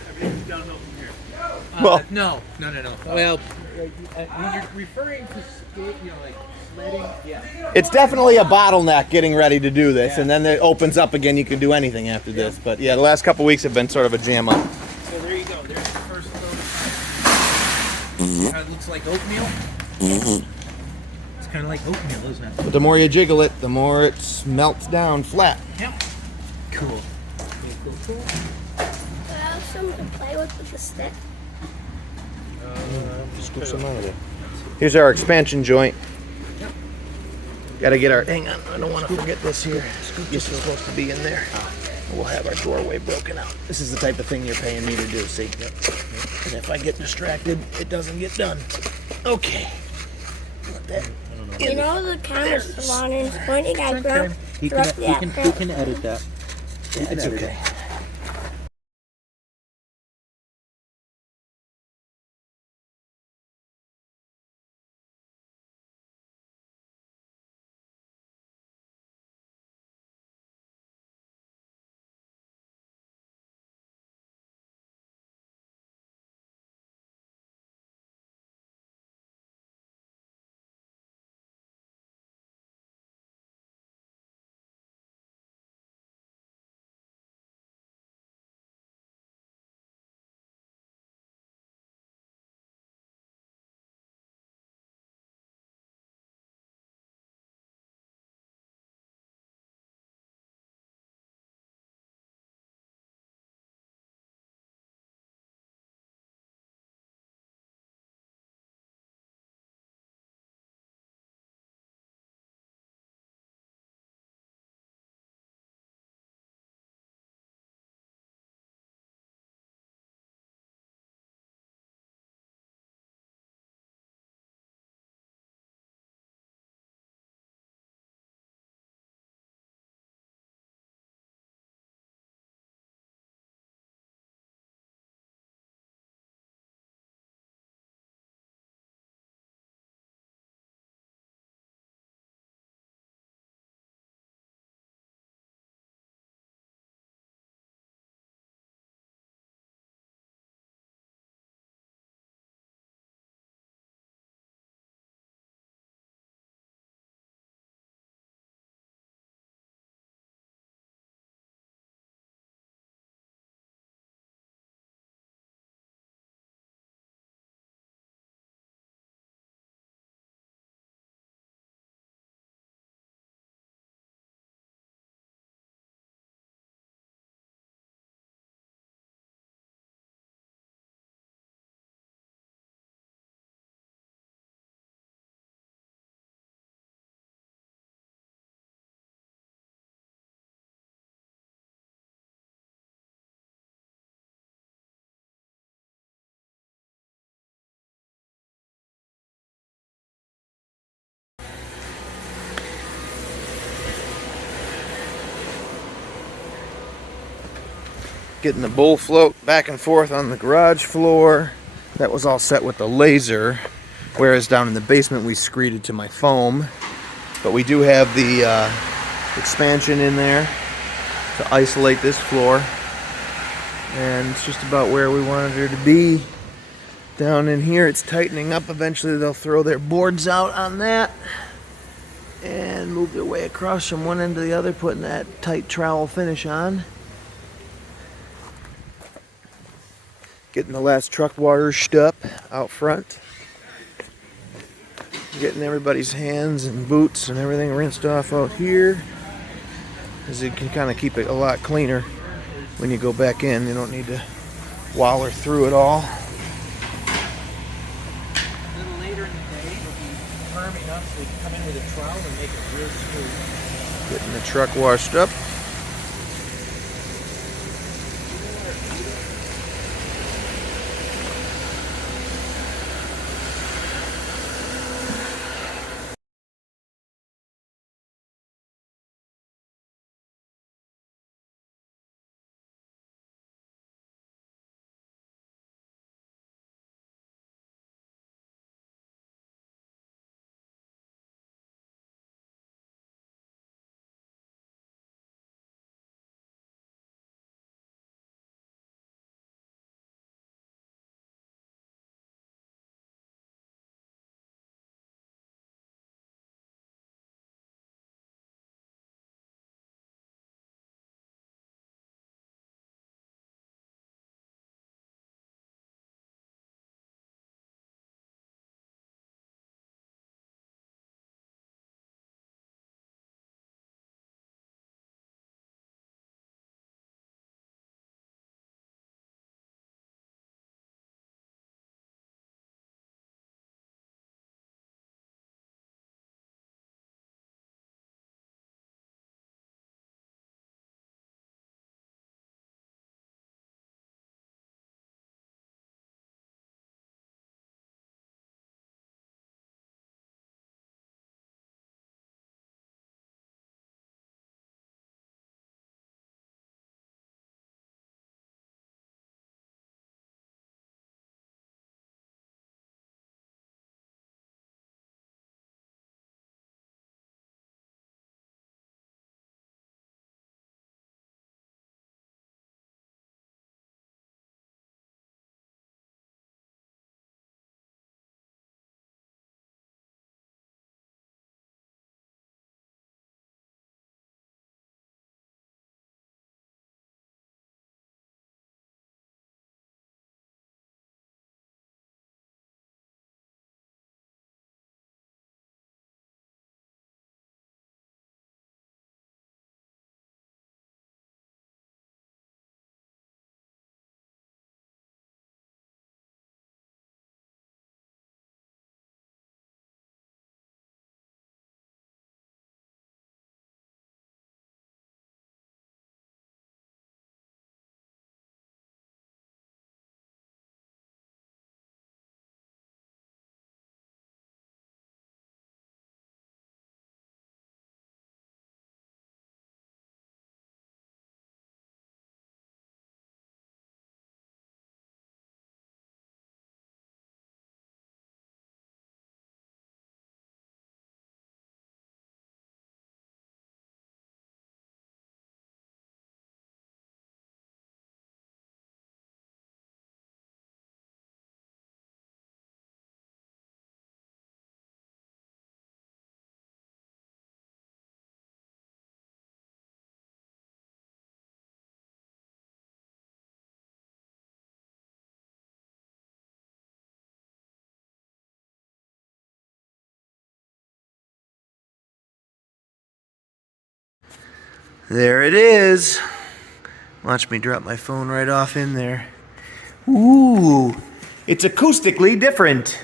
Everything's downhill from here. Well, No. Well, when you're referring to skate, like sledding, yeah. it's definitely a bottleneck getting ready to do this, and then it opens up again. You can do anything after this. But yeah, the last couple weeks have been sort of a jam up. So there you go. There's the first photo. It looks like oatmeal. It's kind of like oatmeal, isn't it? But the more you jiggle it, the more it melts down flat. Yep. Cool. Cool. Have some to play with the stick. Scoop some out of there. Here's our expansion joint. Got to get our. Hang on, I don't want to forget this here. This is supposed to be in there. We'll have our doorway broken out. This is the type of thing you're paying me to do, see? And if I get distracted, it doesn't get done. Okay. Let that. You know the camera's still on and it's pointing at ground. He can edit that. Yeah, it's okay. Getting the bull float back and forth on the garage floor. That was all set with the laser, whereas down in the basement we screeded to my foam. But we do have the expansion in there to isolate this floor. And it's just about where we wanted her to be. Down in here it's tightening up. Eventually they'll throw their boards out on that and move their way across from one end to the other, putting that tight trowel finish on. Getting the last truck washed up out front. Getting everybody's hands and boots and everything rinsed off out here, as you can kind of keep it a lot cleaner when you go back in. You don't need to waller through it all. A little later in the day, it'll be firm enough so we can come in with a trowel and make it real smooth. Getting the truck washed up. There it is. Watch me drop my phone right off in there. Ooh, it's acoustically different.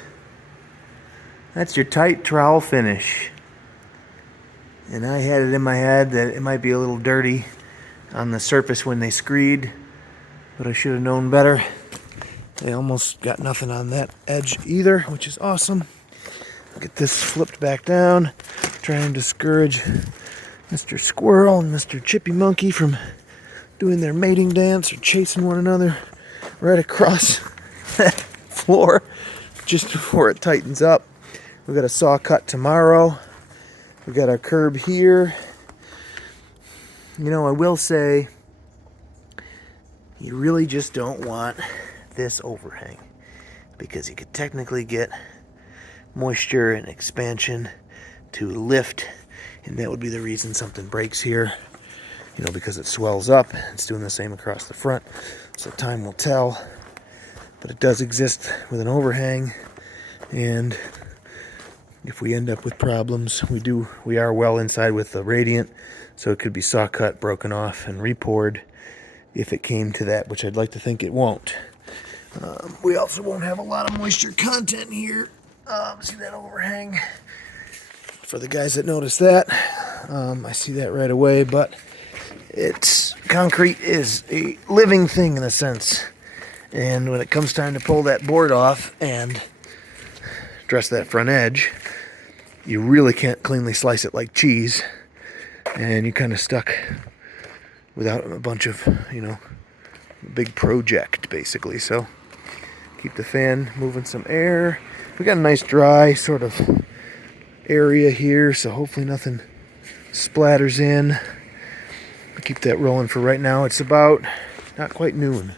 That's your tight trowel finish. And I had it in my head that it might be a little dirty on the surface when they screed, but I should have known better. They almost got nothing on that edge either, which is awesome. Get this flipped back down. Try and discourage Mr. Squirrel and Mr. Chippy Monkey from doing their mating dance or chasing one another right across that floor just before it tightens up. We got a saw cut tomorrow. We got our curb here. You know, I will say, you really just don't want this overhang because you could technically get moisture and expansion to lift, and that would be the reason something breaks here, you know, because it swells up. It's doing the same across the front, so time will tell. But it does exist with an overhang, and if we end up with problems, we are well inside with the radiant, so it could be saw cut, broken off, and repoured if it came to that, which I'd like to think it won't. We also won't have a lot of moisture content here. See that overhang? For the guys that notice that, I see that right away, but concrete is a living thing in a sense. And when it comes time to pull that board off and dress that front edge, you really can't cleanly slice it like cheese, and you're kind of stuck without a bunch of, you know, big project basically. So keep the fan moving some air. We got a nice dry sort of area here, so hopefully nothing splatters in. Keep that rolling for right now. It's about not quite noon,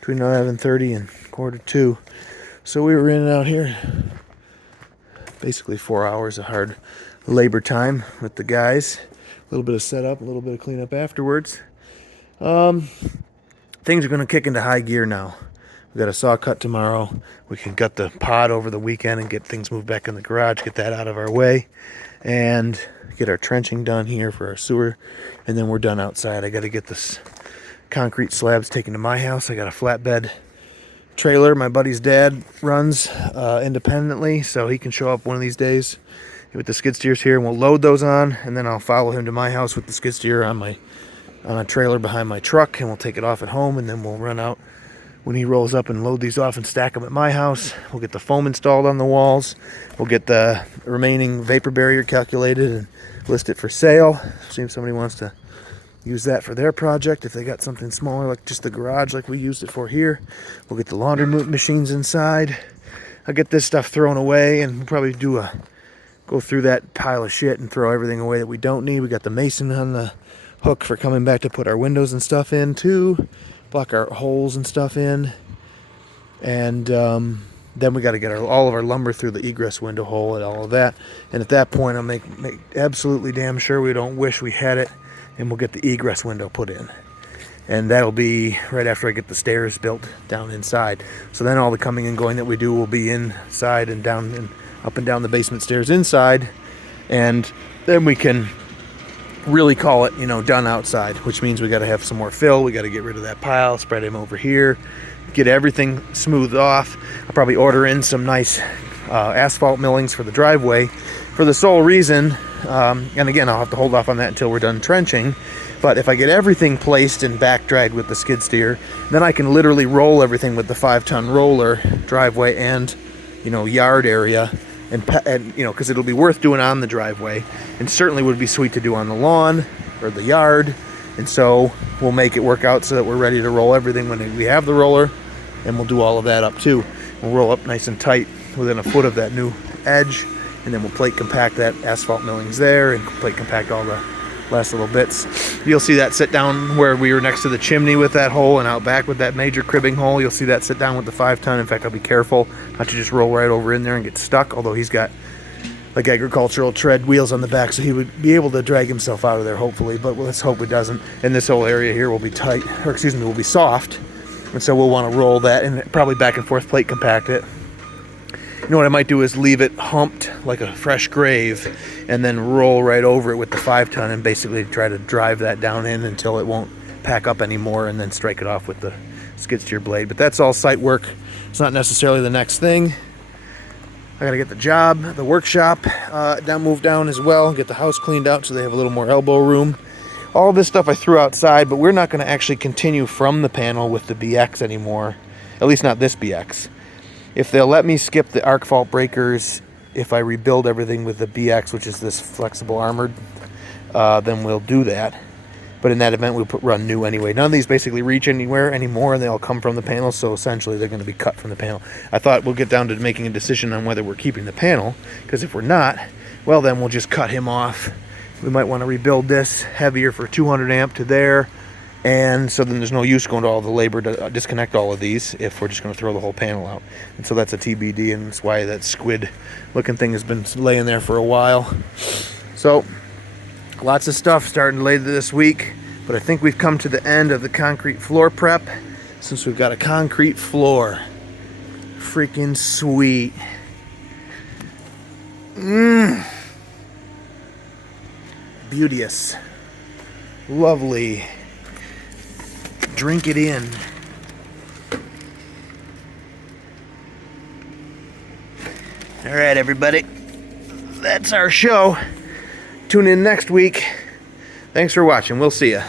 between 11:30 and 1:45. So we were in and out here basically 4 hours of hard labor time with the guys. A little bit of setup, a little bit of cleanup afterwards. Things are going to kick into high gear now. We got a saw cut tomorrow. We can gut the pod over the weekend and get things moved back in the garage, get that out of our way, and get our trenching done here for our sewer, and then we're done outside. I got to get this concrete slabs taken to my house. I got a flatbed trailer my buddy's dad runs independently, so he can show up one of these days with the skid steers here, and we'll load those on, and then I'll follow him to my house with the skid steer on a trailer behind my truck, and we'll take it off at home, and then we'll run out when he rolls up and load these off and stack them at my house. We'll get the foam installed on the walls. We'll get the remaining vapor barrier calculated and list it for sale. See if somebody wants to use that for their project. If they got something smaller like just the garage like we used it for here, we'll get the laundry machines inside. I'll get this stuff thrown away, and we'll probably go through that pile of shit and throw everything away that we don't need. We got the mason on the hook for coming back to put our windows and stuff in too, block our holes and stuff in, and then we got to get all of our lumber through the egress window hole and all of that. And at that point, I'll make absolutely damn sure we don't wish we had it, and we'll get the egress window put in, and that'll be right after I get the stairs built down inside. So then all the coming and going that we do will be inside and down and up and down the basement stairs inside, and then we can really call it, you know, done outside, which means we got to have some more fill. We got to get rid of that pile, spread him over here, get everything smoothed off. I'll probably order in some nice asphalt millings for the driveway for the sole reason, and again, I'll have to hold off on that until we're done trenching, but if I get everything placed and back dragged with the skid steer, then I can literally roll everything with the 5-ton roller, driveway and, you know, yard area, and you know, because it'll be worth doing on the driveway, and certainly would be sweet to do on the lawn or the yard. And so we'll make it work out so that we're ready to roll everything when we have the roller, and we'll do all of that up too. We'll roll up nice and tight within a foot of that new edge, and then we'll plate compact that asphalt millings there and plate compact all the last little bits. You'll see that sit down where we were next to the chimney with that hole, and out back with that major cribbing hole. You'll see that sit down with the 5-ton. In fact, I'll be careful not to just roll right over in there and get stuck, although he's got like agricultural tread wheels on the back, so he would be able to drag himself out of there hopefully, but let's hope it doesn't. And this whole area here will be tight, or excuse me, will be soft, and so we'll want to roll that and probably back and forth plate compact it. You know what I might do is leave it humped like a fresh grave, and then roll right over it with the 5-ton and basically try to drive that down in until it won't pack up anymore, and then strike it off with the skid steer blade. But that's all site work. It's not necessarily the next thing. I gotta get the workshop moved down as well, get the house cleaned out so they have a little more elbow room. All this stuff I threw outside, but we're not gonna actually continue from the panel with the BX anymore, at least not this BX. If they'll let me skip the arc fault breakers, if I rebuild everything with the BX, which is this flexible armored, then we'll do that. But in that event, we run new anyway. None of these basically reach anywhere anymore, and they all come from the panel, so essentially they're going to be cut from the panel. I thought we'll get down to making a decision on whether we're keeping the panel, because if we're not, well, then we'll just cut him off. We might want to rebuild this heavier for 200 amp to there, and so then there's no use going to all the labor to disconnect all of these if we're just going to throw the whole panel out. And so that's a TBD, and that's why that squid looking thing has been laying there for a while. So lots of stuff starting later this week, but I think we've come to the end of the concrete floor prep since we've got a concrete floor. Freaking sweet. Beauteous. Lovely. Drink it in. All right, everybody. That's our show. Tune in next week. Thanks for watching. We'll see ya.